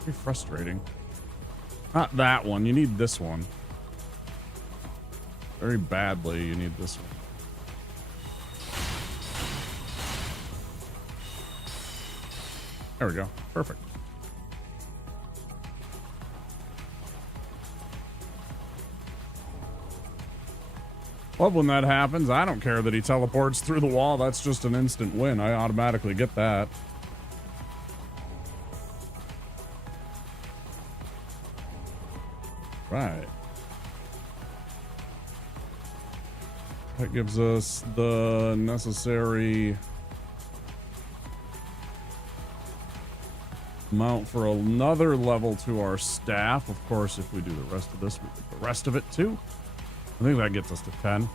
Pretty frustrating. Not that one. You need this one. Very badly, you need this one. There we go. Perfect. Love when that happens. I don't care that he teleports through the wall. That's just an instant win. I automatically get that. Right. That gives us the necessary amount for another level to our staff. Of course, if we do the rest of this, we get the rest of it too. I think that gets us to 10.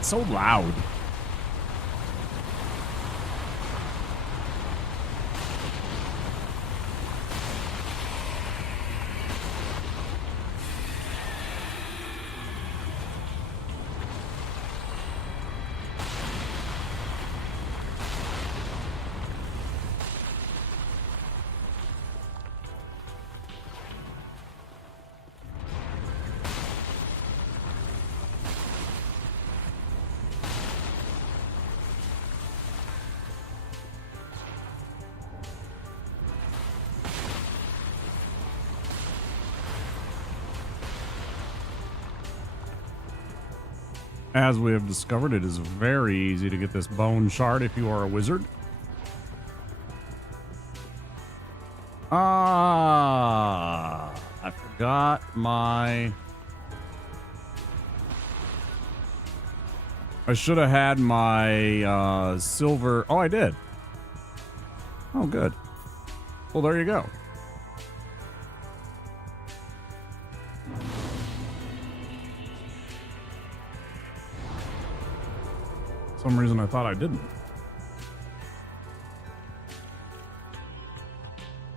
So loud. As we have discovered, it is very easy to get this bone shard if you are a wizard. I forgot my... I should have had my silver... Oh, I did. Oh, good. Well, there you go. For some reason I thought I didn't.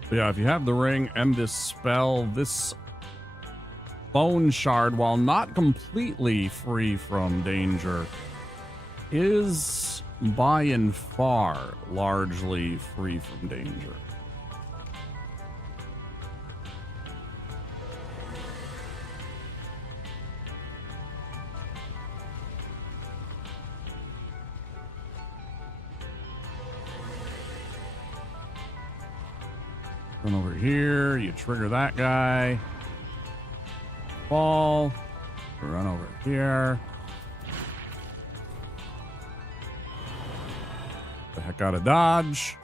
But yeah, if you have the ring and this spell, this bone shard, while not completely free from danger, is by and far largely free from danger. Run over here, you trigger that guy. Fall. Run over here. The heck out of dodge.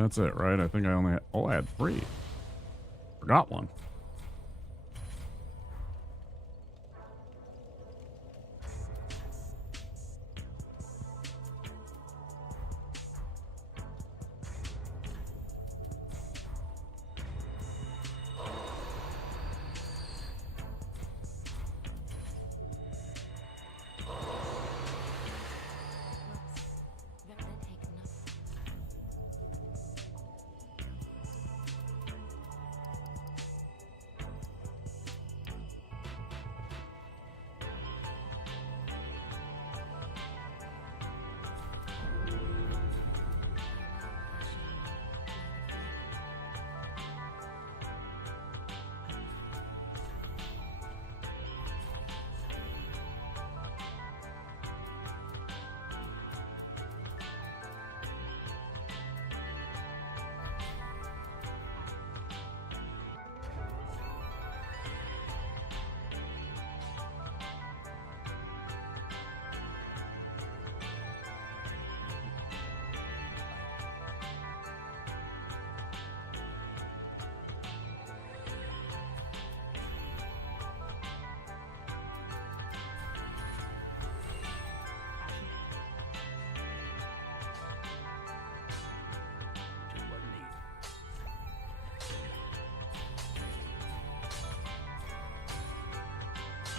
That's it, right? I think I only had, oh, I had 3. Forgot one.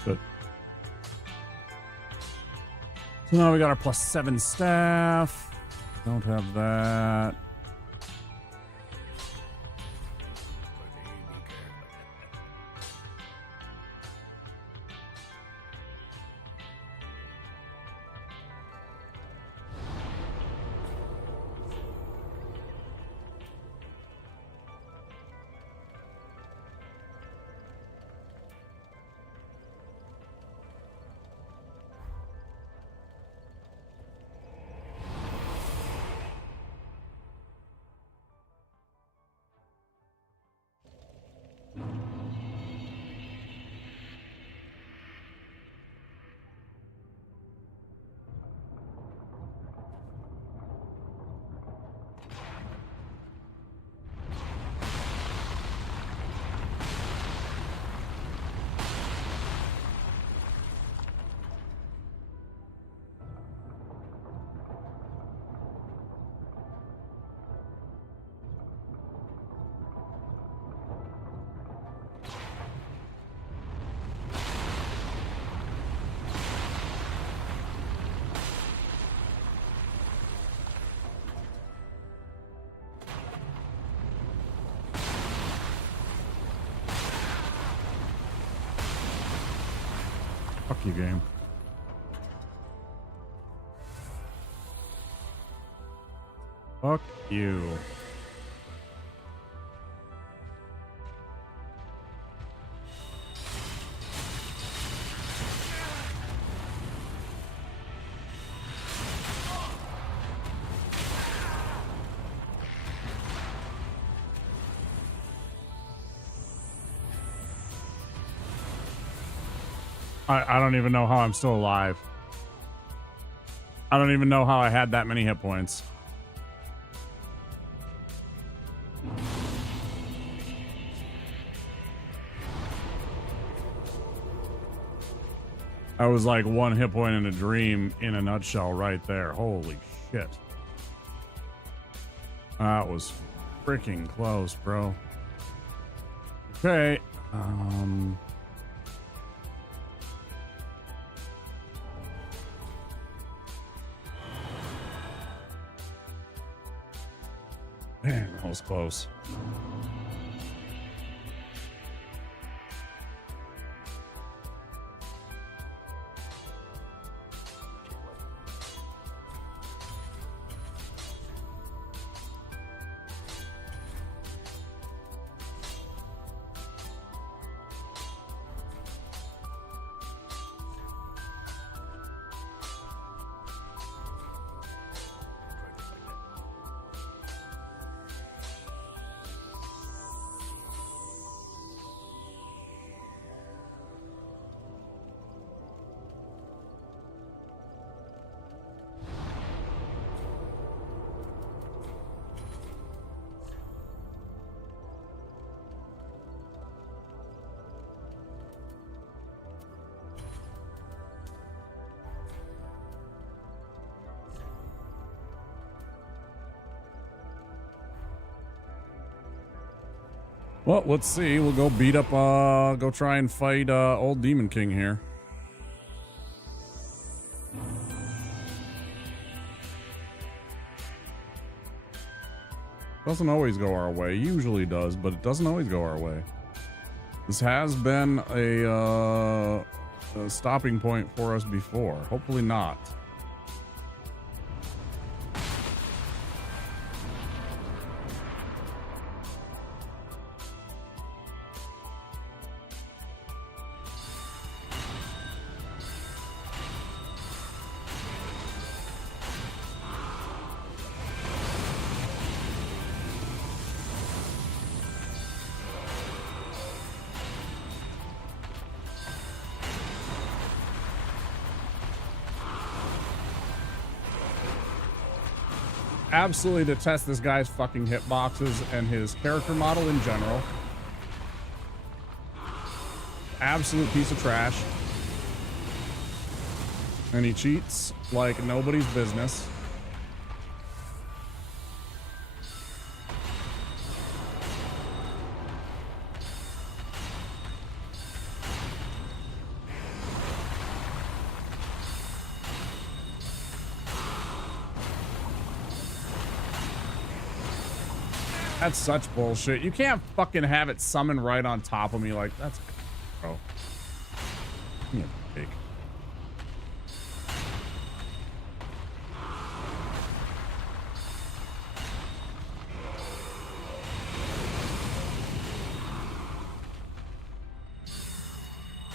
Good. So now we got our +7 staff. Don't have that. Fuck you, game. Fuck you. I don't even know how I'm still alive. I don't even know how I had that many hit points. I was like 1 hit point in a dream in a nutshell right there. Holy shit. That was freaking close, bro. Okay. Man, that was close. Well, let's see. We'll go beat up, go try and fight, old Demon King here. Doesn't always go our way. Usually does, but it doesn't always go our way. This has been a stopping point for us before. Hopefully not. Absolutely detest this guy's fucking hitboxes and his character model in general. Absolute piece of trash. And he cheats like nobody's business. That's such bullshit. You can't fucking have it summon right on top of me like that's bro. Give me a break.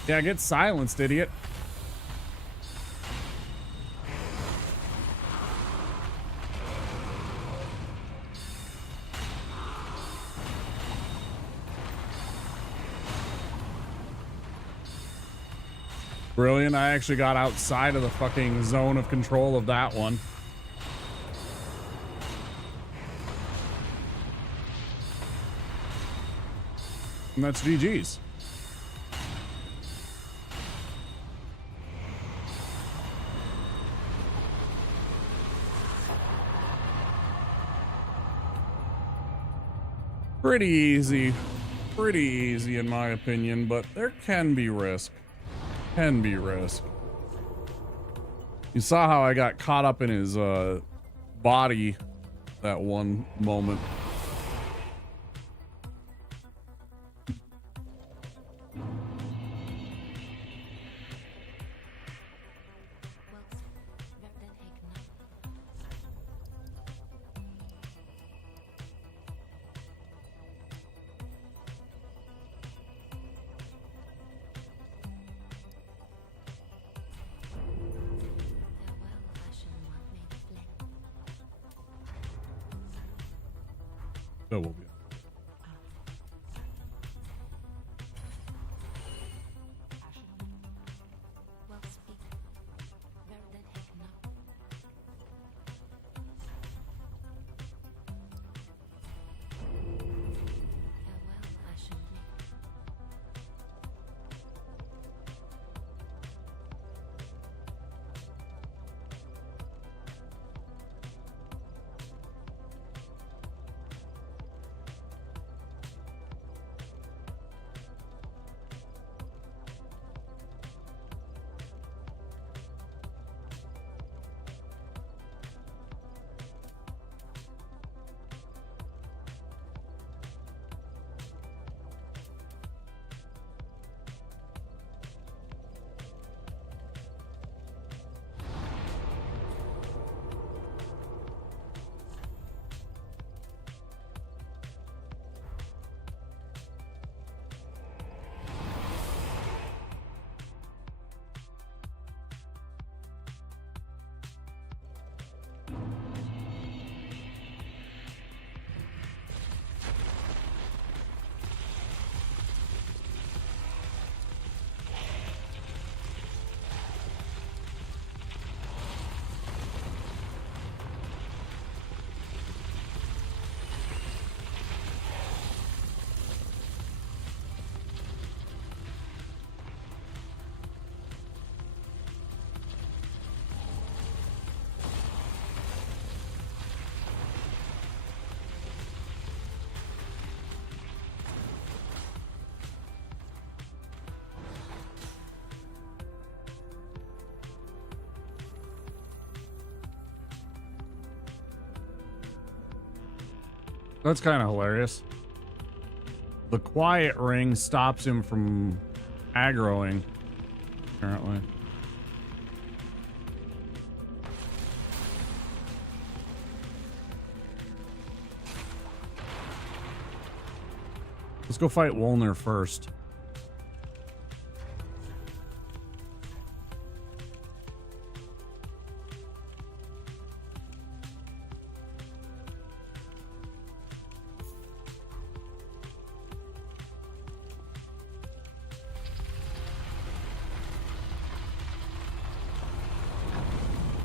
Yeah, get silenced, idiot. Brilliant. I actually got outside of the fucking zone of control of that one. And that's GG's. Pretty easy. Pretty easy in my opinion, but there can be risk. Can be risk. You saw how I got caught up in his body that one moment. So we'll be. That's kind of hilarious. The quiet ring stops him from aggroing, apparently. Let's go fight Wolner first.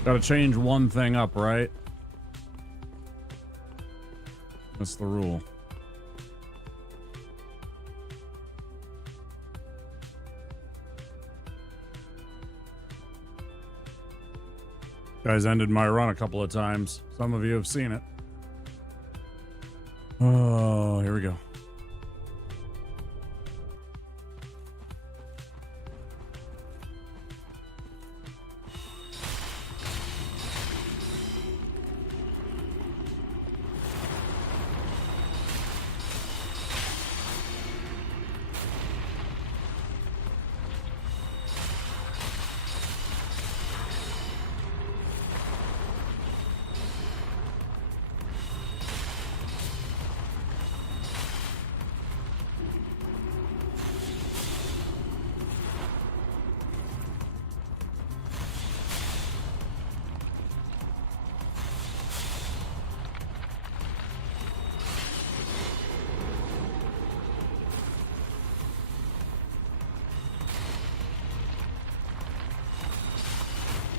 Gotta change one thing up, right? That's the rule. Guys ended my run a couple of times. Some of you have seen it. Oh, here we go.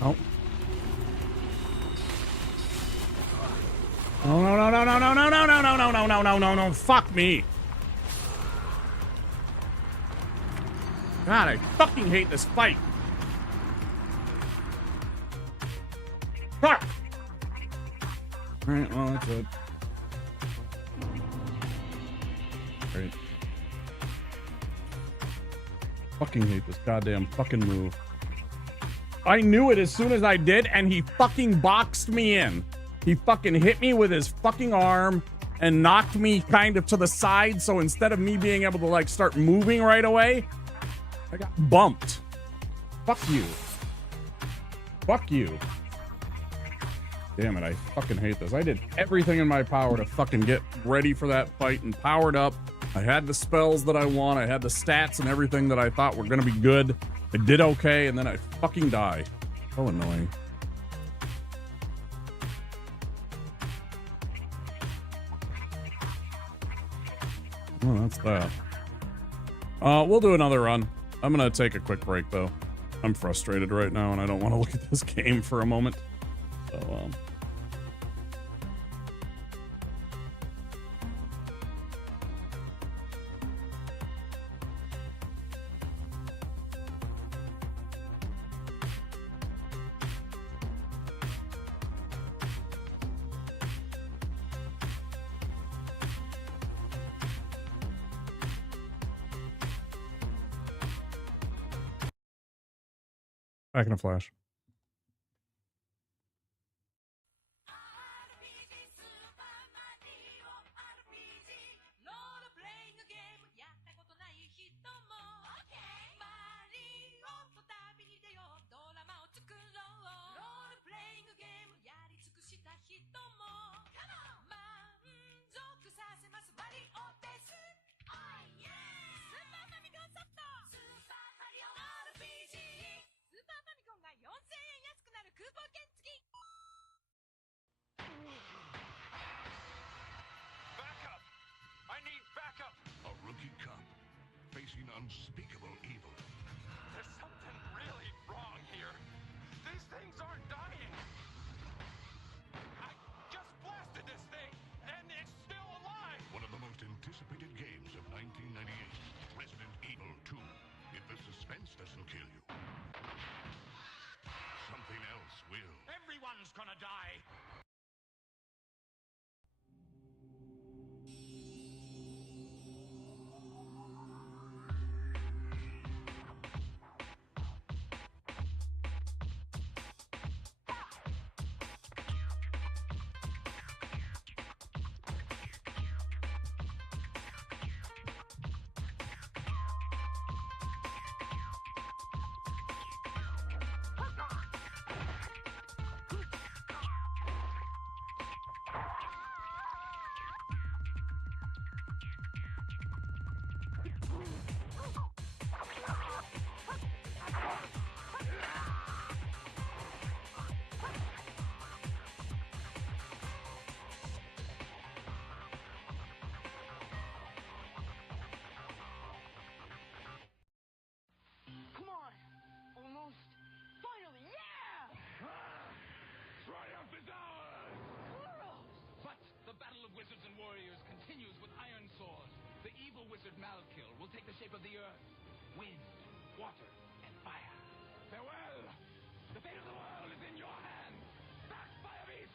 Oh. Oh, no, no, no, no, no, no, no, no, no, no, no, no, no, no, no, fuck me. God, I fucking hate this fight. Fuck. Alright, well, that's it. Great. Fucking hate this goddamn fucking move. I knew it as soon as I did, and he fucking boxed me in. He fucking hit me with his fucking arm and knocked me kind of to the side, so instead of me being able to, like, start moving right away, I got bumped. Fuck you. Fuck you. Damn it, I fucking hate this. I did everything in my power to fucking get ready for that fight and powered up. I had the spells that I want. I had the stats and everything that I thought were gonna be good. I did okay, and then I fucking die. So annoying. Well, that's that. We'll do another run. I'm gonna take a quick break, though. I'm frustrated right now, and I don't want to look at this game for a moment. So, back in a flash. Backup! I need backup! A rookie cop facing unspeakable evil. There's something really wrong here. These things aren't dying. I just blasted this thing, and it's still alive. One of the most anticipated games of 1998, Resident Evil 2. If the suspense doesn't kill you, something else will. Everyone's gonna die. wizard Malkill will take the shape of the earth, wind, water, and fire. Farewell! The fate of the world is in your hands! Back, Fire Beast!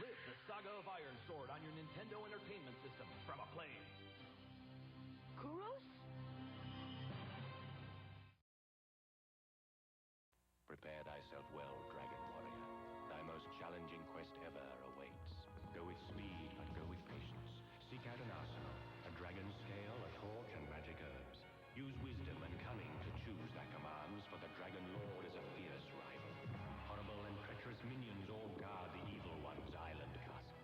Live the saga of Iron Sword on your Nintendo Entertainment System from Acclaim. Kuros? Prepare thyself well, Dragon Warrior. Thy most challenging quest ever awaits. Go with speed, but go with patience. Seek out an arsenal, a dragon scale, a torch, and magic herbs. Use wisdom and cunning to choose thy commands, for the Dragon Lord is a fierce rival. Horrible and treacherous minions all guard the Evil One's island castle.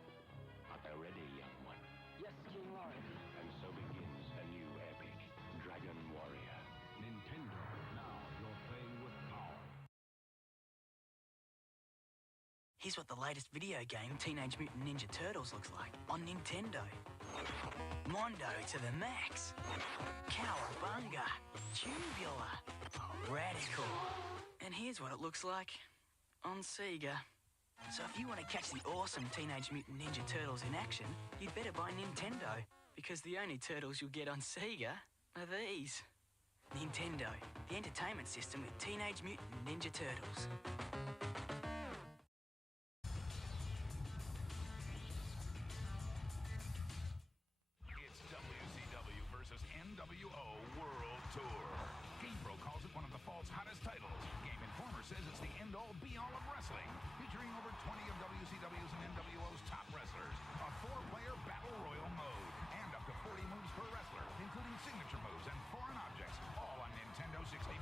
Art thou ready, young one? Yes, King Lawrence. And so begins a new epic, Dragon Warrior. Nintendo, now you're playing with power. Here's what the latest video game, Teenage Mutant Ninja Turtles, looks like on Nintendo. Mondo to the max. Cowabunga. Tubular. Radical. And here's what it looks like on Sega. So if you want to catch the awesome Teenage Mutant Ninja Turtles in action, you'd better buy Nintendo, because the only turtles you'll get on Sega are these. Nintendo, the entertainment system with Teenage Mutant Ninja Turtles. It's WCW versus NWO World Tour. GamePro calls it one of the fall's hottest titles. Game Informer says it's the end-all, be-all of wrestling, featuring over 20 of WCW's and NWO's top wrestlers, a 4-player battle royal mode, and up to 40 moves per wrestler, including signature moves and foreign objects, all on Nintendo 64.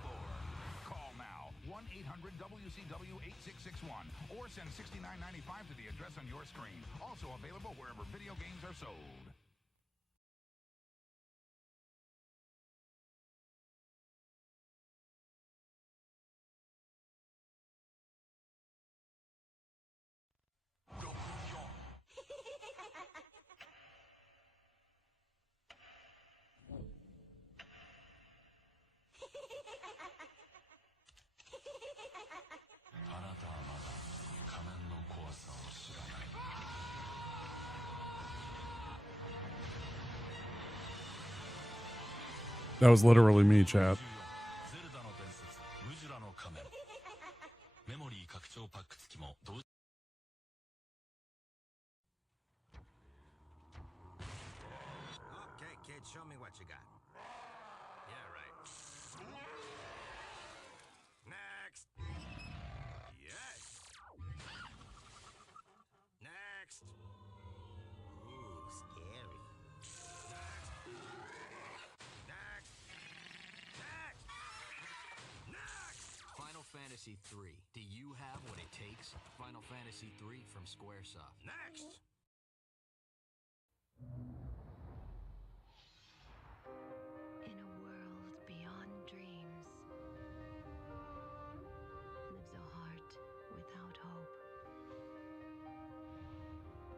Call now, 1-800-WCW-8661, or send $69.95 to the address on your screen. Also available wherever video games are sold. That was literally me, chat. Okay, kid, show me what you got. Yeah, right. Next. Yes. Next. Ooh, scary. Next. Final Fantasy III. Do you have what it takes? Final Fantasy III from Squaresoft. Next. In a world beyond dreams lives a heart without hope.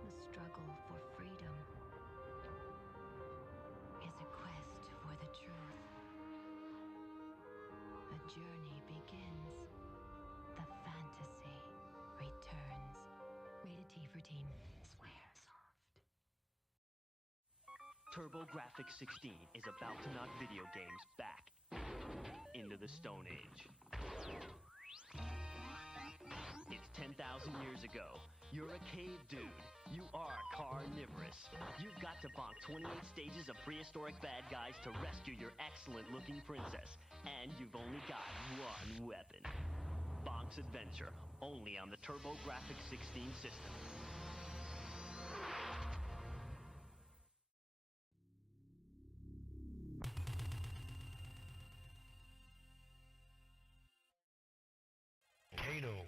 The struggle for freedom is a quest for the truth. A journey begins. The fantasy returns. Rated T for Teen. Squaresoft. TurboGrafx 16 is about to knock video games back into the Stone Age. It's 10,000 years ago. You're a cave dude. You are carnivorous. You've got to bonk 28 stages of prehistoric bad guys to rescue your excellent-looking princess. And you've only got one weapon. Bonk's Adventure, only on the TurboGrafx 16 system. Kano.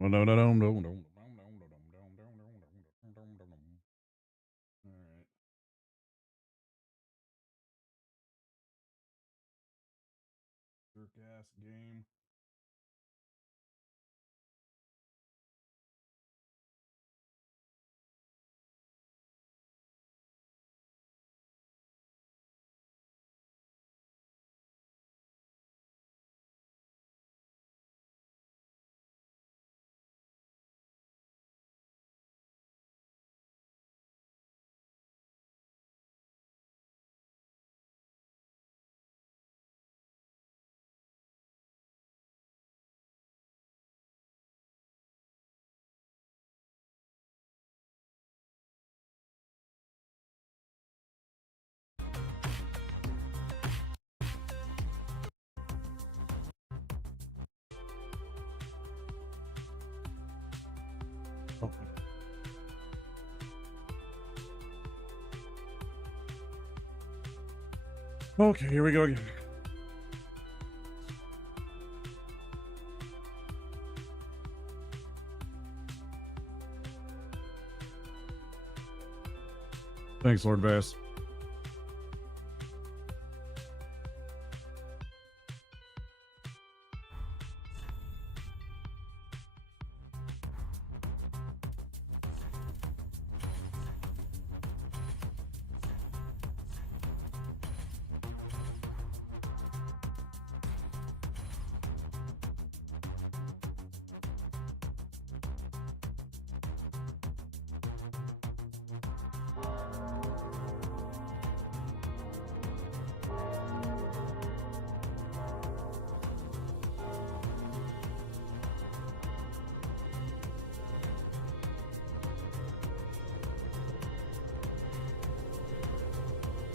Oh, no, no, no, no, no. All right. Jerk ass game. Okay, here we go again. Thanks, Lord Bass.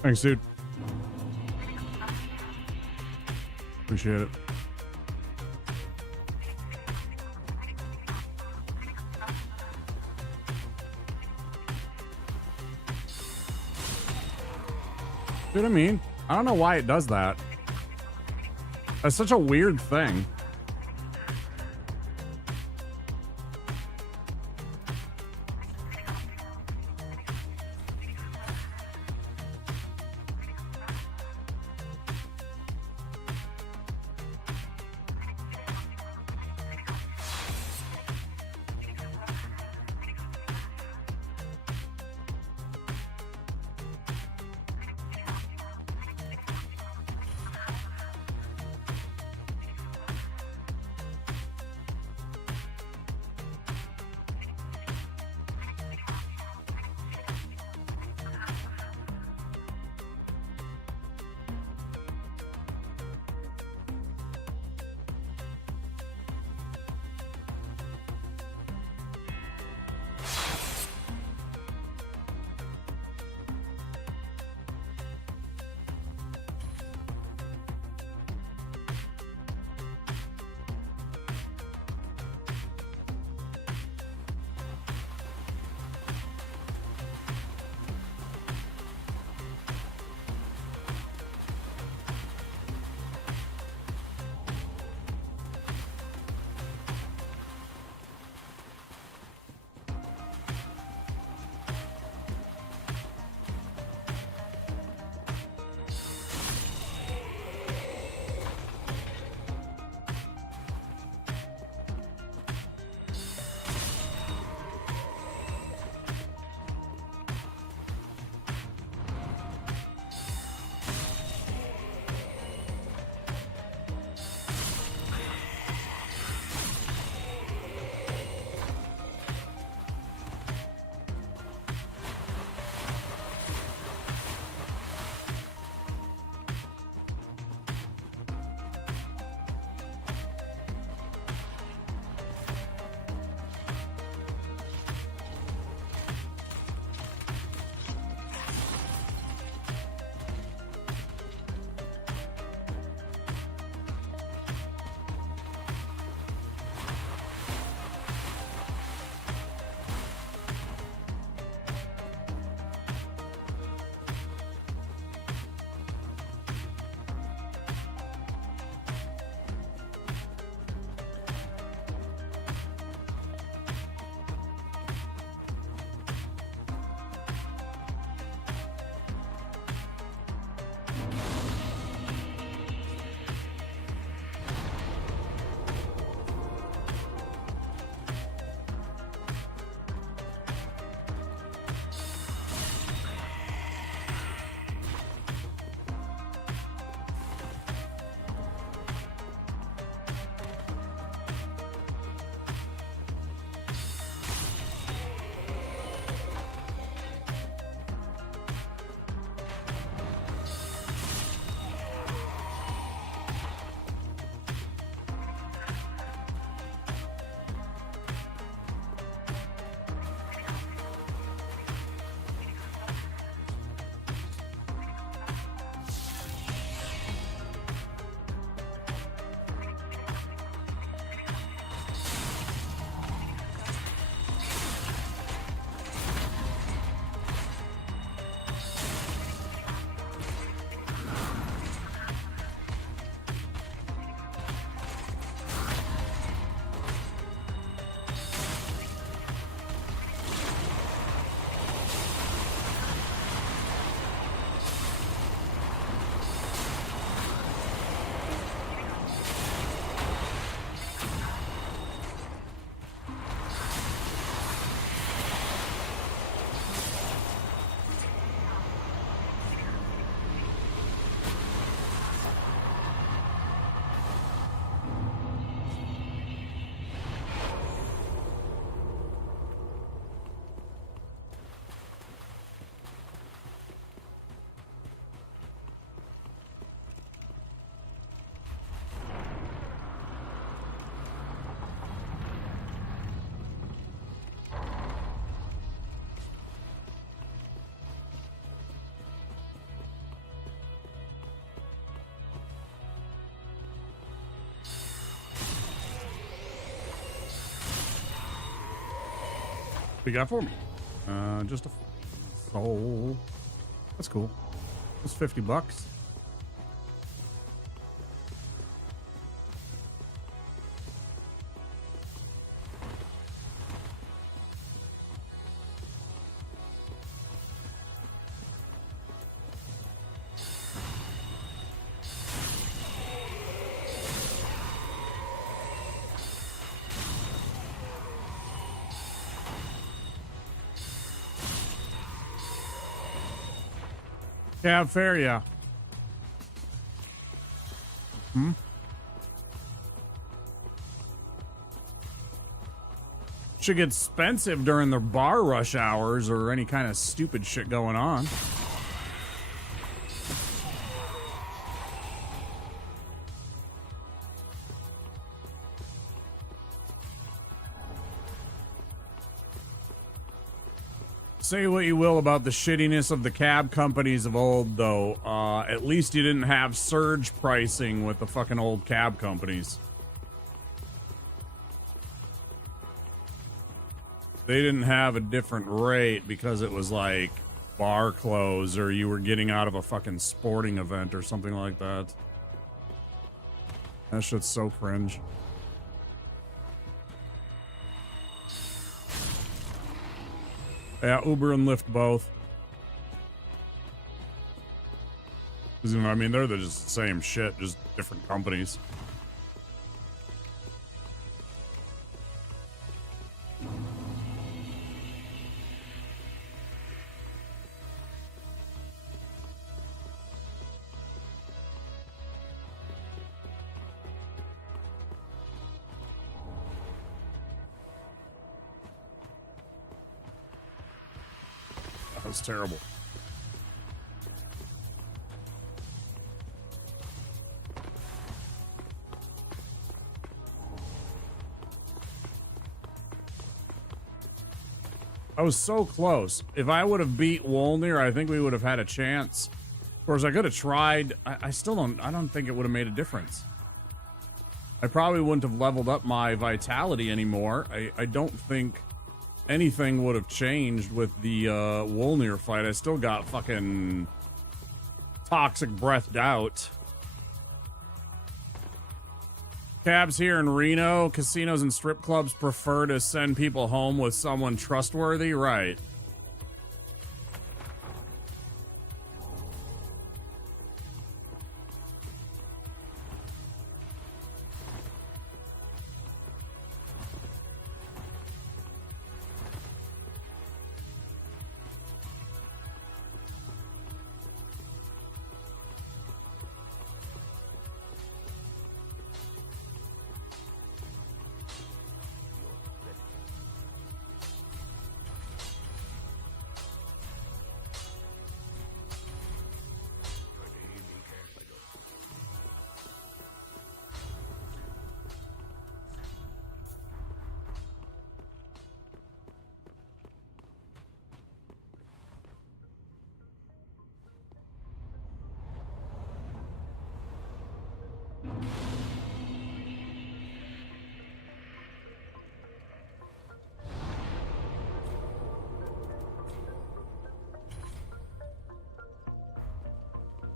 Thanks, dude. Appreciate it. See what I mean? I don't know why it does that. That's such a weird thing. you got for me? Just a soul. That's cool. That's $50. Cab fare, yeah. Should get expensive during the bar rush hours or any kind of stupid shit going on. Say what you will about the shittiness of the cab companies of old, though. At least you didn't have surge pricing with the fucking old cab companies. They didn't have a different rate because it was like bar close or you were getting out of a fucking sporting event or something like that. That shit's so cringe. Yeah, Uber and Lyft both. 'Cause, you know, I mean, they're just the same shit, just different companies. That was terrible. I was so close. If I would have beat Wolnir, I think we would have had a chance. Of course, I could have tried. I don't think it would have made a difference. I probably wouldn't have leveled up my vitality anymore. I don't think anything would have changed with the Wolnir fight. I still got fucking toxic breathed out. Cabs here in Reno, casinos and strip clubs prefer to send people home with someone trustworthy, right?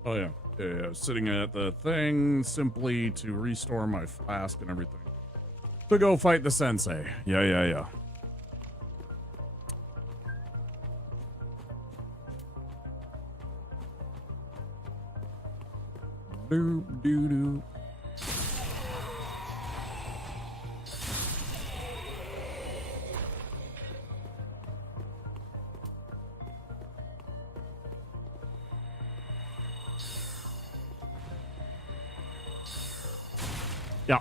Oh yeah. Yeah, sitting at the thing simply to restore my flask and everything. To go fight the sensei. Yeah. Doop doo doo. Yeah.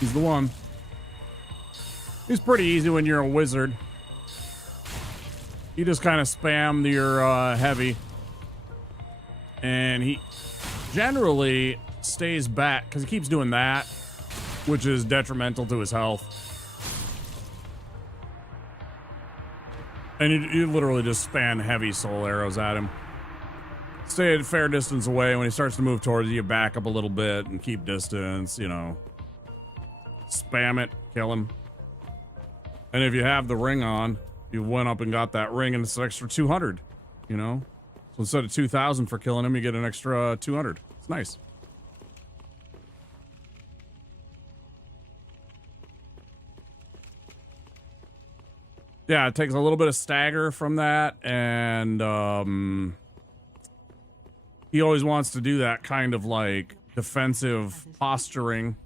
He's the one. He's pretty easy when you're a wizard. You just kind of spam your heavy. And he generally stays back because he keeps doing that, which is detrimental to his health. And you literally just spam heavy soul arrows at him. Stay at a fair distance away. When he starts to move towards you, back up a little bit and keep distance, you know. Spam it, kill him. And if you have the ring on, you went up and got that ring and it's an extra 200, you know? So instead of 2,000 for killing him, you get an extra 200. It's nice. Yeah, it takes a little bit of stagger from that, and he always wants to do that kind of like defensive posturing.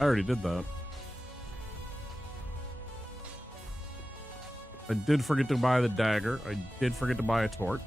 I already did that. I did forget to buy the dagger. I did forget to buy a torch.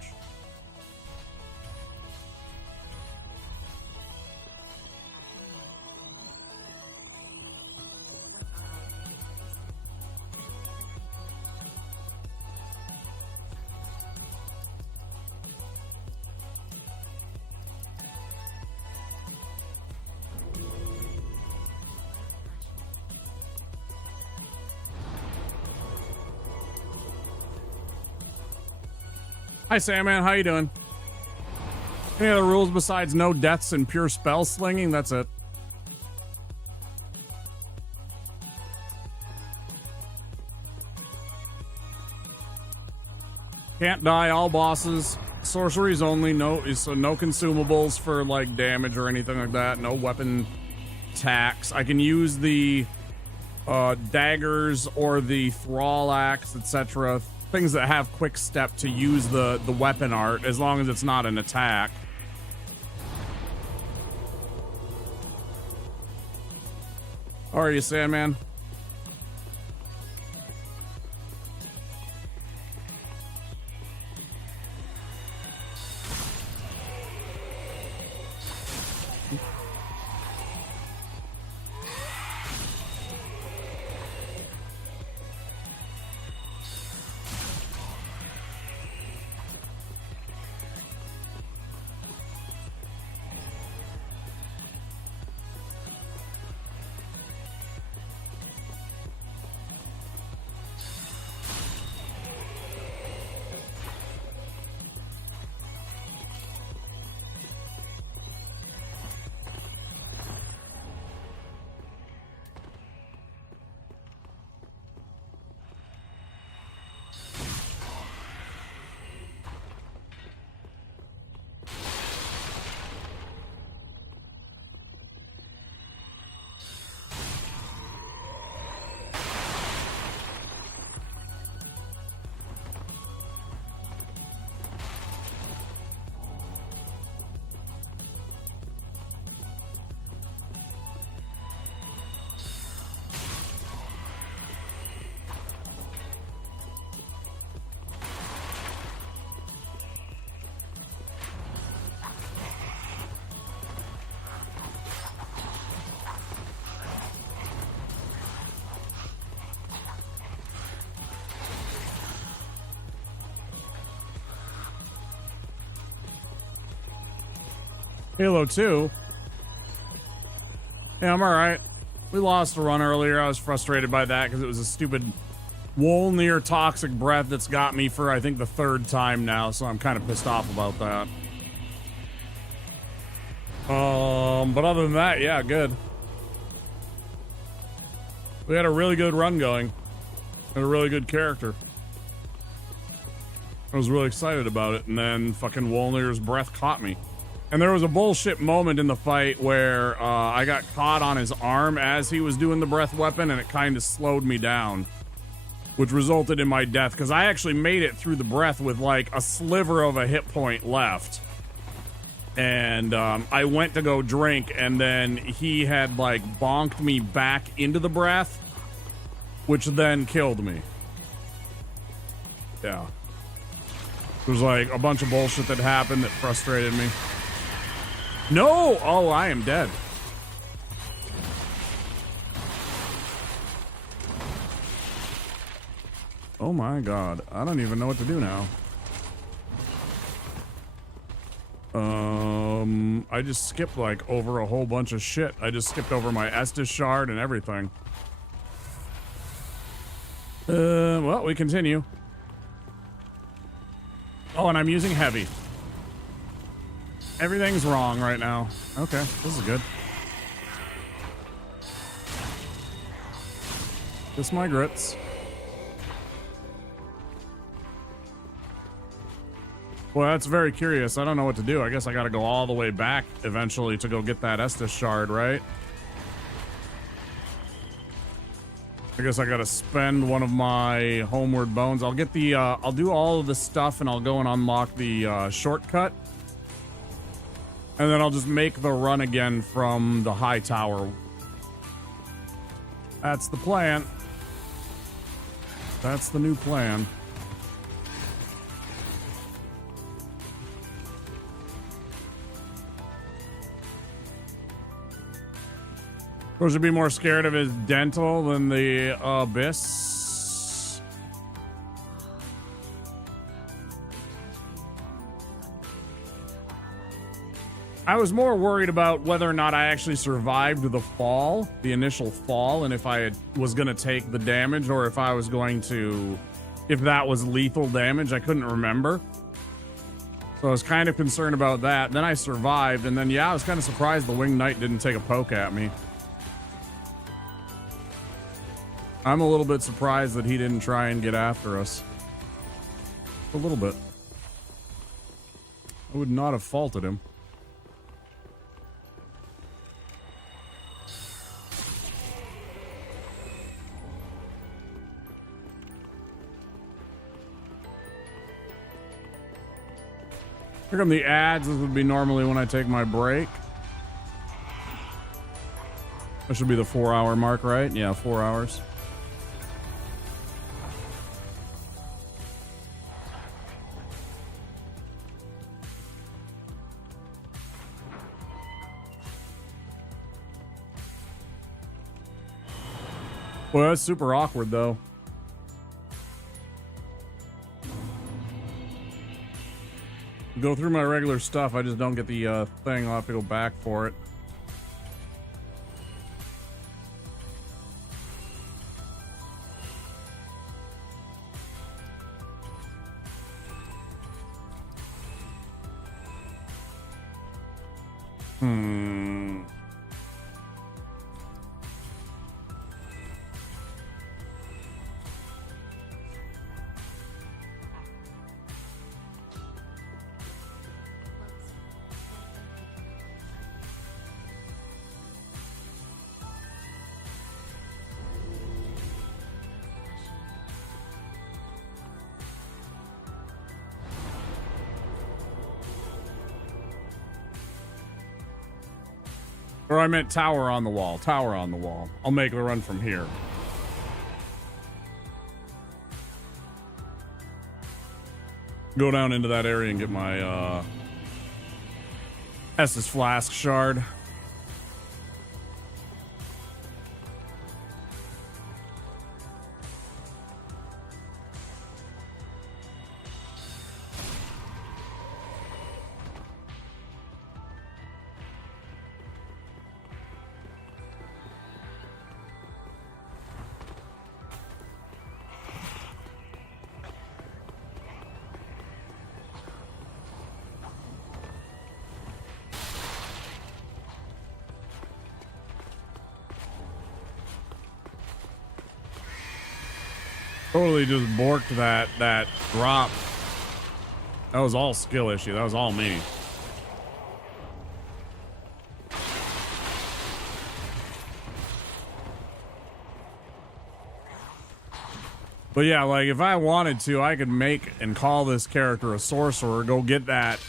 Hi, Sandman. How you doing? Any other rules besides no deaths and pure spell slinging? That's it. Can't die all bosses. Sorceries only. So no consumables for like damage or anything like that. No weapon attacks. I can use the daggers or the thrall axe, etc. Things that have quick step to use the weapon art, as long as it's not an attack. How are you, Sandman? Halo 2. Yeah, I'm alright. We lost a run earlier. I was frustrated by that because it was a stupid Wolnir toxic breath that's got me for, I think, the third time now, so I'm kind of pissed off about that. But other than that, yeah, good. We had a really good run going. And a really good character. I was really excited about it, and then fucking Wolnir's breath caught me. And there was a bullshit moment in the fight where I got caught on his arm as he was doing the breath weapon, and it kind of slowed me down, which resulted in my death, because I actually made it through the breath with like a sliver of a hit point left. And I went to go drink, and then he had like bonked me back into the breath, which then killed me. Yeah. There was like a bunch of bullshit that happened that frustrated me. No! Oh, I am dead. Oh my god. I don't even know what to do now. I just skipped like over a whole bunch of shit. I just skipped over my Estus shard and everything. Well, we continue. Oh, and I'm using heavy. Everything's wrong right now. Okay, this is good. Kiss my grits. Well, that's very curious. I don't know what to do. I guess I gotta go all the way back eventually to go get that Estus shard, right? I guess I gotta spend one of my homeward bones. I'll get the, I'll do all of the stuff and I'll go and unlock the shortcut. And then I'll just make the run again from the high tower. That's the plan. That's the new plan. Who should be more scared of his dental than the abyss? I was more worried about whether or not I actually survived the fall, the initial fall, and if I was going to take the damage or if I was going to, if that was lethal damage. I couldn't remember. So I was kind of concerned about that. Then I survived, and then, yeah, I was kind of surprised the Winged Knight didn't take a poke at me. I'm a little bit surprised that he didn't try and get after us. A little bit. I would not have faulted him. Here come the ads. This would be normally when I take my break. That should be the 4-hour mark, right? Yeah, 4 hours. Well, that's super awkward, though. Go through my regular stuff. I just don't get the thing. I'll have to go back for it. Or I meant tower on the wall. Tower on the wall. I'll make the run from here. Go down into that area and get my Estus Flask shard. Totally just borked that drop. That was all skill issue. That was all me. But yeah, like if I wanted to, I could make and call this character a sorcerer, go get that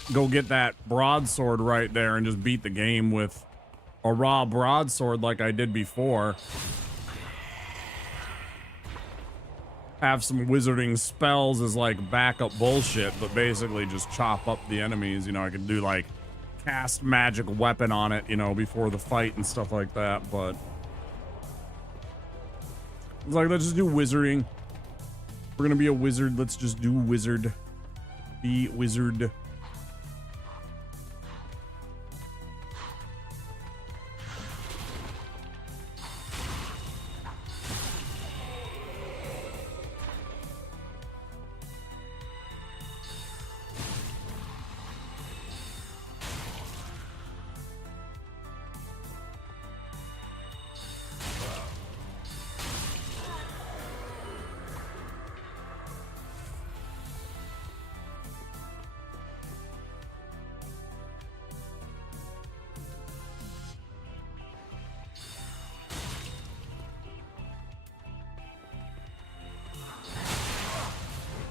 broadsword right there and just beat the game with a raw broadsword like I did before. Have some wizarding spells as like backup bullshit, but basically just chop up the enemies. You know, I could do like cast magic weapon on it, you know, before the fight and stuff like that. But it's like, let's just do wizarding. We're gonna be a wizard. Let's just do wizard. Be wizard.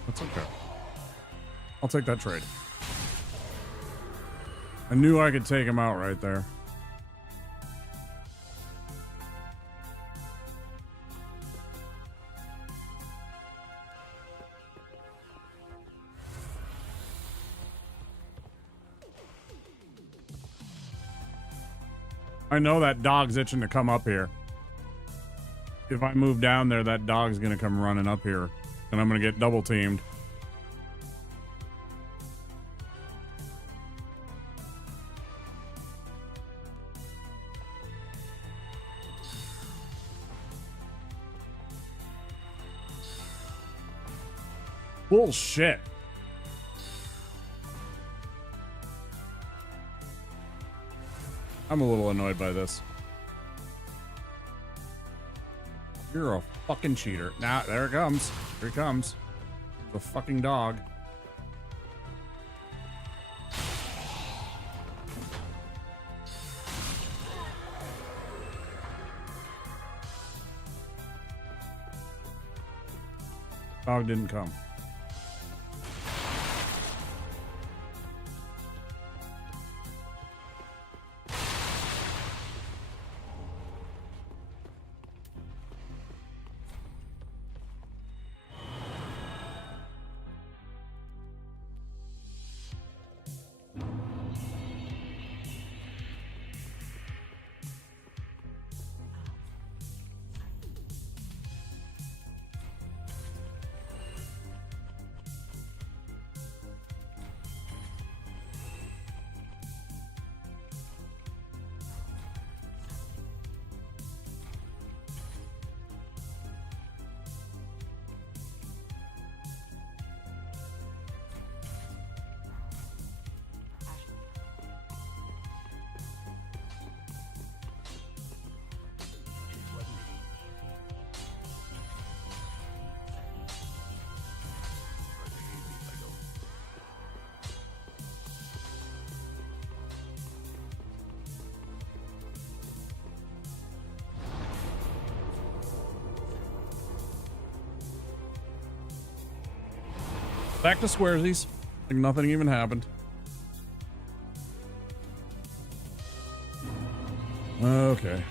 That's okay. I'll take that trade. I knew I could take him out right there. I know that dog's itching to come up here. If I move down there, that dog's gonna come running up here, and I'm gonna get double teamed. Bullshit. I'm a little annoyed by this. You're a fucking cheater. Now, there it comes. Here it comes. The fucking dog. Dog didn't come. Back to squaresies. Like nothing even happened. Okay.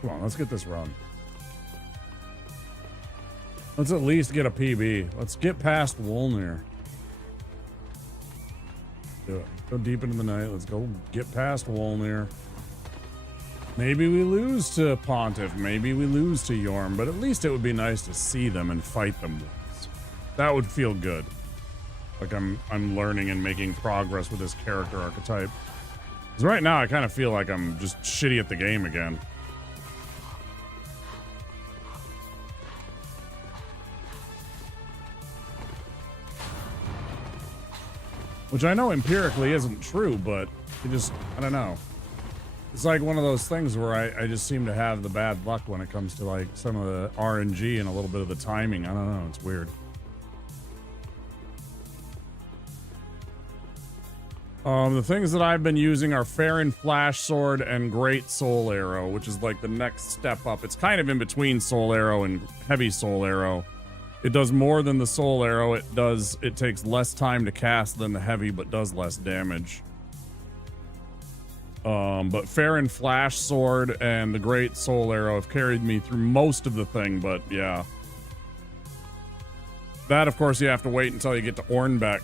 Come on, let's get this run. Let's at least get a PB. Let's get past Wolnir. Do it. Go deep into the night. Let's go get past Wolnir. Maybe we lose to Pontiff. Maybe we lose to Yorm, but at least it would be nice to see them and fight them once. That would feel good. Like I'm learning and making progress with this character archetype. Because right now I kind of feel like I'm just shitty at the game again. Which I know empirically isn't true, but it just, I don't know. It's like one of those things where I just seem to have the bad luck when it comes to like some of the RNG and a little bit of the timing. I don't know, it's weird. The things that I've been using are Farron Flash Sword and Great Soul Arrow, which is like the next step up. It's kind of in between Soul Arrow and Heavy Soul Arrow. It does more than the Soul Arrow. It takes less time to cast than the Heavy, but does less damage. But Farron Flash Sword and the Great Soul Arrow have carried me through most of the thing, but yeah. That, of course, you have to wait until you get to Ornbeck.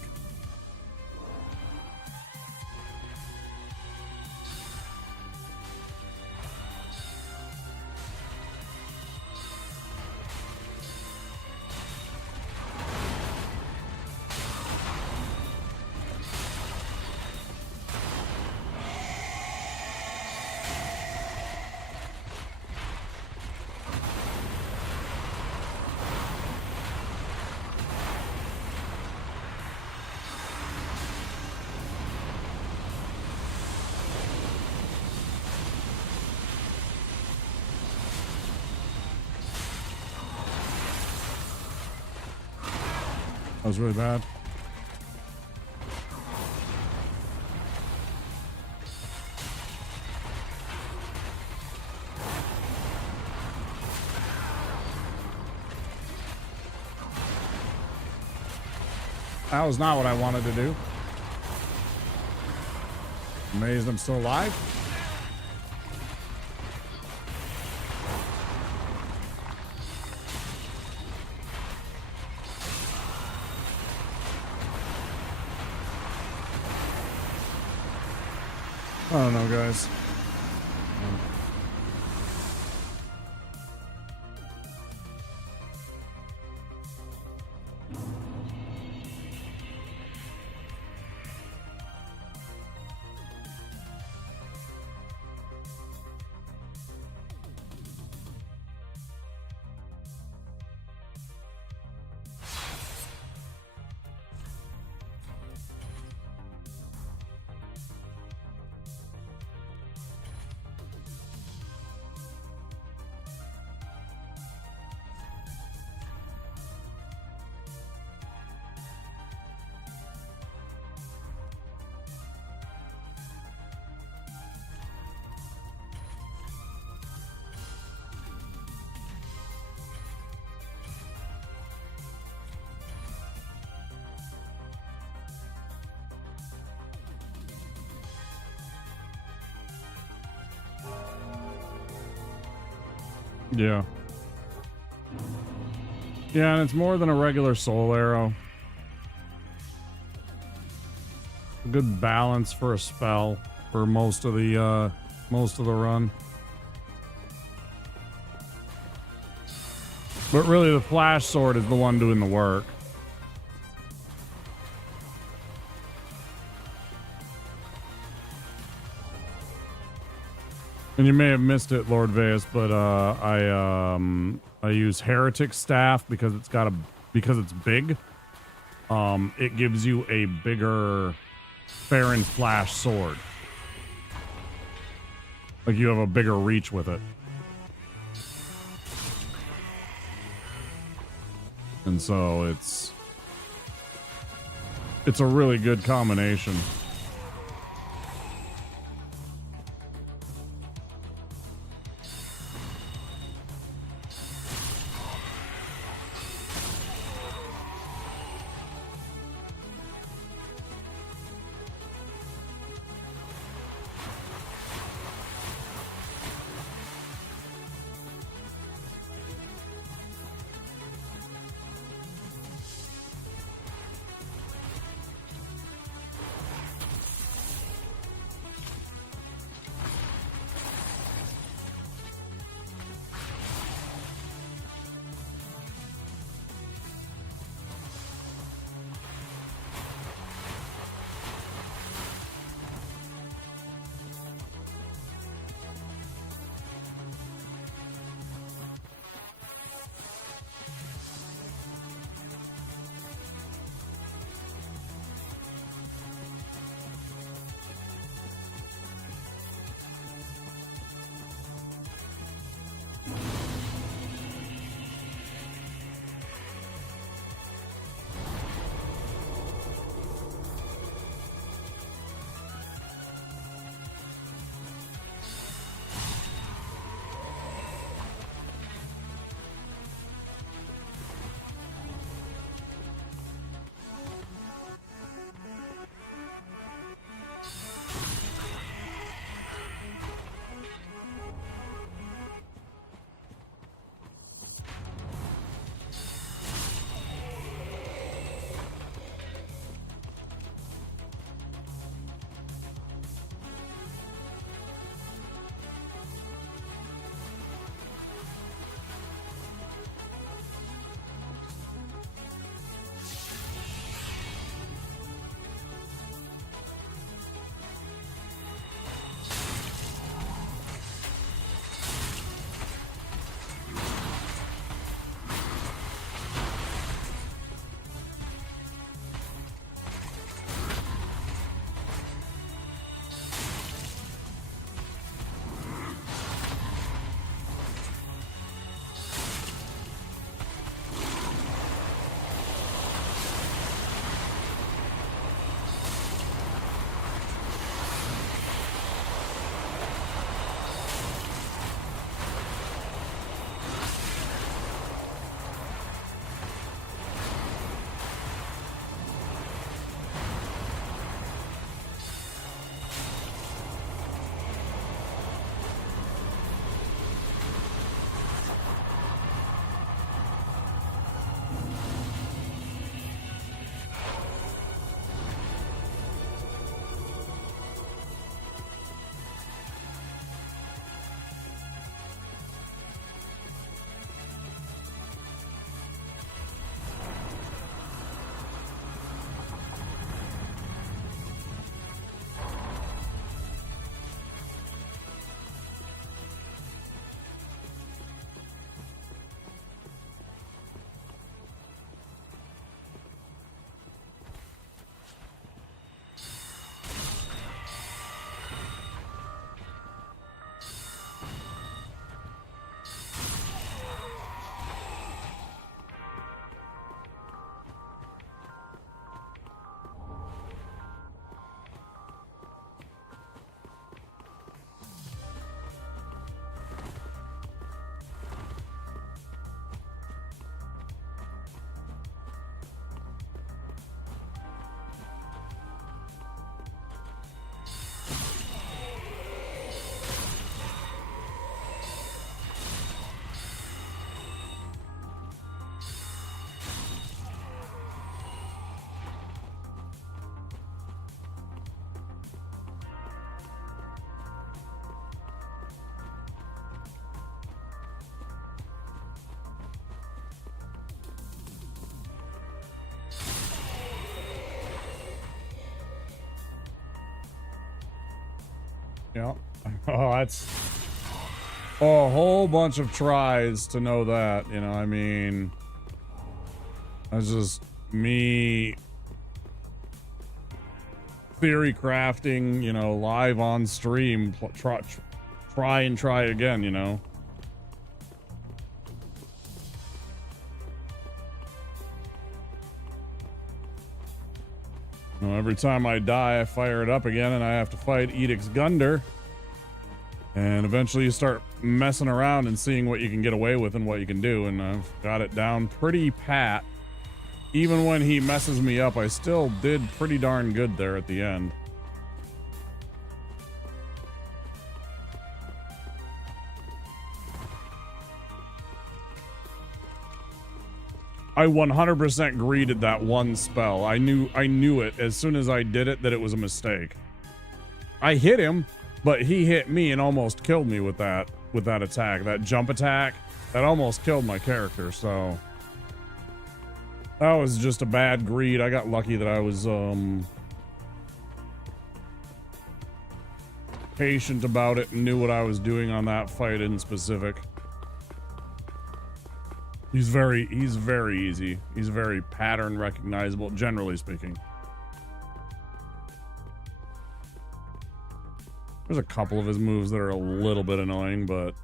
That was really bad. That was not what I wanted to do. Amazed I'm still alive. I don't know, guys. Yeah. Yeah, and it's more than a regular soul arrow. A good balance for a spell for most of the run. But really the flash sword is the one doing the work. And you may have missed it, Lord Veus, but I use Heretic Staff because it's big. It gives you a bigger Farron's Flash sword. Like you have a bigger reach with it. And so it's a really good combination. Yeah. Oh, that's a whole bunch of tries to know that, you know, I mean, that's just me theory crafting, you know, live on stream, try and try again, you know. You know, every time I die, I fire it up again and I have to fight Edict's Gunder. And eventually you start messing around and seeing what you can get away with and what you can do. And I've got it down pretty pat. Even when he messes me up, I still did pretty darn good there at the end. I 100% greeted that one spell. I knew it as soon as I did it that it was a mistake. I hit him, but he hit me and almost killed me with that attack. That jump attack, that almost killed my character, so that was just a bad greed. I got lucky that I was patient about it and knew what I was doing on that fight in specific. He's very easy. He's very pattern recognizable, generally speaking. There's a couple of his moves that are a little bit annoying, but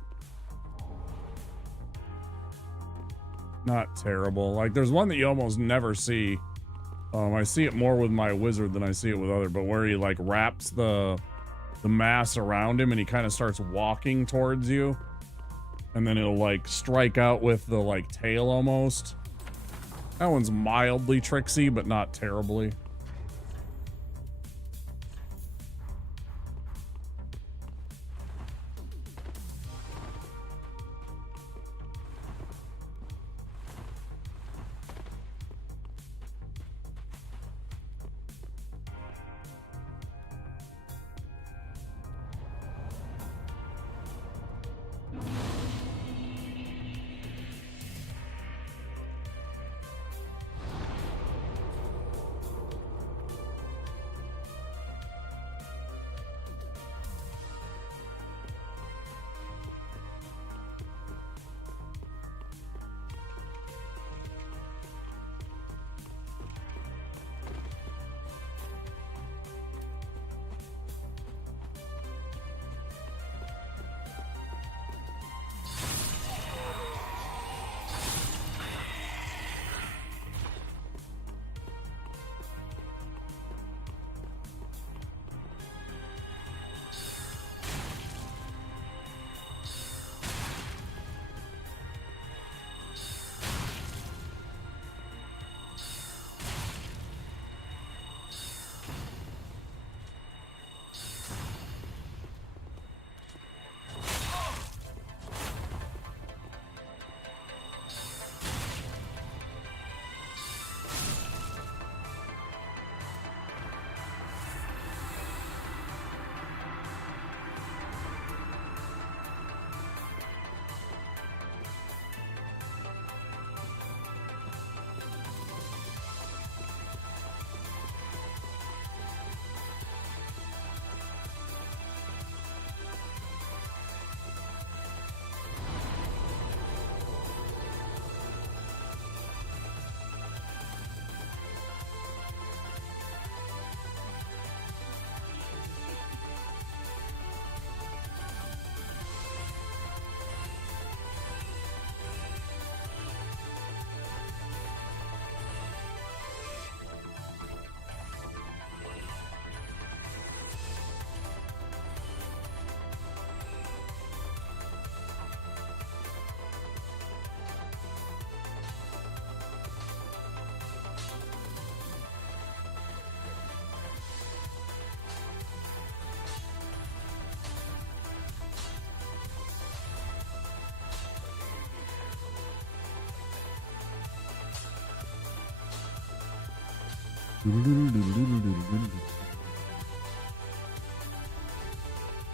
not terrible. Like, there's one that you almost never see. I see it more with my wizard than I see it with other, but where he like wraps the mass around him and he kind of starts walking towards you. And then it'll like strike out with the like tail almost. That one's mildly tricksy, but not terribly.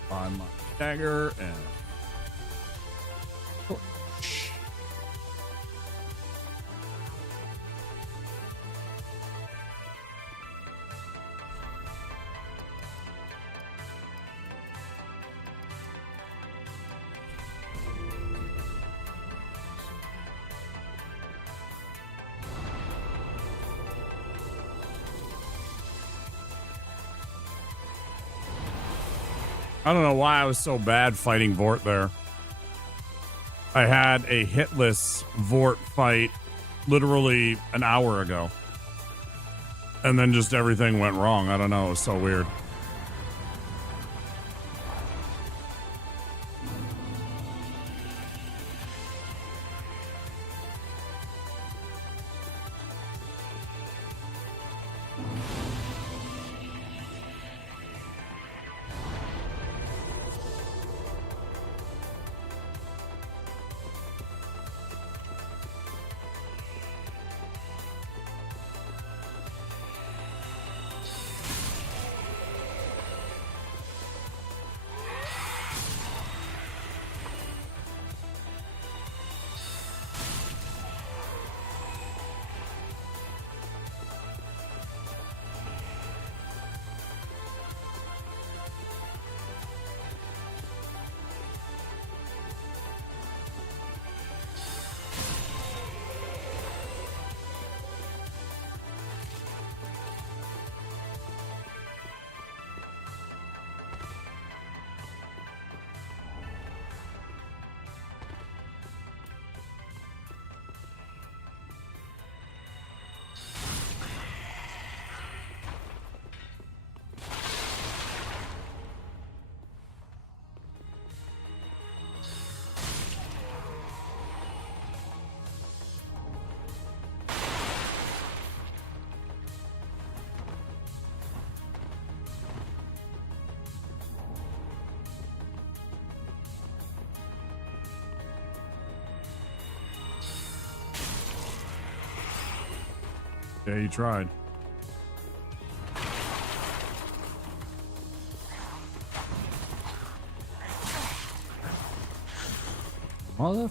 Find my dagger and I don't know why I was so bad fighting Vort there. I had a hitless Vort fight literally an hour ago. And then just everything went wrong. I don't know. It was so weird. Yeah, you tried. Mother.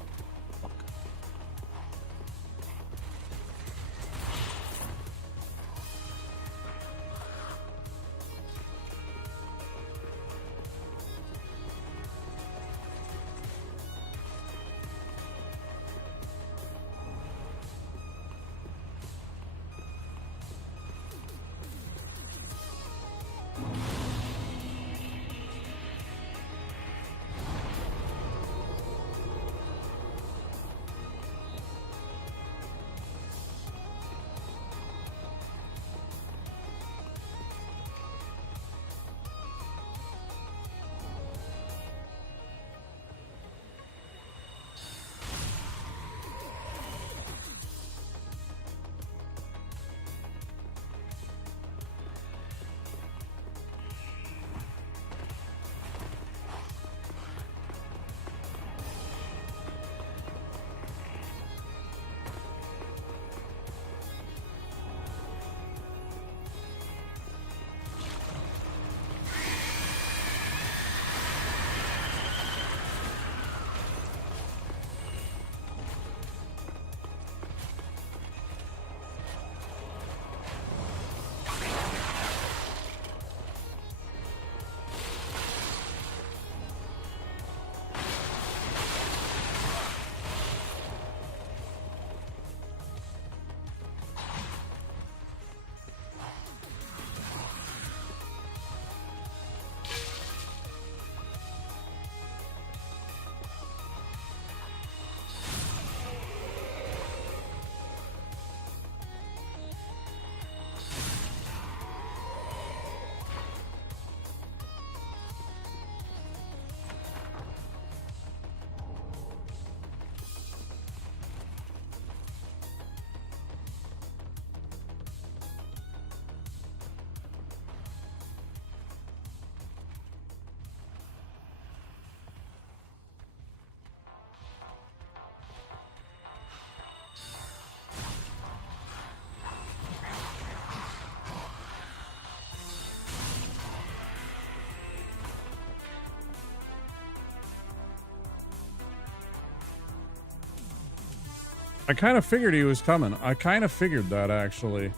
I kind of figured he was coming. I kind of figured that, actually.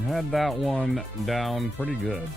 I had that one down pretty good.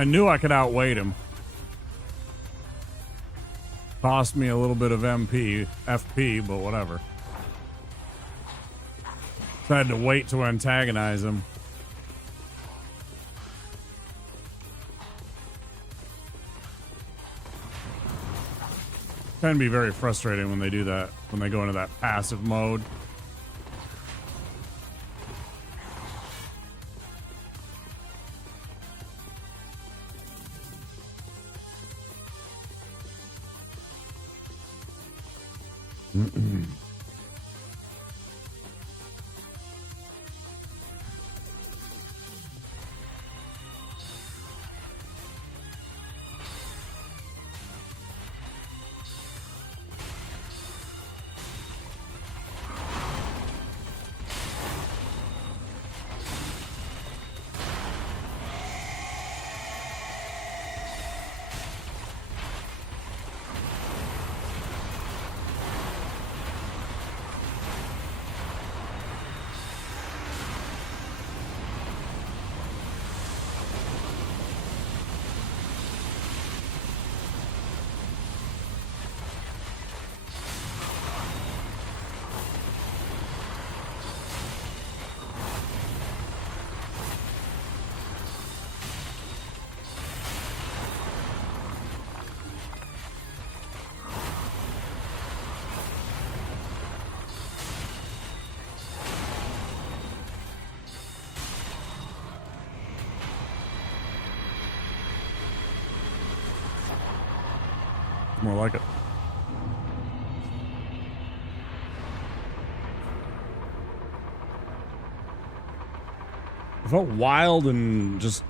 I knew I could outweight him. Cost me a little bit of FP, but whatever. So I had to wait to antagonize him. Can be very frustrating when they do that, when they go into that passive mode. More like it. I felt wild and just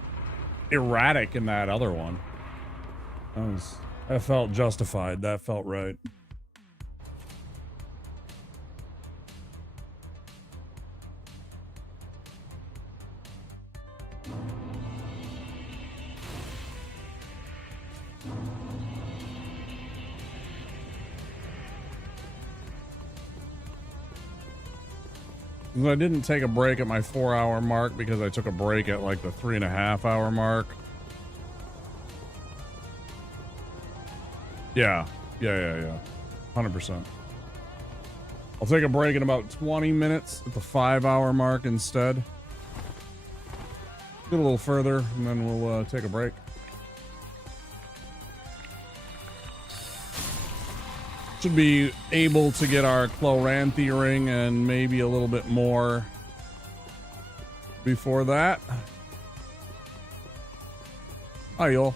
erratic in that other one. That felt justified. That felt right. I didn't take a break at my 4-hour mark because I took a break at like the 3.5-hour mark. Yeah. 100%. I'll take a break in about 20 minutes at the 5-hour mark instead. Get a little further and then we'll take a break. Should be able to get our Chloranthy ring and maybe a little bit more before that. Hi, Yoel.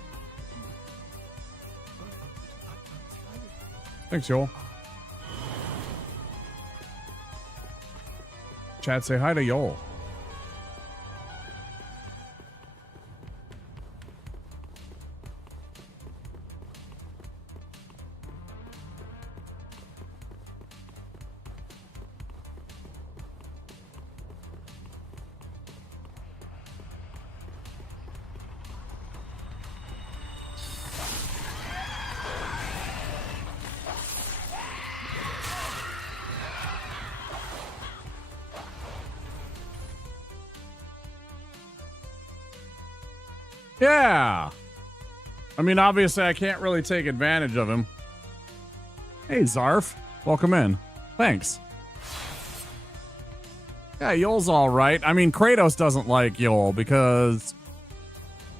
Thanks, Yoel. Chat, say hi to Yoel. Yeah. I mean, obviously, I can't really take advantage of him. Hey, Zarf. Welcome in. Thanks. Yeah, Yoel's all right. I mean, Kratos doesn't like Yoel because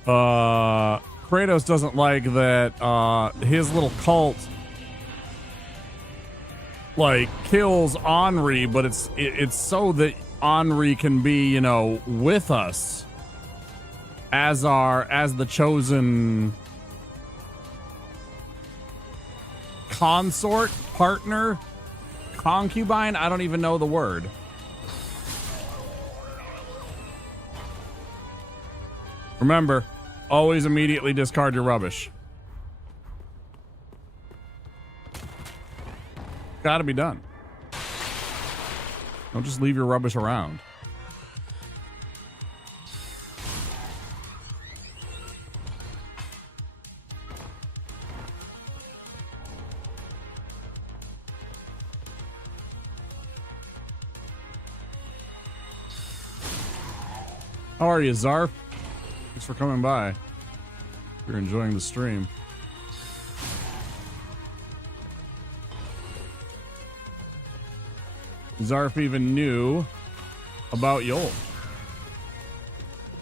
Kratos doesn't like that his little cult like kills Henri, but it's so that Henri can be, you know, with us as the chosen consort, partner, concubine. I don't even know the word. Remember, always immediately discard your rubbish. Gotta be done. Don't just leave your rubbish around. How are you, Zarf? Thanks for coming by. You're enjoying the stream. Zarf even knew about Yol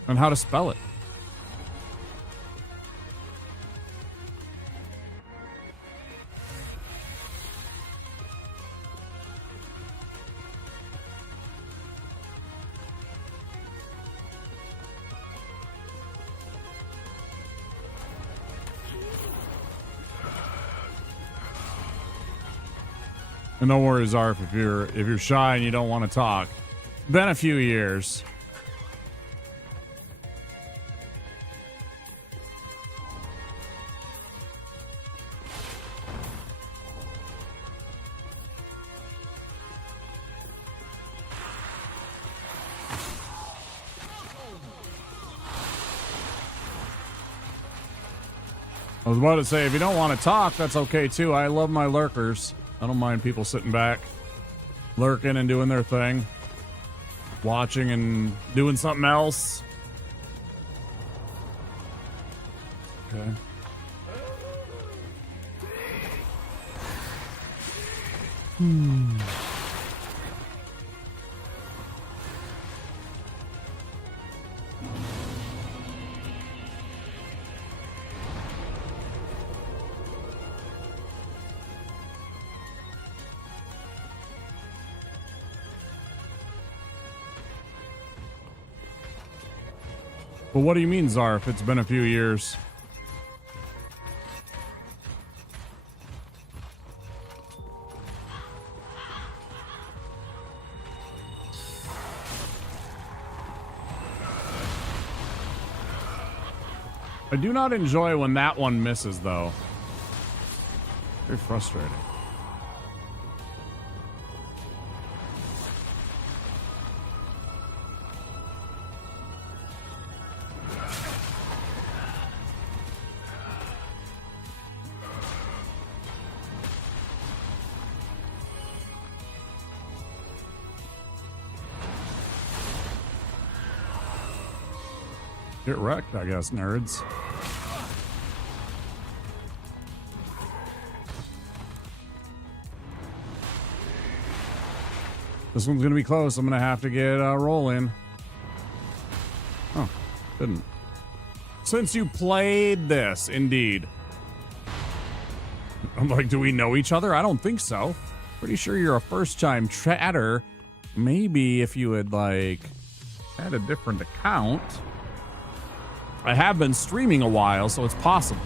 and how to spell it. And don't worry, Zarf, if you're shy and you don't want to talk. Been a few years. I was about to say, if you don't want to talk, that's okay too. I love my lurkers. I don't mind people sitting back, lurking and doing their thing, watching and doing something else. Okay. But what do you mean, Zarf? It's been a few years. I do not enjoy when that one misses, though. Very frustrating. Get wrecked, I guess, nerds. This one's gonna be close. I'm gonna have to get a roll in. Oh, didn't. Since you played this, indeed. I'm like, do we know each other? I don't think so. Pretty sure you're a first-time chatter. Maybe if you had, like, had a different account. I have been streaming a while, so it's possible.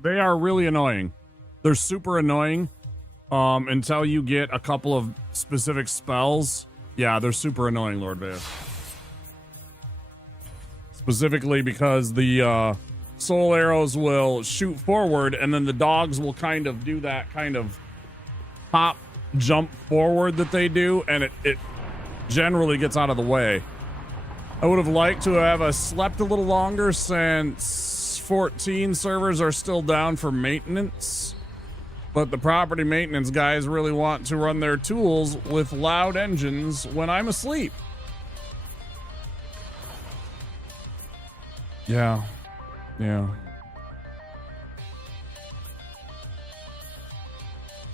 They are really annoying. They're super annoying until you get a couple of specific spells. Yeah, they're super annoying, Lord Vea. Specifically because the soul arrows will shoot forward and then the dogs will kind of do that kind of hop jump forward that they do, and it generally gets out of the way. I would have liked to have slept a little longer since 14 servers are still down for maintenance, but the property maintenance guys really want to run their tools with loud engines when I'm asleep. Yeah.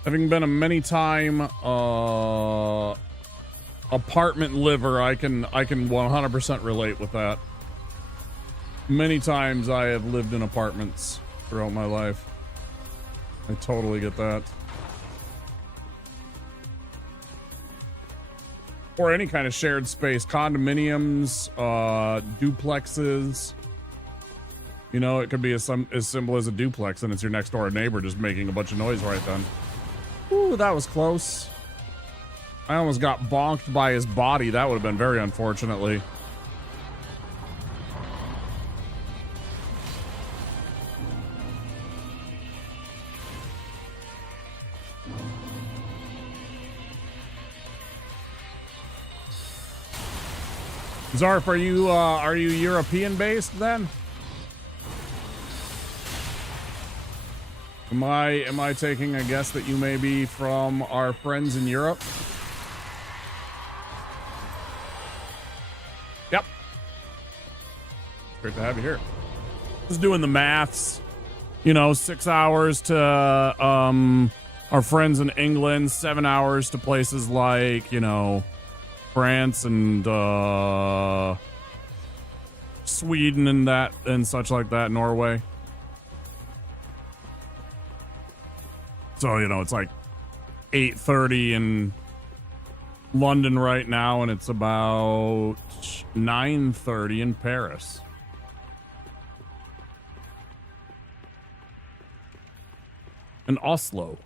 Having been a many-time apartment liver, I can 100% relate with that. Many times I have lived in apartments throughout my life. I totally get that. or any kind of shared space, condominiums, duplexes. You know, it could be as simple as a duplex and it's your next door neighbor just making a bunch of noise right then. Ooh, that was close. I almost got bonked by his body. That would have been very unfortunately. Zarf, are you European based then? Am I taking a guess that you may be from our friends in Europe? Yep. Great to have you here. Just doing the maths. You know, 6 hours to our friends in England, 7 hours to places like, you know, France and Sweden and that and such like that, Norway. So, you know, it's like 8:30 in London right now, and it's about 9:30 in Paris. And Oslo.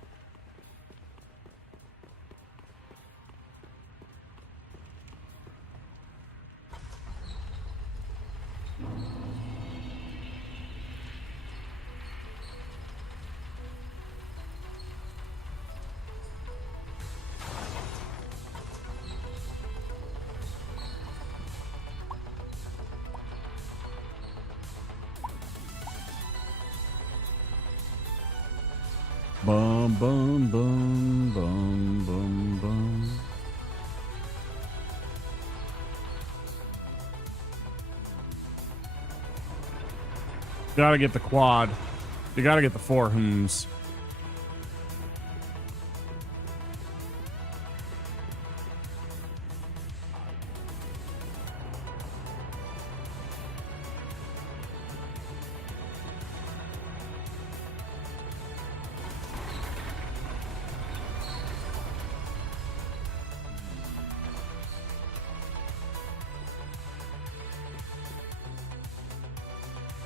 Bum, bum, bum, bum, bum, bum. Gotta get the quad. You gotta get the four hms.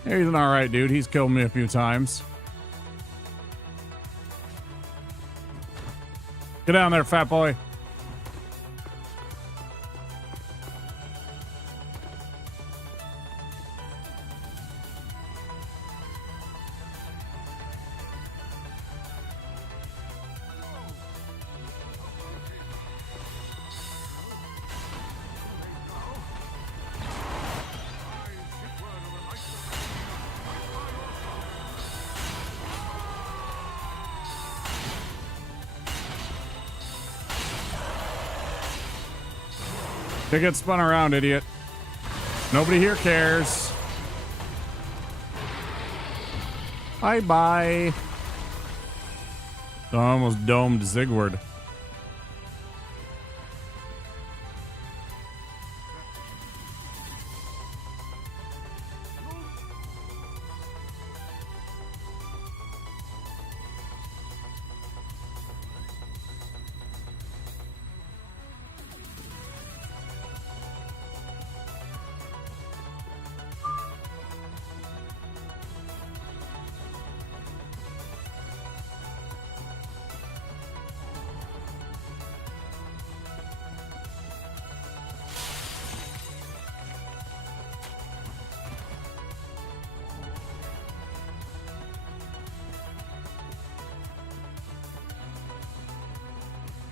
He's an alright dude. He's killed me a few times. Get down there, fat boy. They get spun around, idiot. Nobody here cares. Bye-bye. I almost domed Zigward.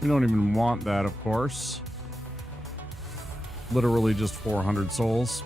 We don't even want that, of course. Literally just 400 souls.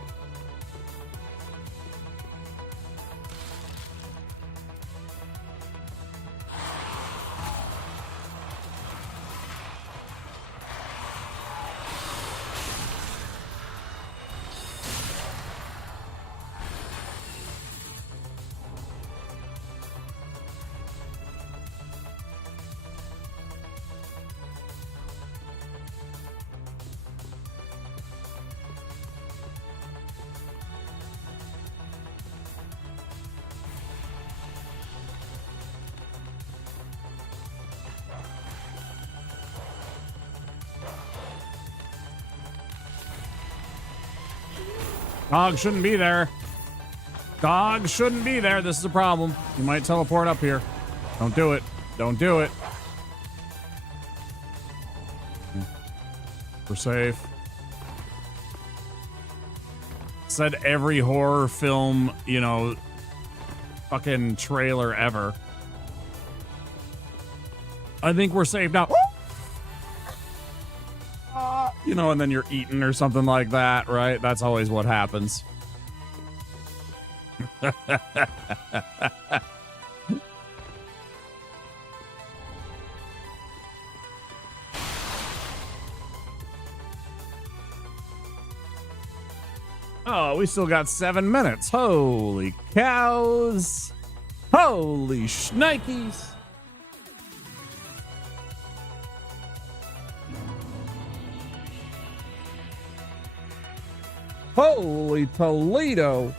Dog shouldn't be there. Dog shouldn't be there. This is a problem. You might teleport up here. Don't do it. Don't do it. We're safe. Said every horror film, you know, fucking trailer ever. I think we're safe now. You know, and then you're eaten or something like that, right? That's always what happens. Oh, we still got 7 minutes. Holy cows. Holy shnikes. Holy Toledo.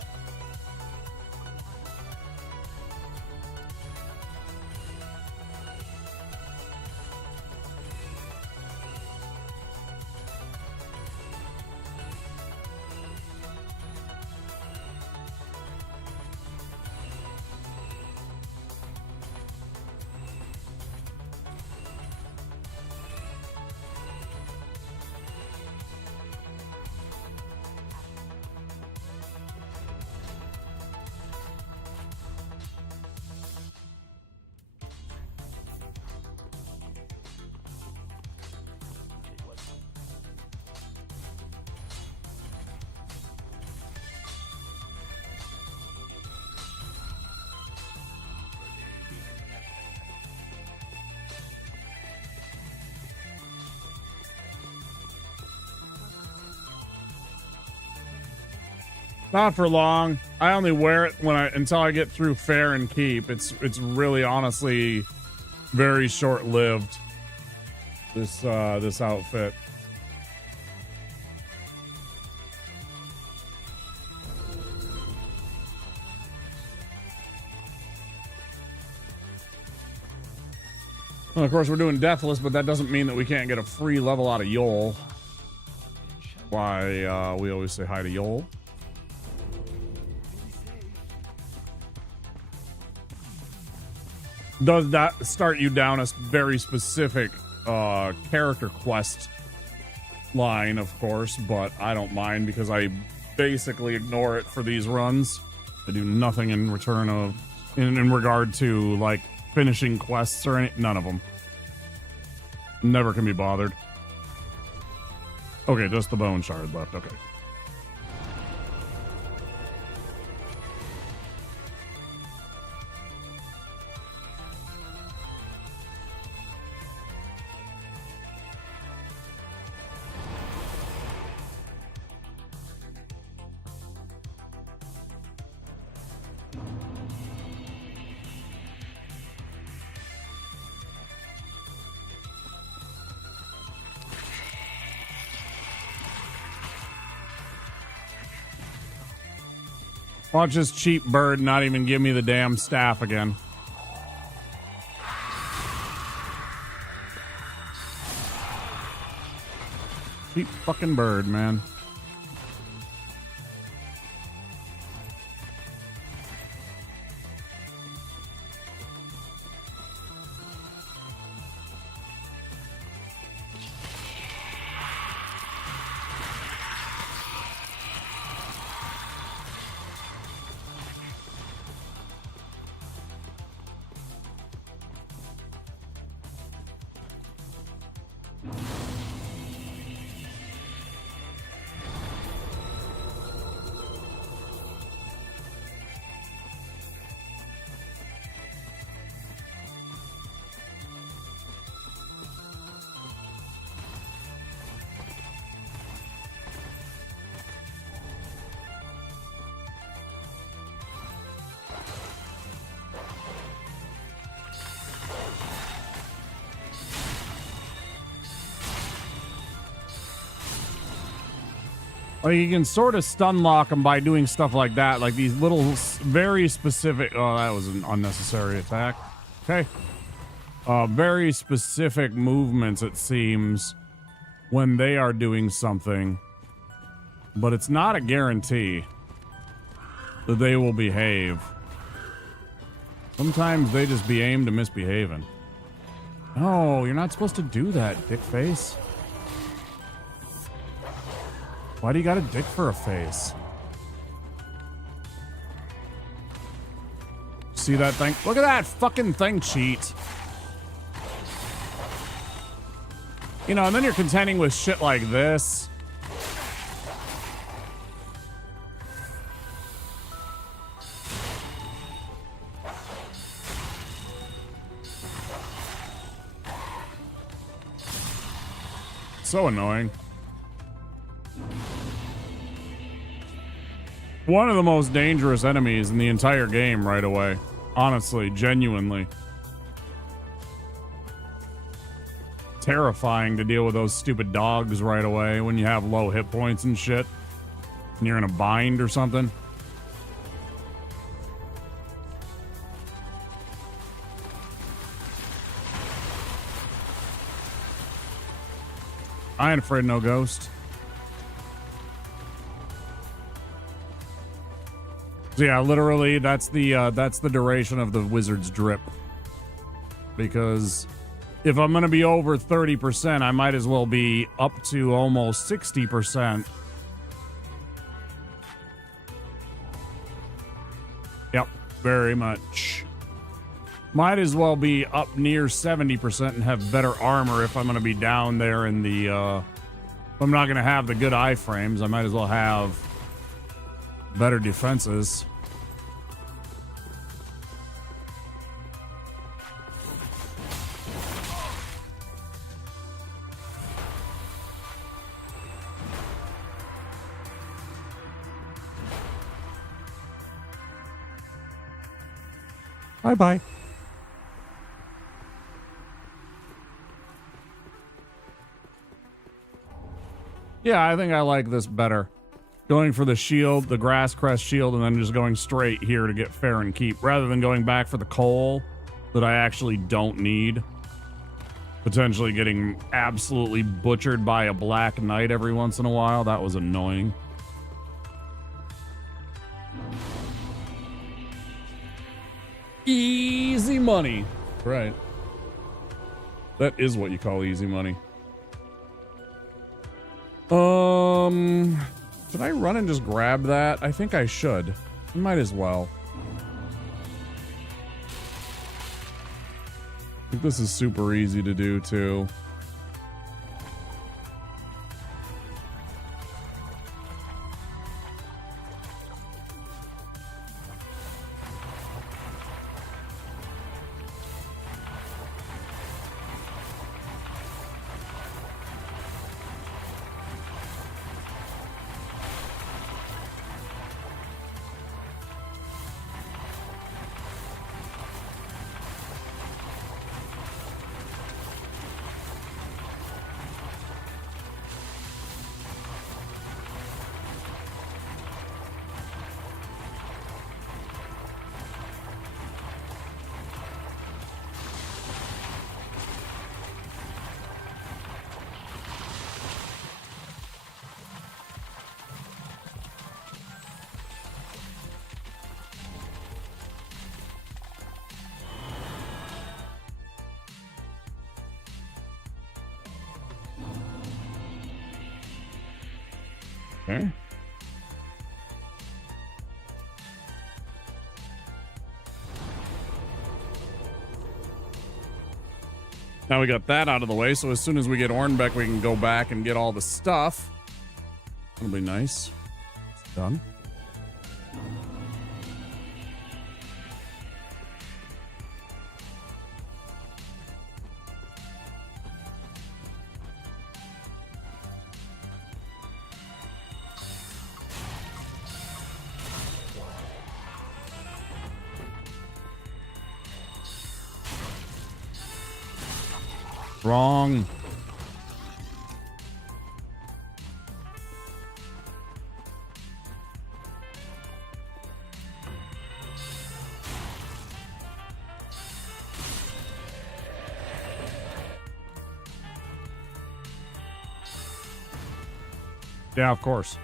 Not for long. I only wear it when until I get through Fair and Keep. It's really honestly very short-lived. This outfit. Well, of course, we're doing Deathless, but that doesn't mean that we can't get a free level out of Yol. Why we always say hi to Yol. Does that start you down a very specific character quest line, of course, but I don't mind because I basically ignore it for these runs. I do nothing in return of, in regard to, like, finishing quests or any, none of them. Never can be bothered. Okay, just the bone shard left, okay. Watch this cheap bird not even give me the damn staff again. Cheap fucking bird, man. Like, you can sort of stun lock them by doing stuff like that, like these little very specific. Oh, that was an unnecessary attack. Okay. Very specific movements, it seems, when they are doing something. but it's not a guarantee that they will behave. Sometimes they just be aimed to misbehaving. No, you're not supposed to do that, dick face. Why do you got a dick for a face? See that thing? Look at that fucking thing cheat. You know, and then you're contending with shit like this. So annoying. One of the most dangerous enemies in the entire game right away. Honestly, genuinely. Terrifying to deal with those stupid dogs right away when you have low hit points and shit. And you're in a bind or something. I ain't afraid of no ghost. So yeah, literally, that's the duration of the wizard's drip. Because if I'm gonna be over 30%, I might as well be up to almost 60%. Yep, very much. Might as well be up near 70% and have better armor if I'm gonna be down there in the if I'm not gonna have the good iframes, I might as well have better defenses. Bye-bye. Yeah, I think I like this better. Going for the shield, the grass crest shield, and then just going straight here to get fair and keep, rather than going back for the coal that I actually don't need. Potentially getting absolutely butchered by a black knight every once in a while. That was annoying. Easy money. Right. That is what you call easy money. Should I run and just grab that? I think I should. I might as well. I think this is super easy to do too. Okay. Now we got that out of the way, so as soon as we get Ornbeck, we can go back and get all the stuff. That'll be nice. It's done. Wrong. Yeah, of course.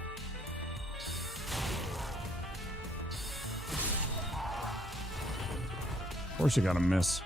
course you gotta miss.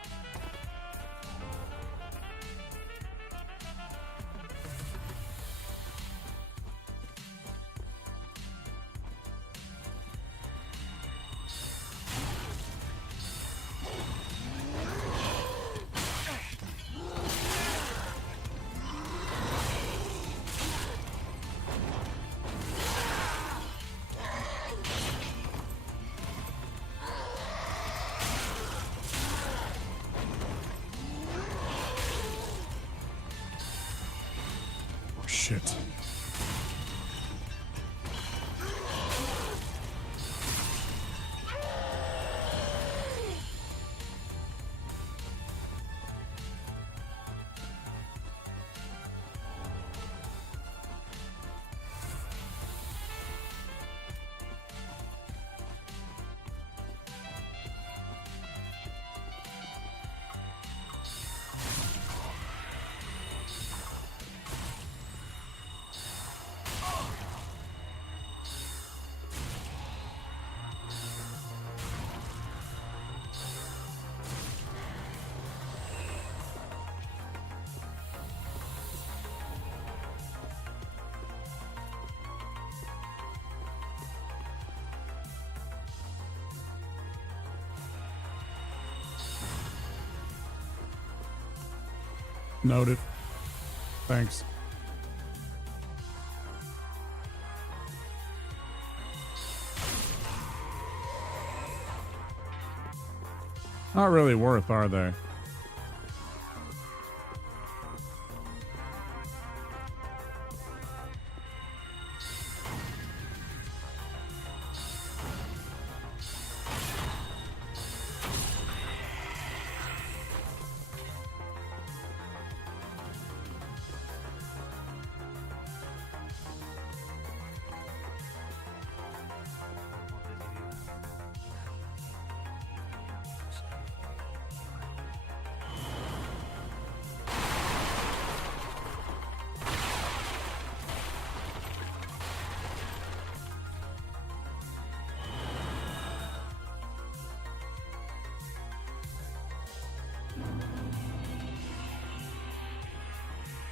Shit. Noted. Thanks. Not really worth, are they?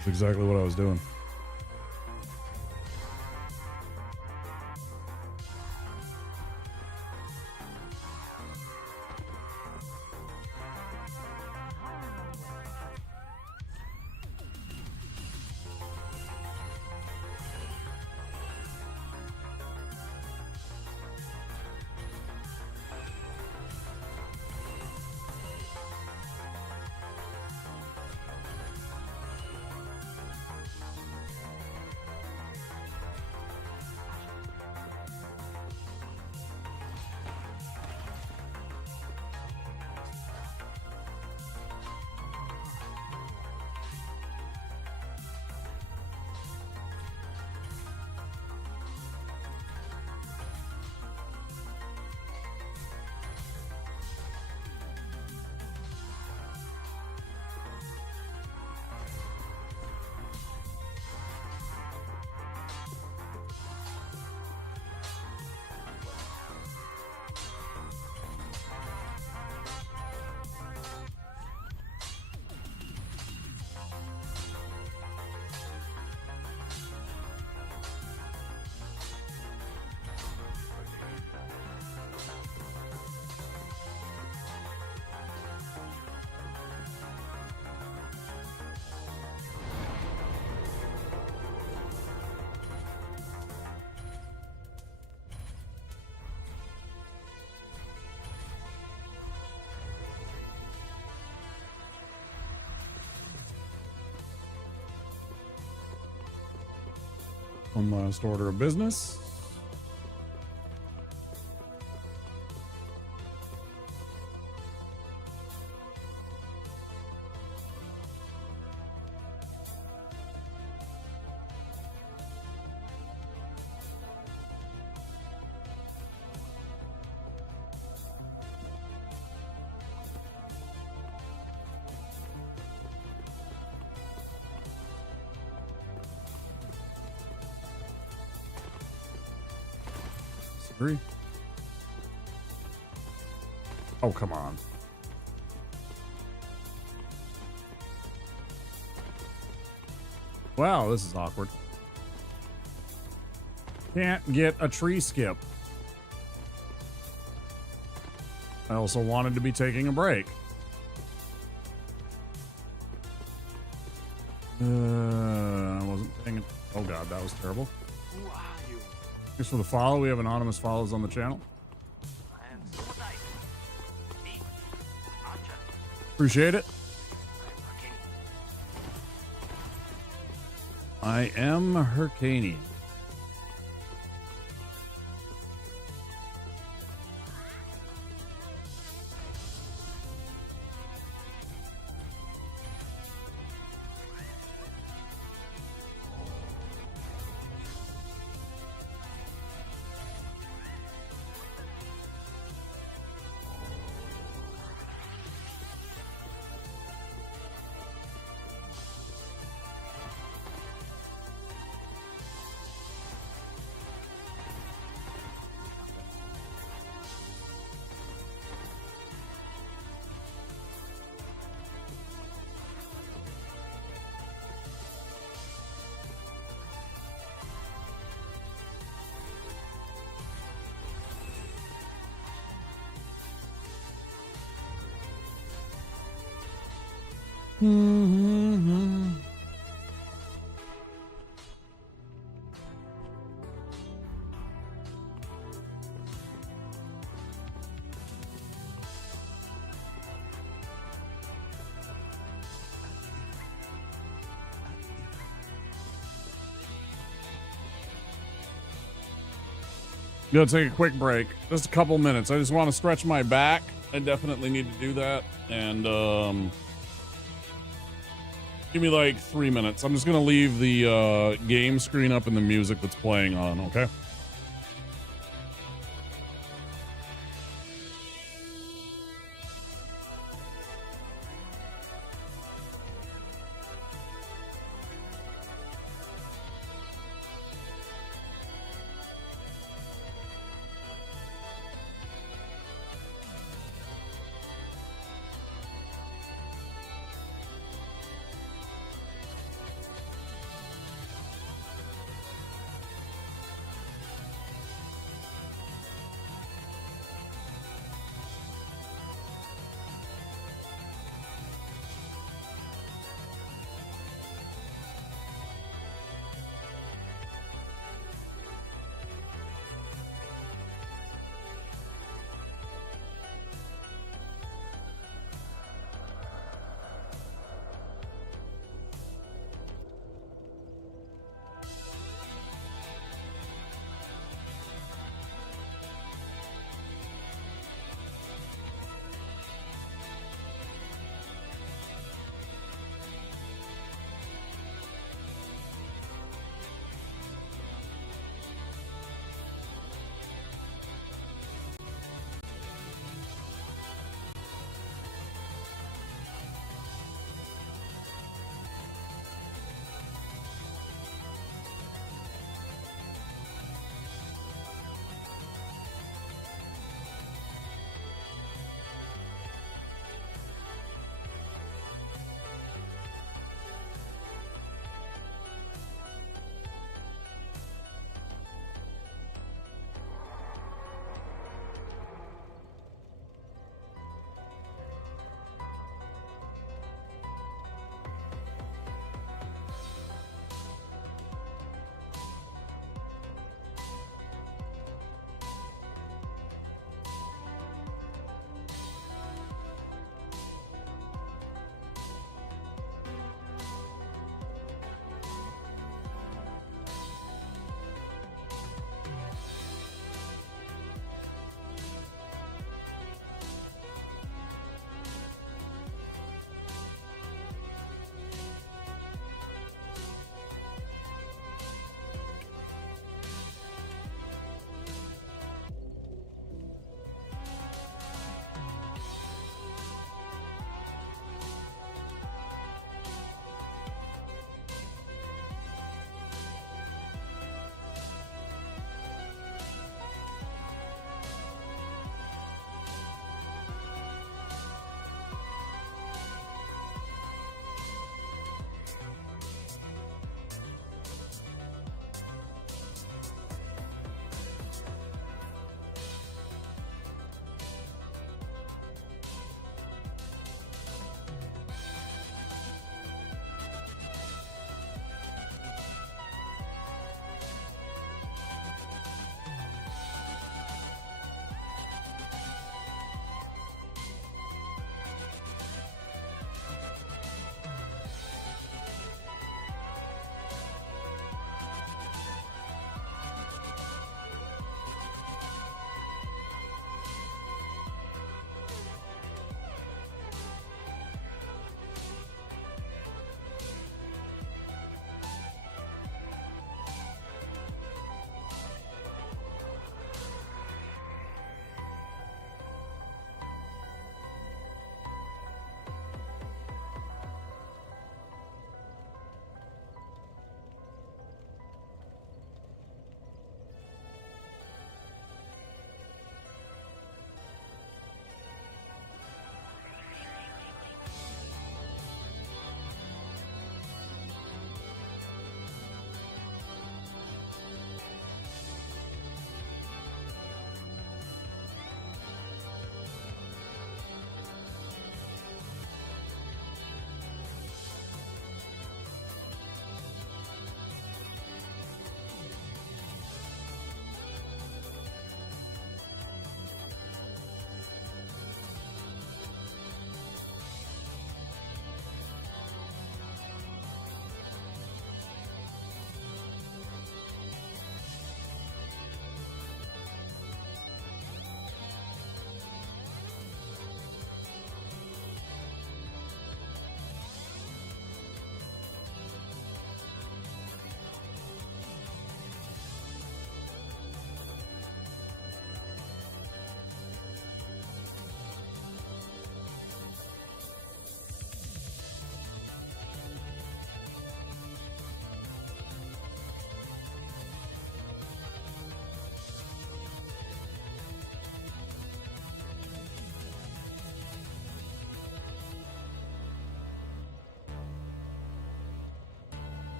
That's exactly what I was doing. One last order of business. Agree. Oh, come on. Wow, this is awkward. Can't get a tree skip. I also wanted to be taking a break. I wasn't paying it. Oh god, that was terrible. Who are you? Thanks for the follow. We have anonymous follows on the channel. Appreciate it. I am Hurricane. Gonna take a quick break, just a couple minutes. I just want to stretch my back. I definitely need to do that, and give me like 3 minutes. I'm just gonna leave the game screen up and the music that's playing on. Okay.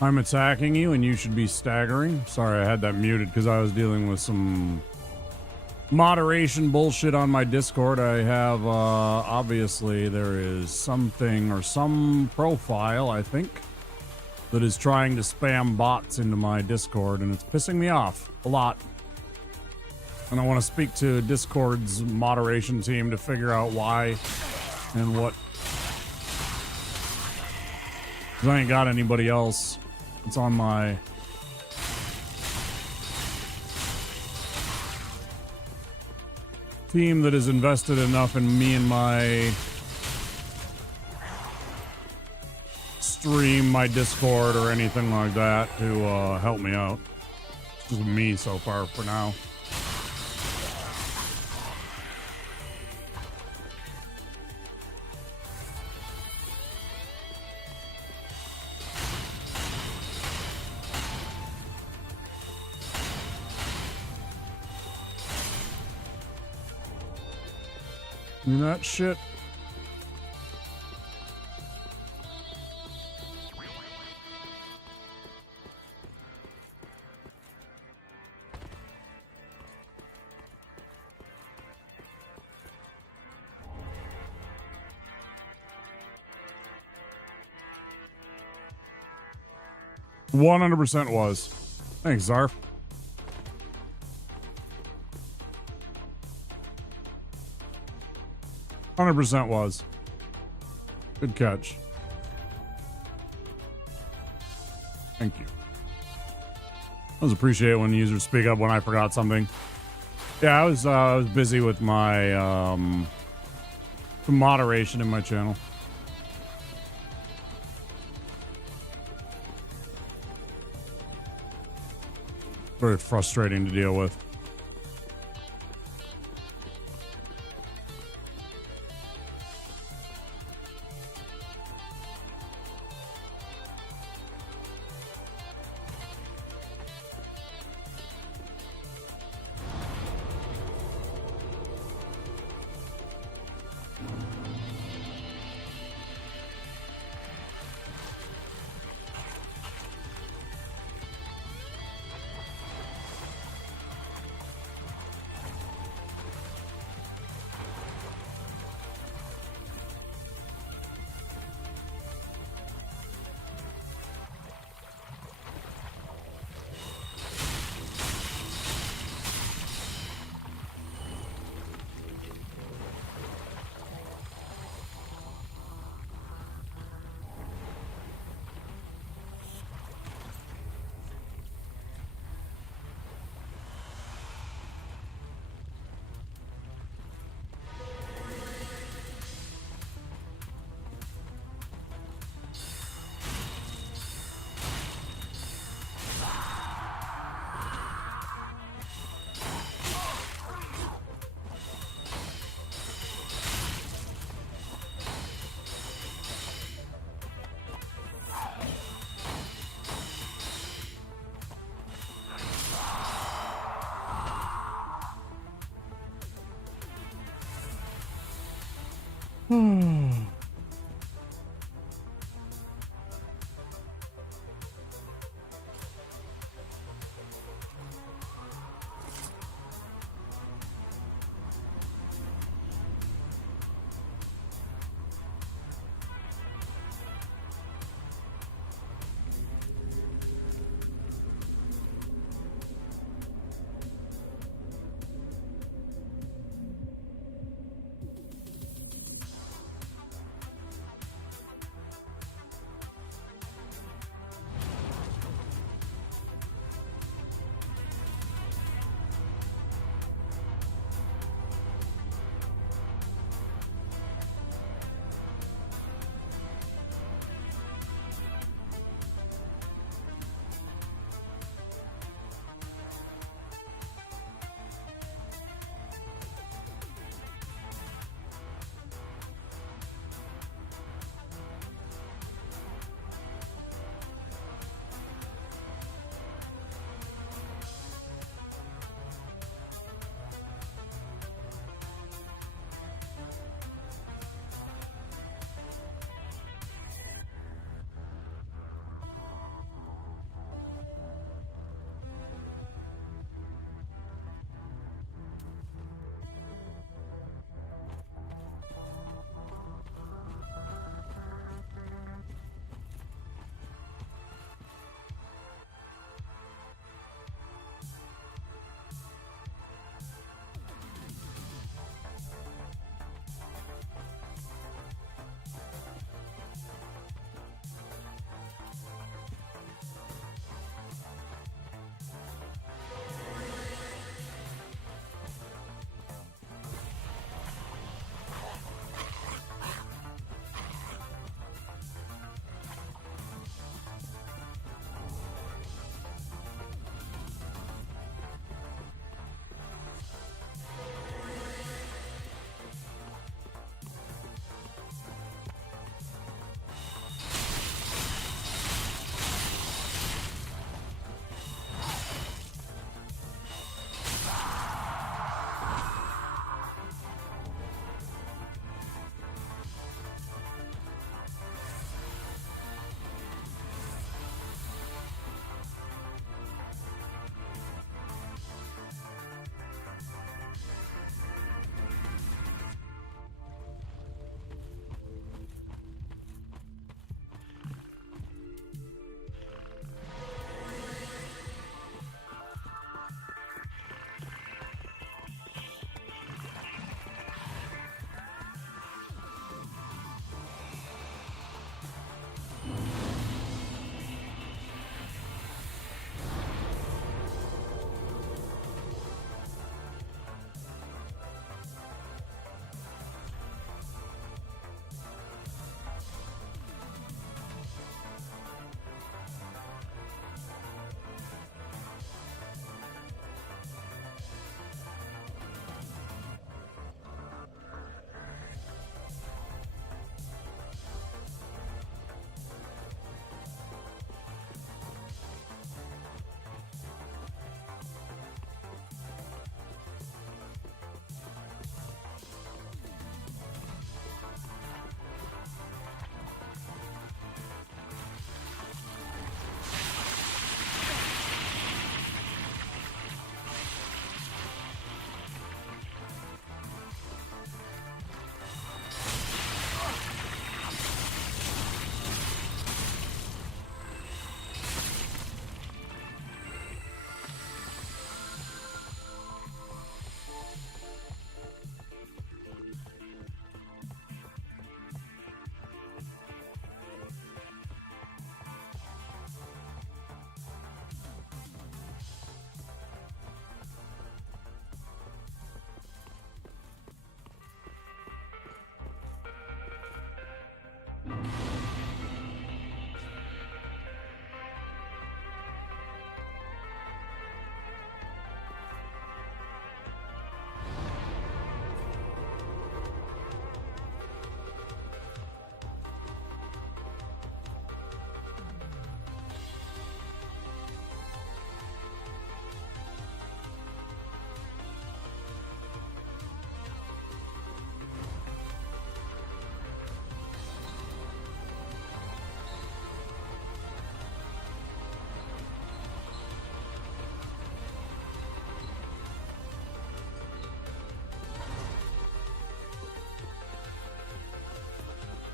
I'm attacking you and you should be staggering. Sorry, I had that muted because I was dealing with some moderation bullshit on my Discord. I have, obviously, there is something or some profile, I think, that is trying to spam bots into my Discord, and it's pissing me off a lot. And I want to speak to Discord's moderation team to figure out why and what. 'Cause I ain't got anybody else. It's on my team that is invested enough in me and my stream, my Discord, or anything like that to help me out. It's just me so far for now. Do that shit. $100% was. Thanks, Zarf. $100% was. Good catch. Thank you. I always appreciate it when users speak up when I forgot something. Yeah, I was busy with my moderation in my channel. Very frustrating to deal with.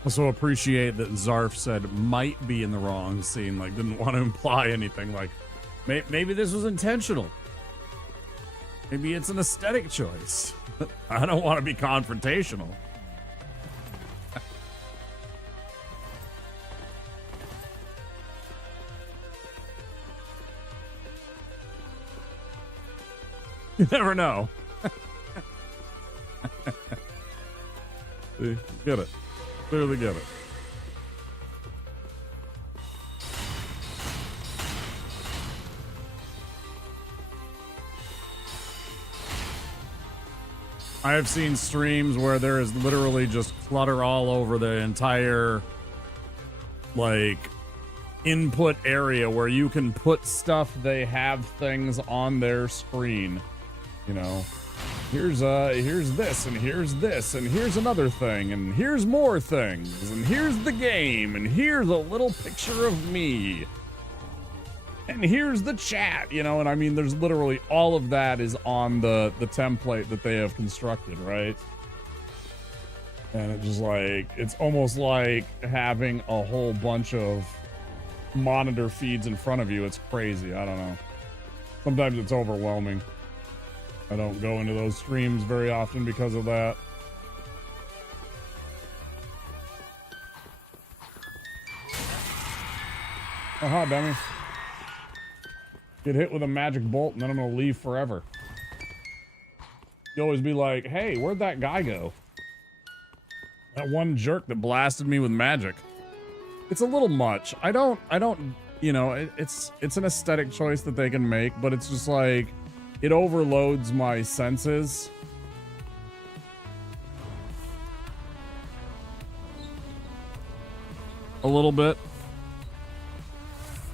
Also appreciate that Zarf said might be in the wrong scene, like didn't want to imply anything, like maybe this was intentional. Maybe it's an aesthetic choice. I don't want to be confrontational. You never know. See, get it. Clearly get it. I have seen streams where there is literally just clutter all over the entire, like, input area where you can put stuff. They have things on their screen, you know. Here's this, and here's this, and here's another thing, and here's more things, and here's the game, and here's a little picture of me, and here's the chat, you know. And I mean, there's literally all of that is on the template that they have constructed, right? And it's just like, it's almost like having a whole bunch of monitor feeds in front of you. It's crazy. I don't know. Sometimes it's overwhelming. I don't go into those streams very often because of that. Aha, dummy. Get hit with a magic bolt and then I'm gonna leave forever. You always be like, hey, where'd that guy go? That one jerk that blasted me with magic. It's a little much. I don't, you know, it's an aesthetic choice that they can make, but it's just like, it overloads my senses. A little bit.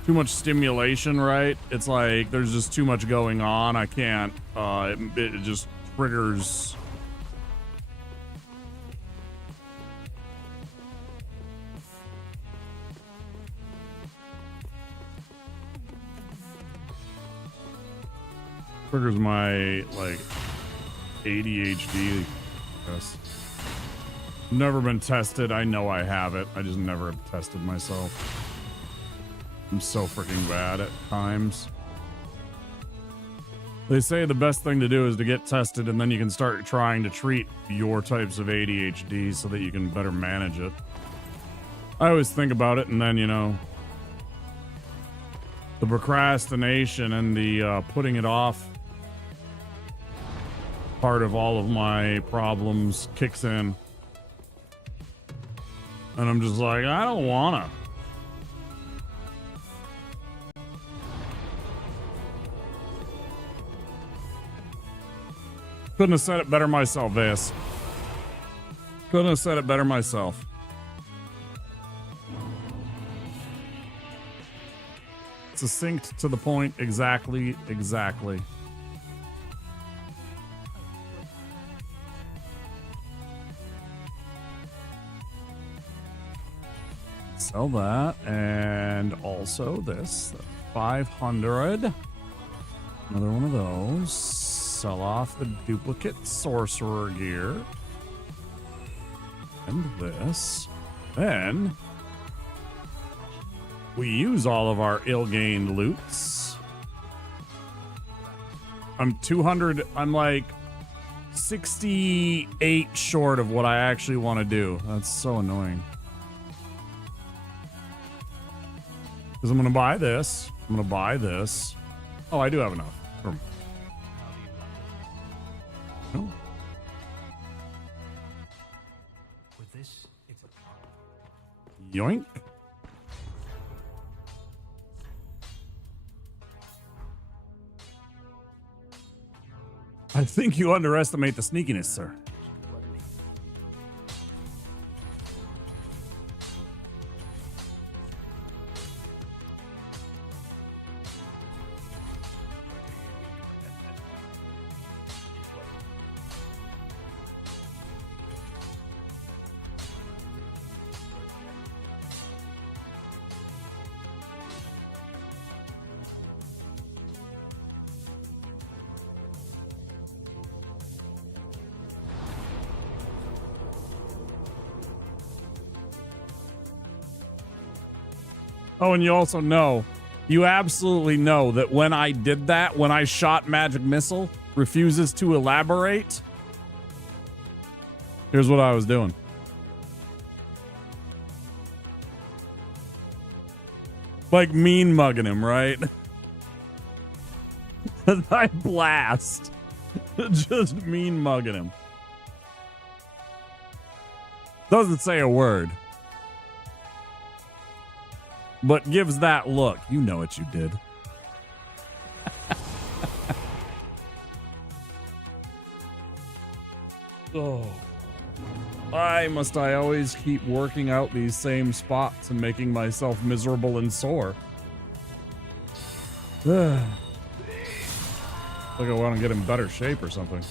Too much stimulation, right? It's like, there's just too much going on. I can't, it just triggers. Triggers my, like, ADHD. Yes. Never been tested. I know I have it. I just never have tested myself. I'm so freaking bad at times. They say the best thing to do is to get tested and then you can start trying to treat your types of ADHD so that you can better manage it. I always think about it and then, you know, the procrastination and the putting it off part of all of my problems kicks in. And I'm just like, I don't wanna. Couldn't have said it better myself, Vase. Couldn't have said it better myself. Succinct to the point, exactly. Sell that, and also this, 500. Another one of those. Sell off the duplicate sorcerer gear. And this. Then we use all of our ill-gained loots. I'm 200, I'm like 68 short of what I actually want to do. That's so annoying. Because I'm going to buy this. I'm going to buy this. Oh, I do have enough. Oh. With this, it's Yoink. I think you underestimate the sneakiness, sir. Oh, and you also know, you absolutely know that when I did that, when I shot Magic Missile, refuses to elaborate. Here's what I was doing. Like mean mugging him, right? I blast. Just mean mugging him. Doesn't say a word. But gives that look. You know what you did. Oh. Why must I always keep working out these same spots and making myself miserable and sore? Like I want to get in better shape or something.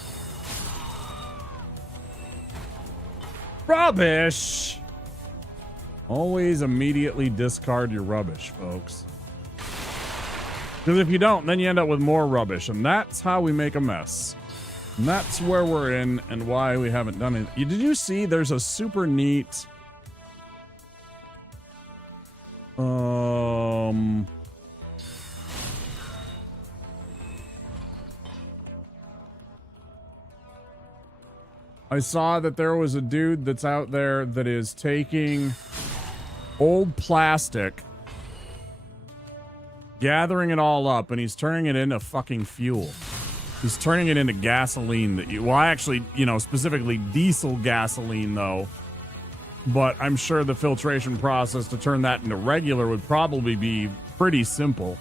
Rubbish! Always immediately discard your rubbish, folks. Because if you don't, then you end up with more rubbish, and that's how we make a mess. And that's where we're in and why we haven't done it. Did you see there's a super neat I saw that there was a dude that's out there that is taking old plastic, gathering it all up, and he's turning it into fucking fuel. He's turning it into gasoline that you, well, actually, you know, specifically diesel gasoline, though. But I'm sure the filtration process to turn that into regular would probably be pretty simple.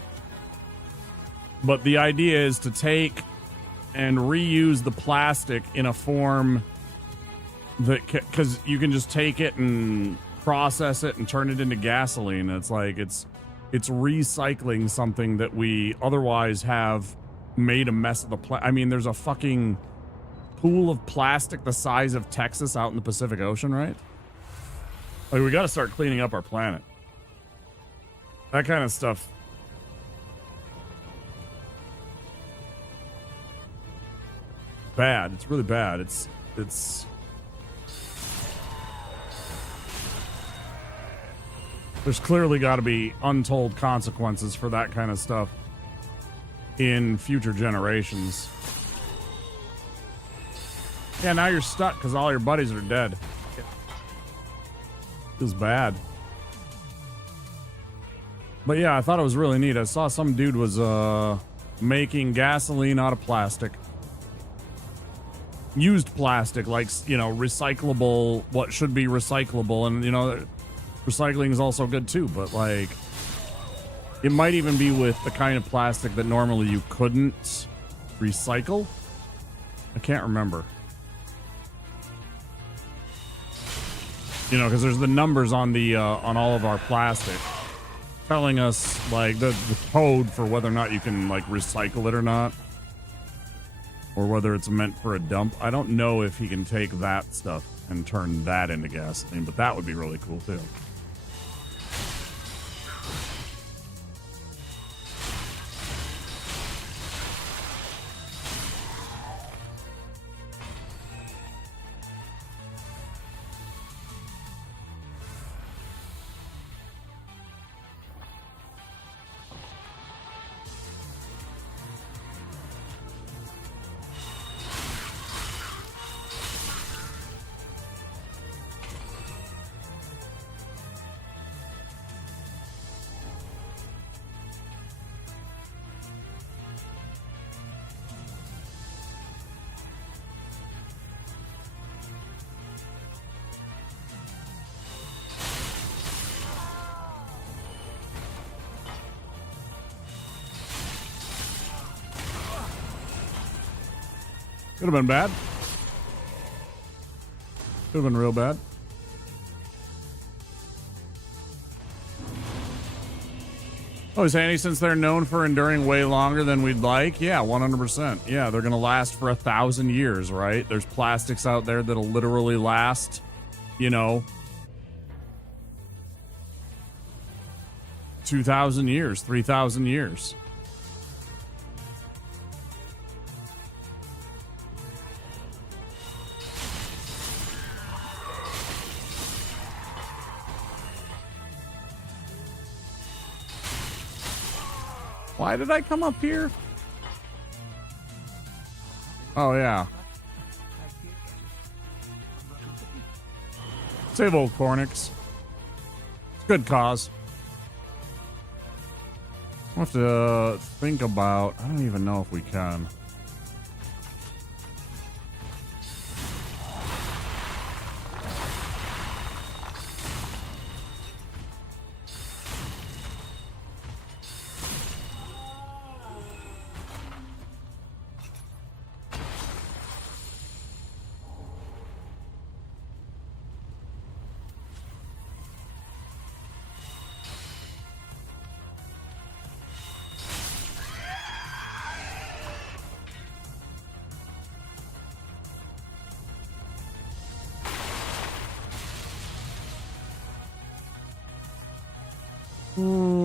But the idea is to take and reuse the plastic in a form that, because you can just take it and process it and turn it into gasoline. It's like it's recycling something that we otherwise have made a mess of the I mean, there's a fucking pool of plastic the size of Texas out in the Pacific Ocean, right? Like, we got to start cleaning up our planet. That kind of stuff. Bad. It's really bad. It's there's clearly got to be untold consequences for that kind of stuff in future generations. Yeah, now you're stuck because all your buddies are dead. Feels bad. But yeah, I thought it was really neat. I saw some dude was making gasoline out of plastic. Used plastic, like, you know, recyclable, what should be recyclable. And, you know, recycling is also good too, but like, it might even be with the kind of plastic that normally you couldn't recycle. I can't remember. You know, because there's the numbers on the on all of our plastic telling us like the code for whether or not you can like recycle it or not, or whether it's meant for a dump. I don't know if he can take that stuff and turn that into gasoline, but that would be really cool too. Could have been bad. Could have been real bad. Oh, Sandy, since they're known for enduring way longer than we'd like, yeah, 100%. Yeah, they're going to last for 1,000 years, right? There's plastics out there that'll literally last, you know, 2,000 years, 3,000 years. Why did I come up here? Oh, yeah. Save old Cornix. It's a good cause. I'll have to think about... I don't even know if we can.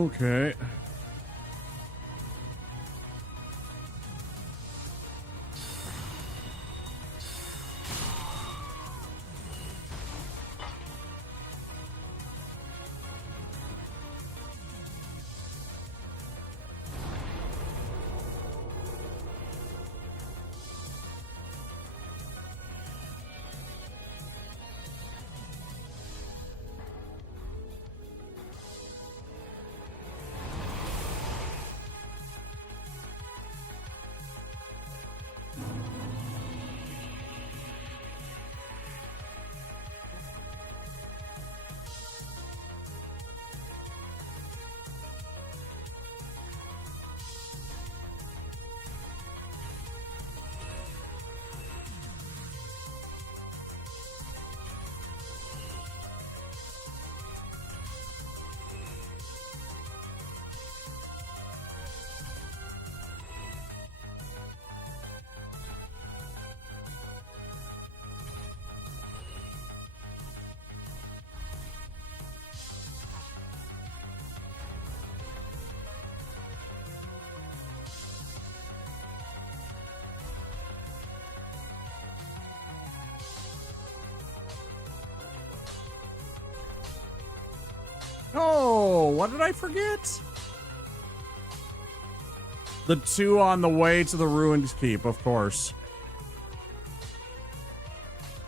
Okay. Oh, what did I forget? The 2 on the way to the ruined keep, of course.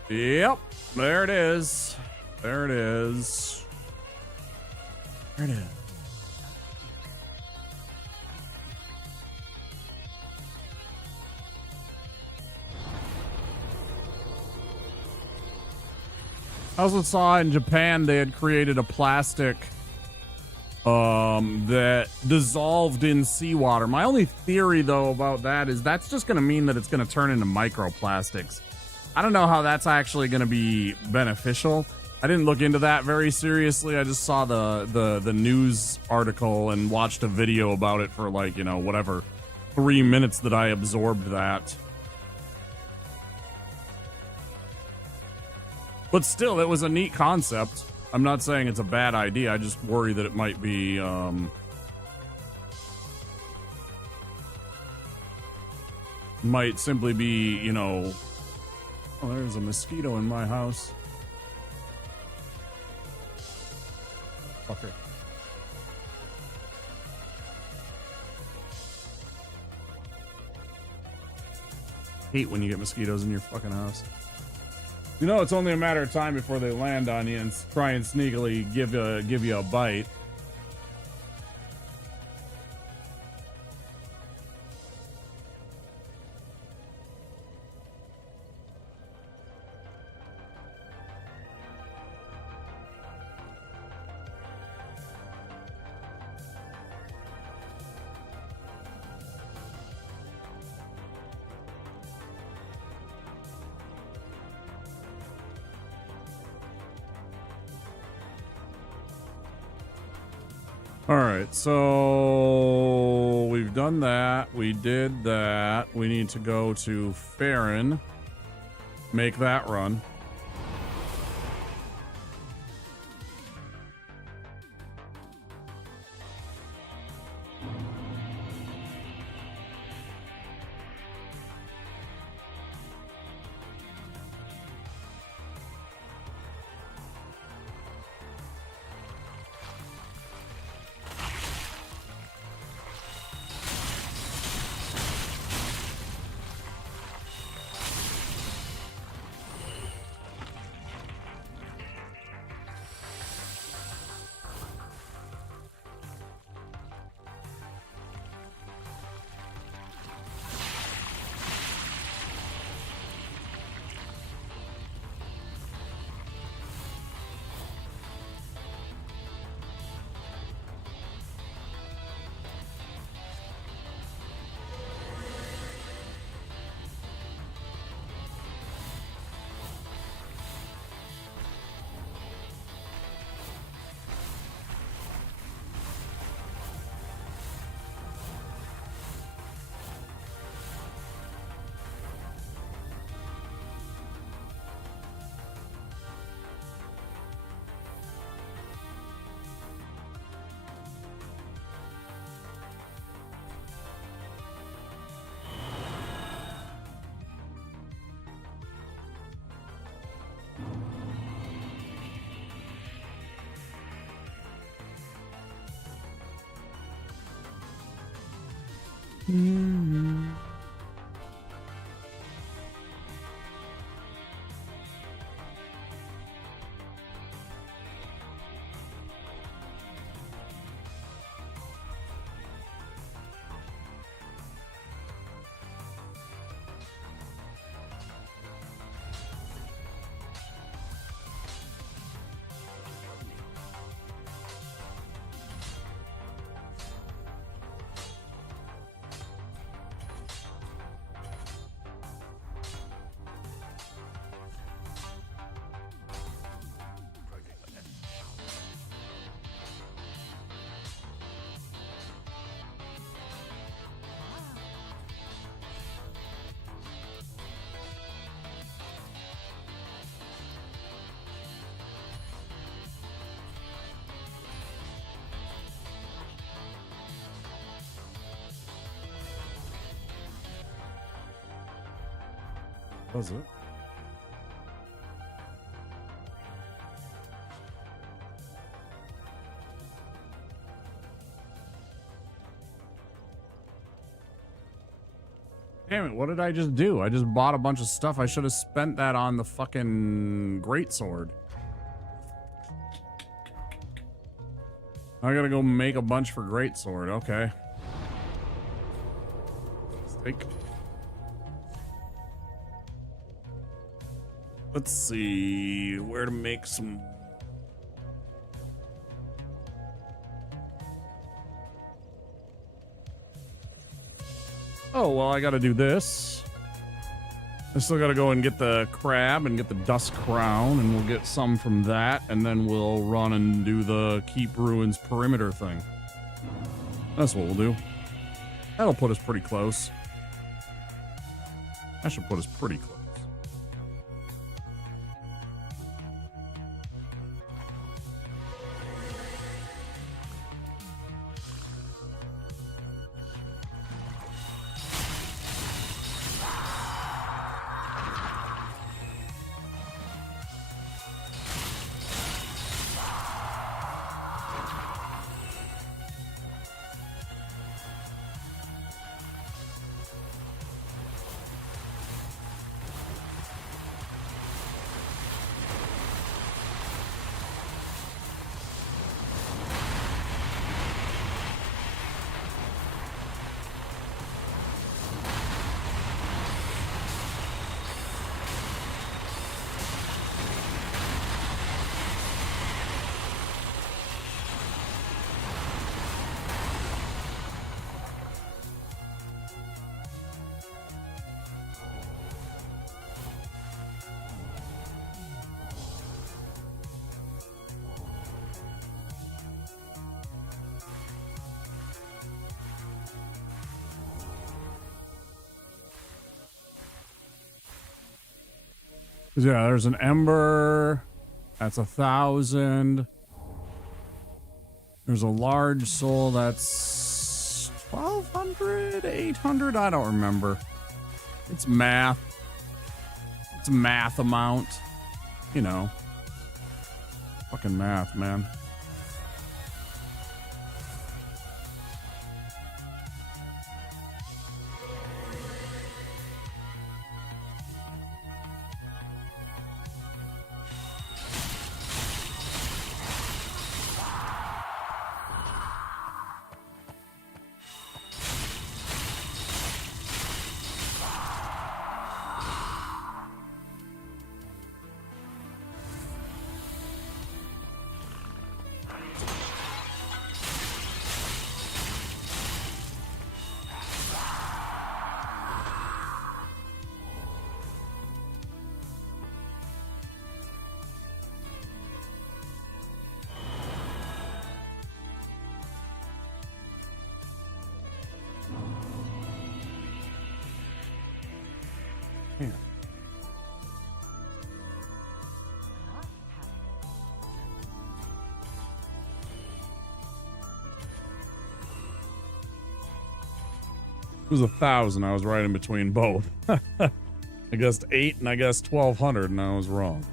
Yep, there it is. There it is. There it is. I also saw in Japan they had created a plastic that dissolved in seawater. My only theory though about that is that's just going to mean that it's going to turn into microplastics. I don't know how that's actually going to be beneficial. I didn't look into that very seriously. I just saw the news article and watched a video about it for like, you know, whatever 3 minutes that I absorbed that. But still, it was a neat concept. I'm not saying it's a bad idea. I just worry that it might be, might simply be, you know... Oh, there's a mosquito in my house. Fucker. Hate when you get mosquitoes in your fucking house. You know, it's only a matter of time before they land on you and try and sneakily give you a bite. Alright, so we've done that. We did that. We need to go to Farron. Make that run. Was it? Damn it, what did I just do? I just bought a bunch of stuff. I should have spent that on the fucking greatsword. I gotta go make a bunch for greatsword. Okay. Let's see where to make some. Oh, well, I gotta do this. I still gotta go and get the crab and get the dust crown, and we'll get some from that, and then we'll run and do the Keep Ruins perimeter thing. That's what we'll do. That'll put us pretty close. That should put us pretty close. Yeah, there's an ember. That's 1,000. There's a large soul. That's 1,200, 800. I don't remember. It's math. It's a math amount. You know. Fucking math, man. It was 1,000. I was right in between both. I guessed 8 and I guessed 1,200 and I was wrong.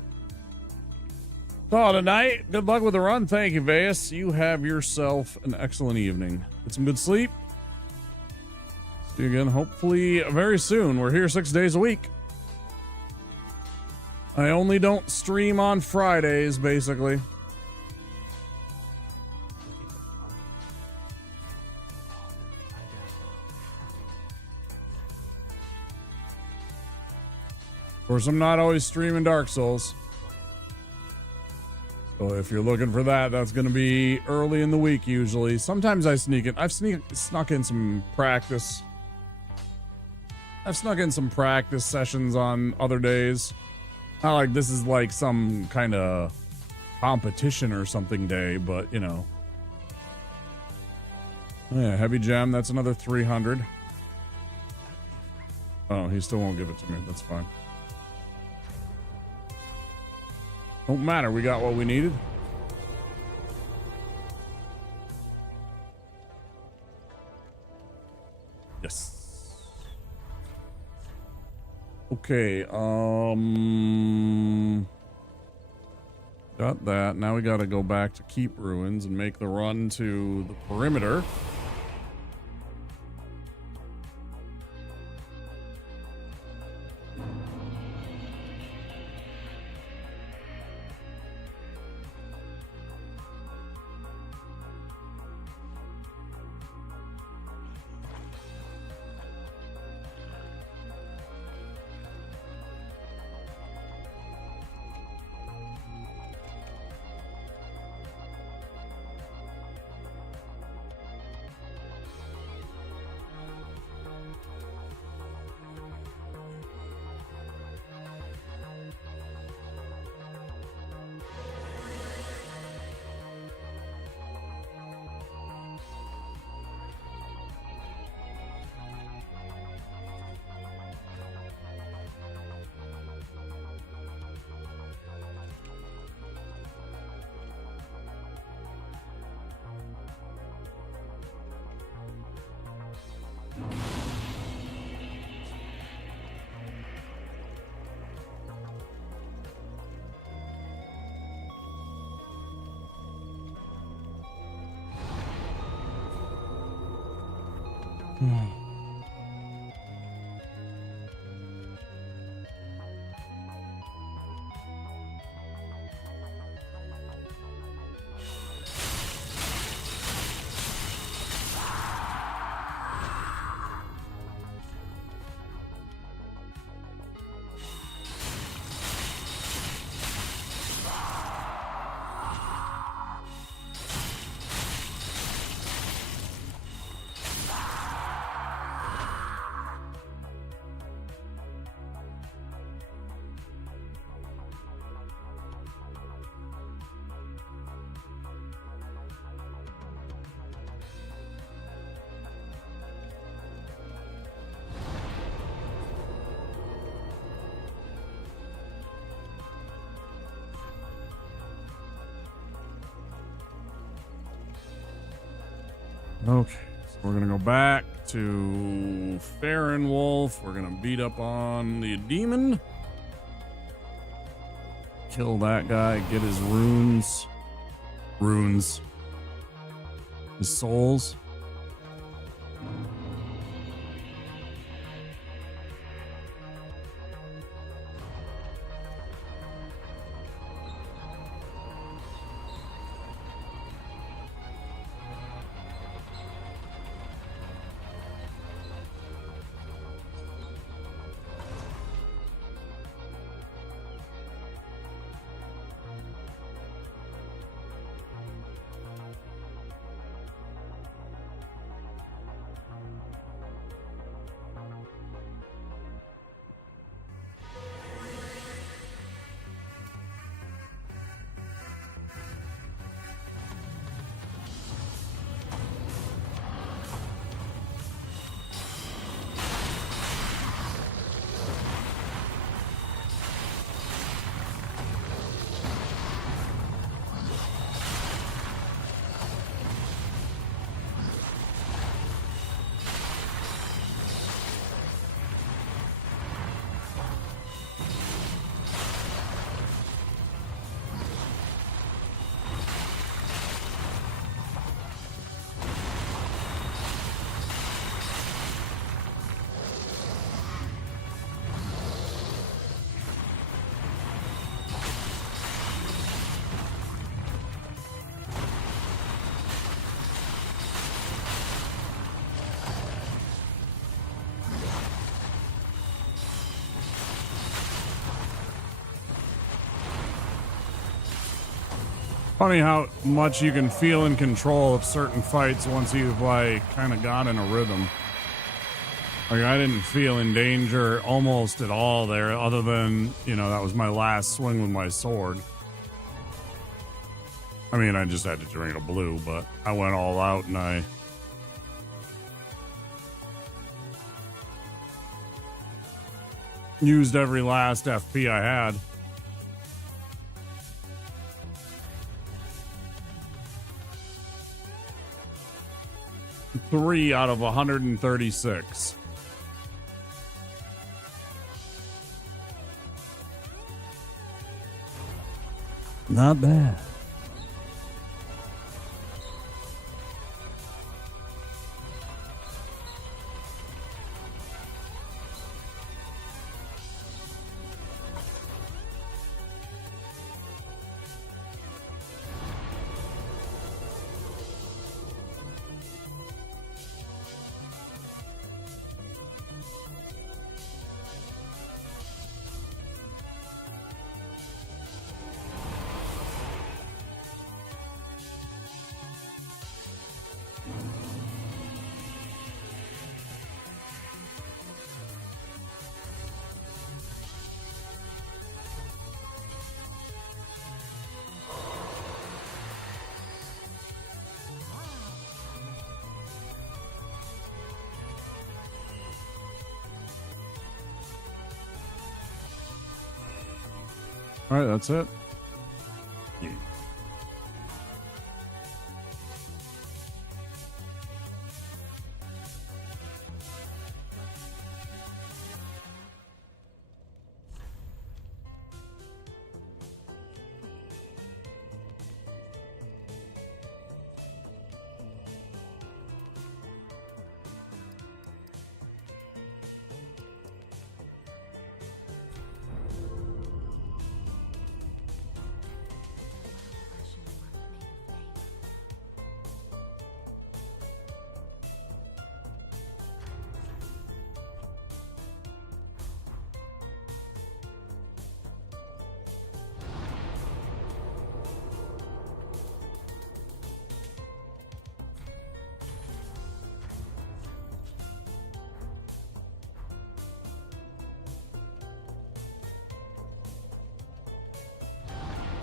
So tonight, good luck with the run. Thank you, Veus. You have yourself an excellent evening. Get some good sleep. See you again, hopefully very soon. We're here 6 days a week. I only don't stream on Fridays, basically. Of course, I'm not always streaming Dark Souls. So if you're looking for that, that's going to be early in the week usually. Sometimes I sneak it. I've snuck in some practice. I've snuck in some practice sessions on other days. Not like this is like some kind of competition or something day, but you know. Yeah, heavy gem, that's another 300. Oh, he still won't give it to me. That's fine. Don't matter, we got what we needed. Yes. Okay, got that. Now we gotta go back to Keep Ruins and make the run to the perimeter. Okay, so we're gonna go back to Farron Wolf. We're gonna beat up on the demon. Kill that guy, get his runes. His souls. Funny how much you can feel in control of certain fights once you've like kind of got in a rhythm. Like I didn't feel in danger almost at all there, other than, you know, that was my last swing with my sword. I mean, I just had to drink a blue, but I went all out and I used every last FP I had. Three out of 136. Not bad. All right, that's it.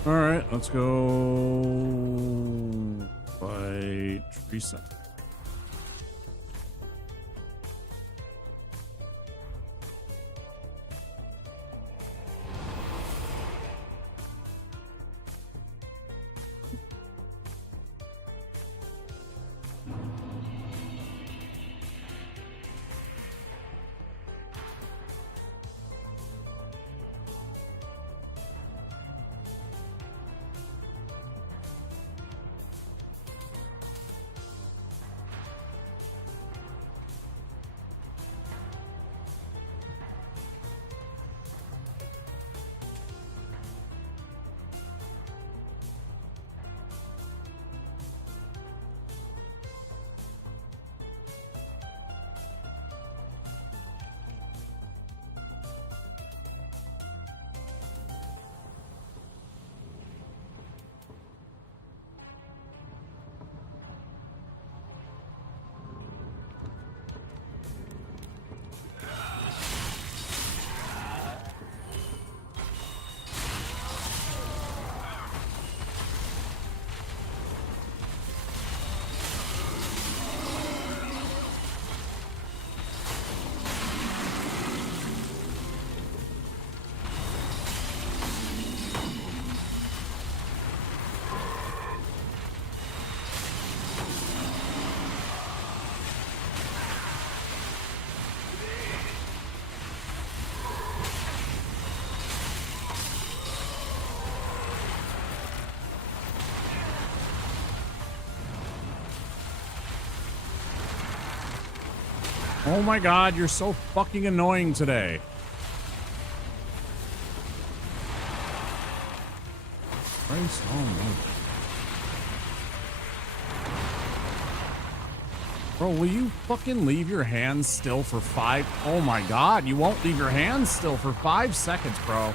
All right, let's go by Teresa. Oh my god, you're so fucking annoying today. Christ almighty. Bro, will you fucking leave your hands still for 5? Oh my god, you won't leave your hands still for 5 seconds, bro.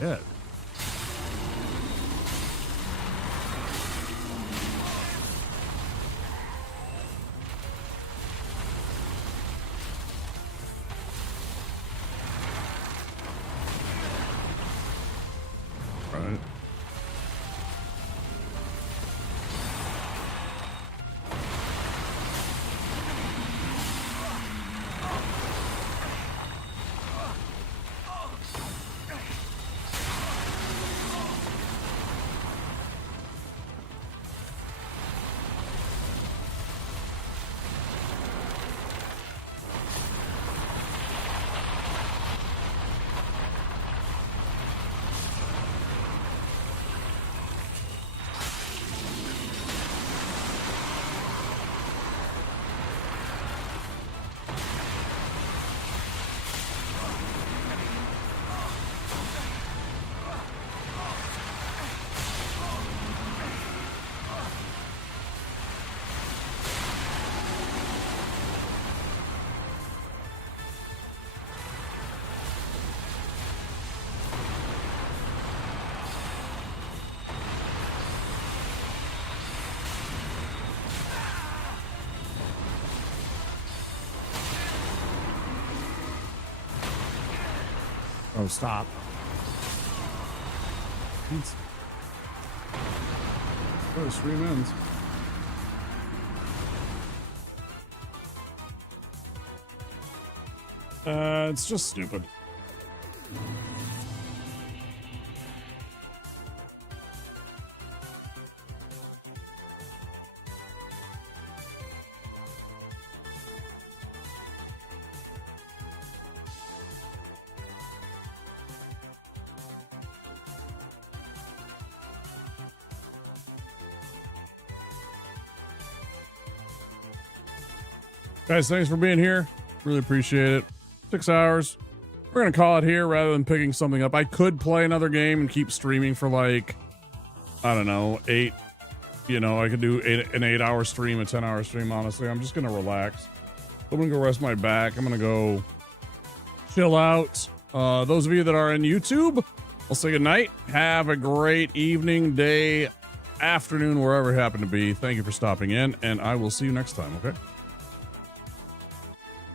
Shit. Right. Oh, stop. Oh, the stream ends. It's just stupid. Guys, thanks for being here. Really appreciate it. 6 hours. We're going to call it here rather than picking something up. I could play another game and keep streaming for like, I don't know, 8. You know, I could do an 8-hour stream, a 10-hour stream, honestly. I'm just going to relax. I'm going to go rest my back. I'm going to go chill out. Those of you that are in YouTube, I'll say good night. Have a great evening, day, afternoon, wherever you happen to be. Thank you for stopping in, and I will see you next time, okay?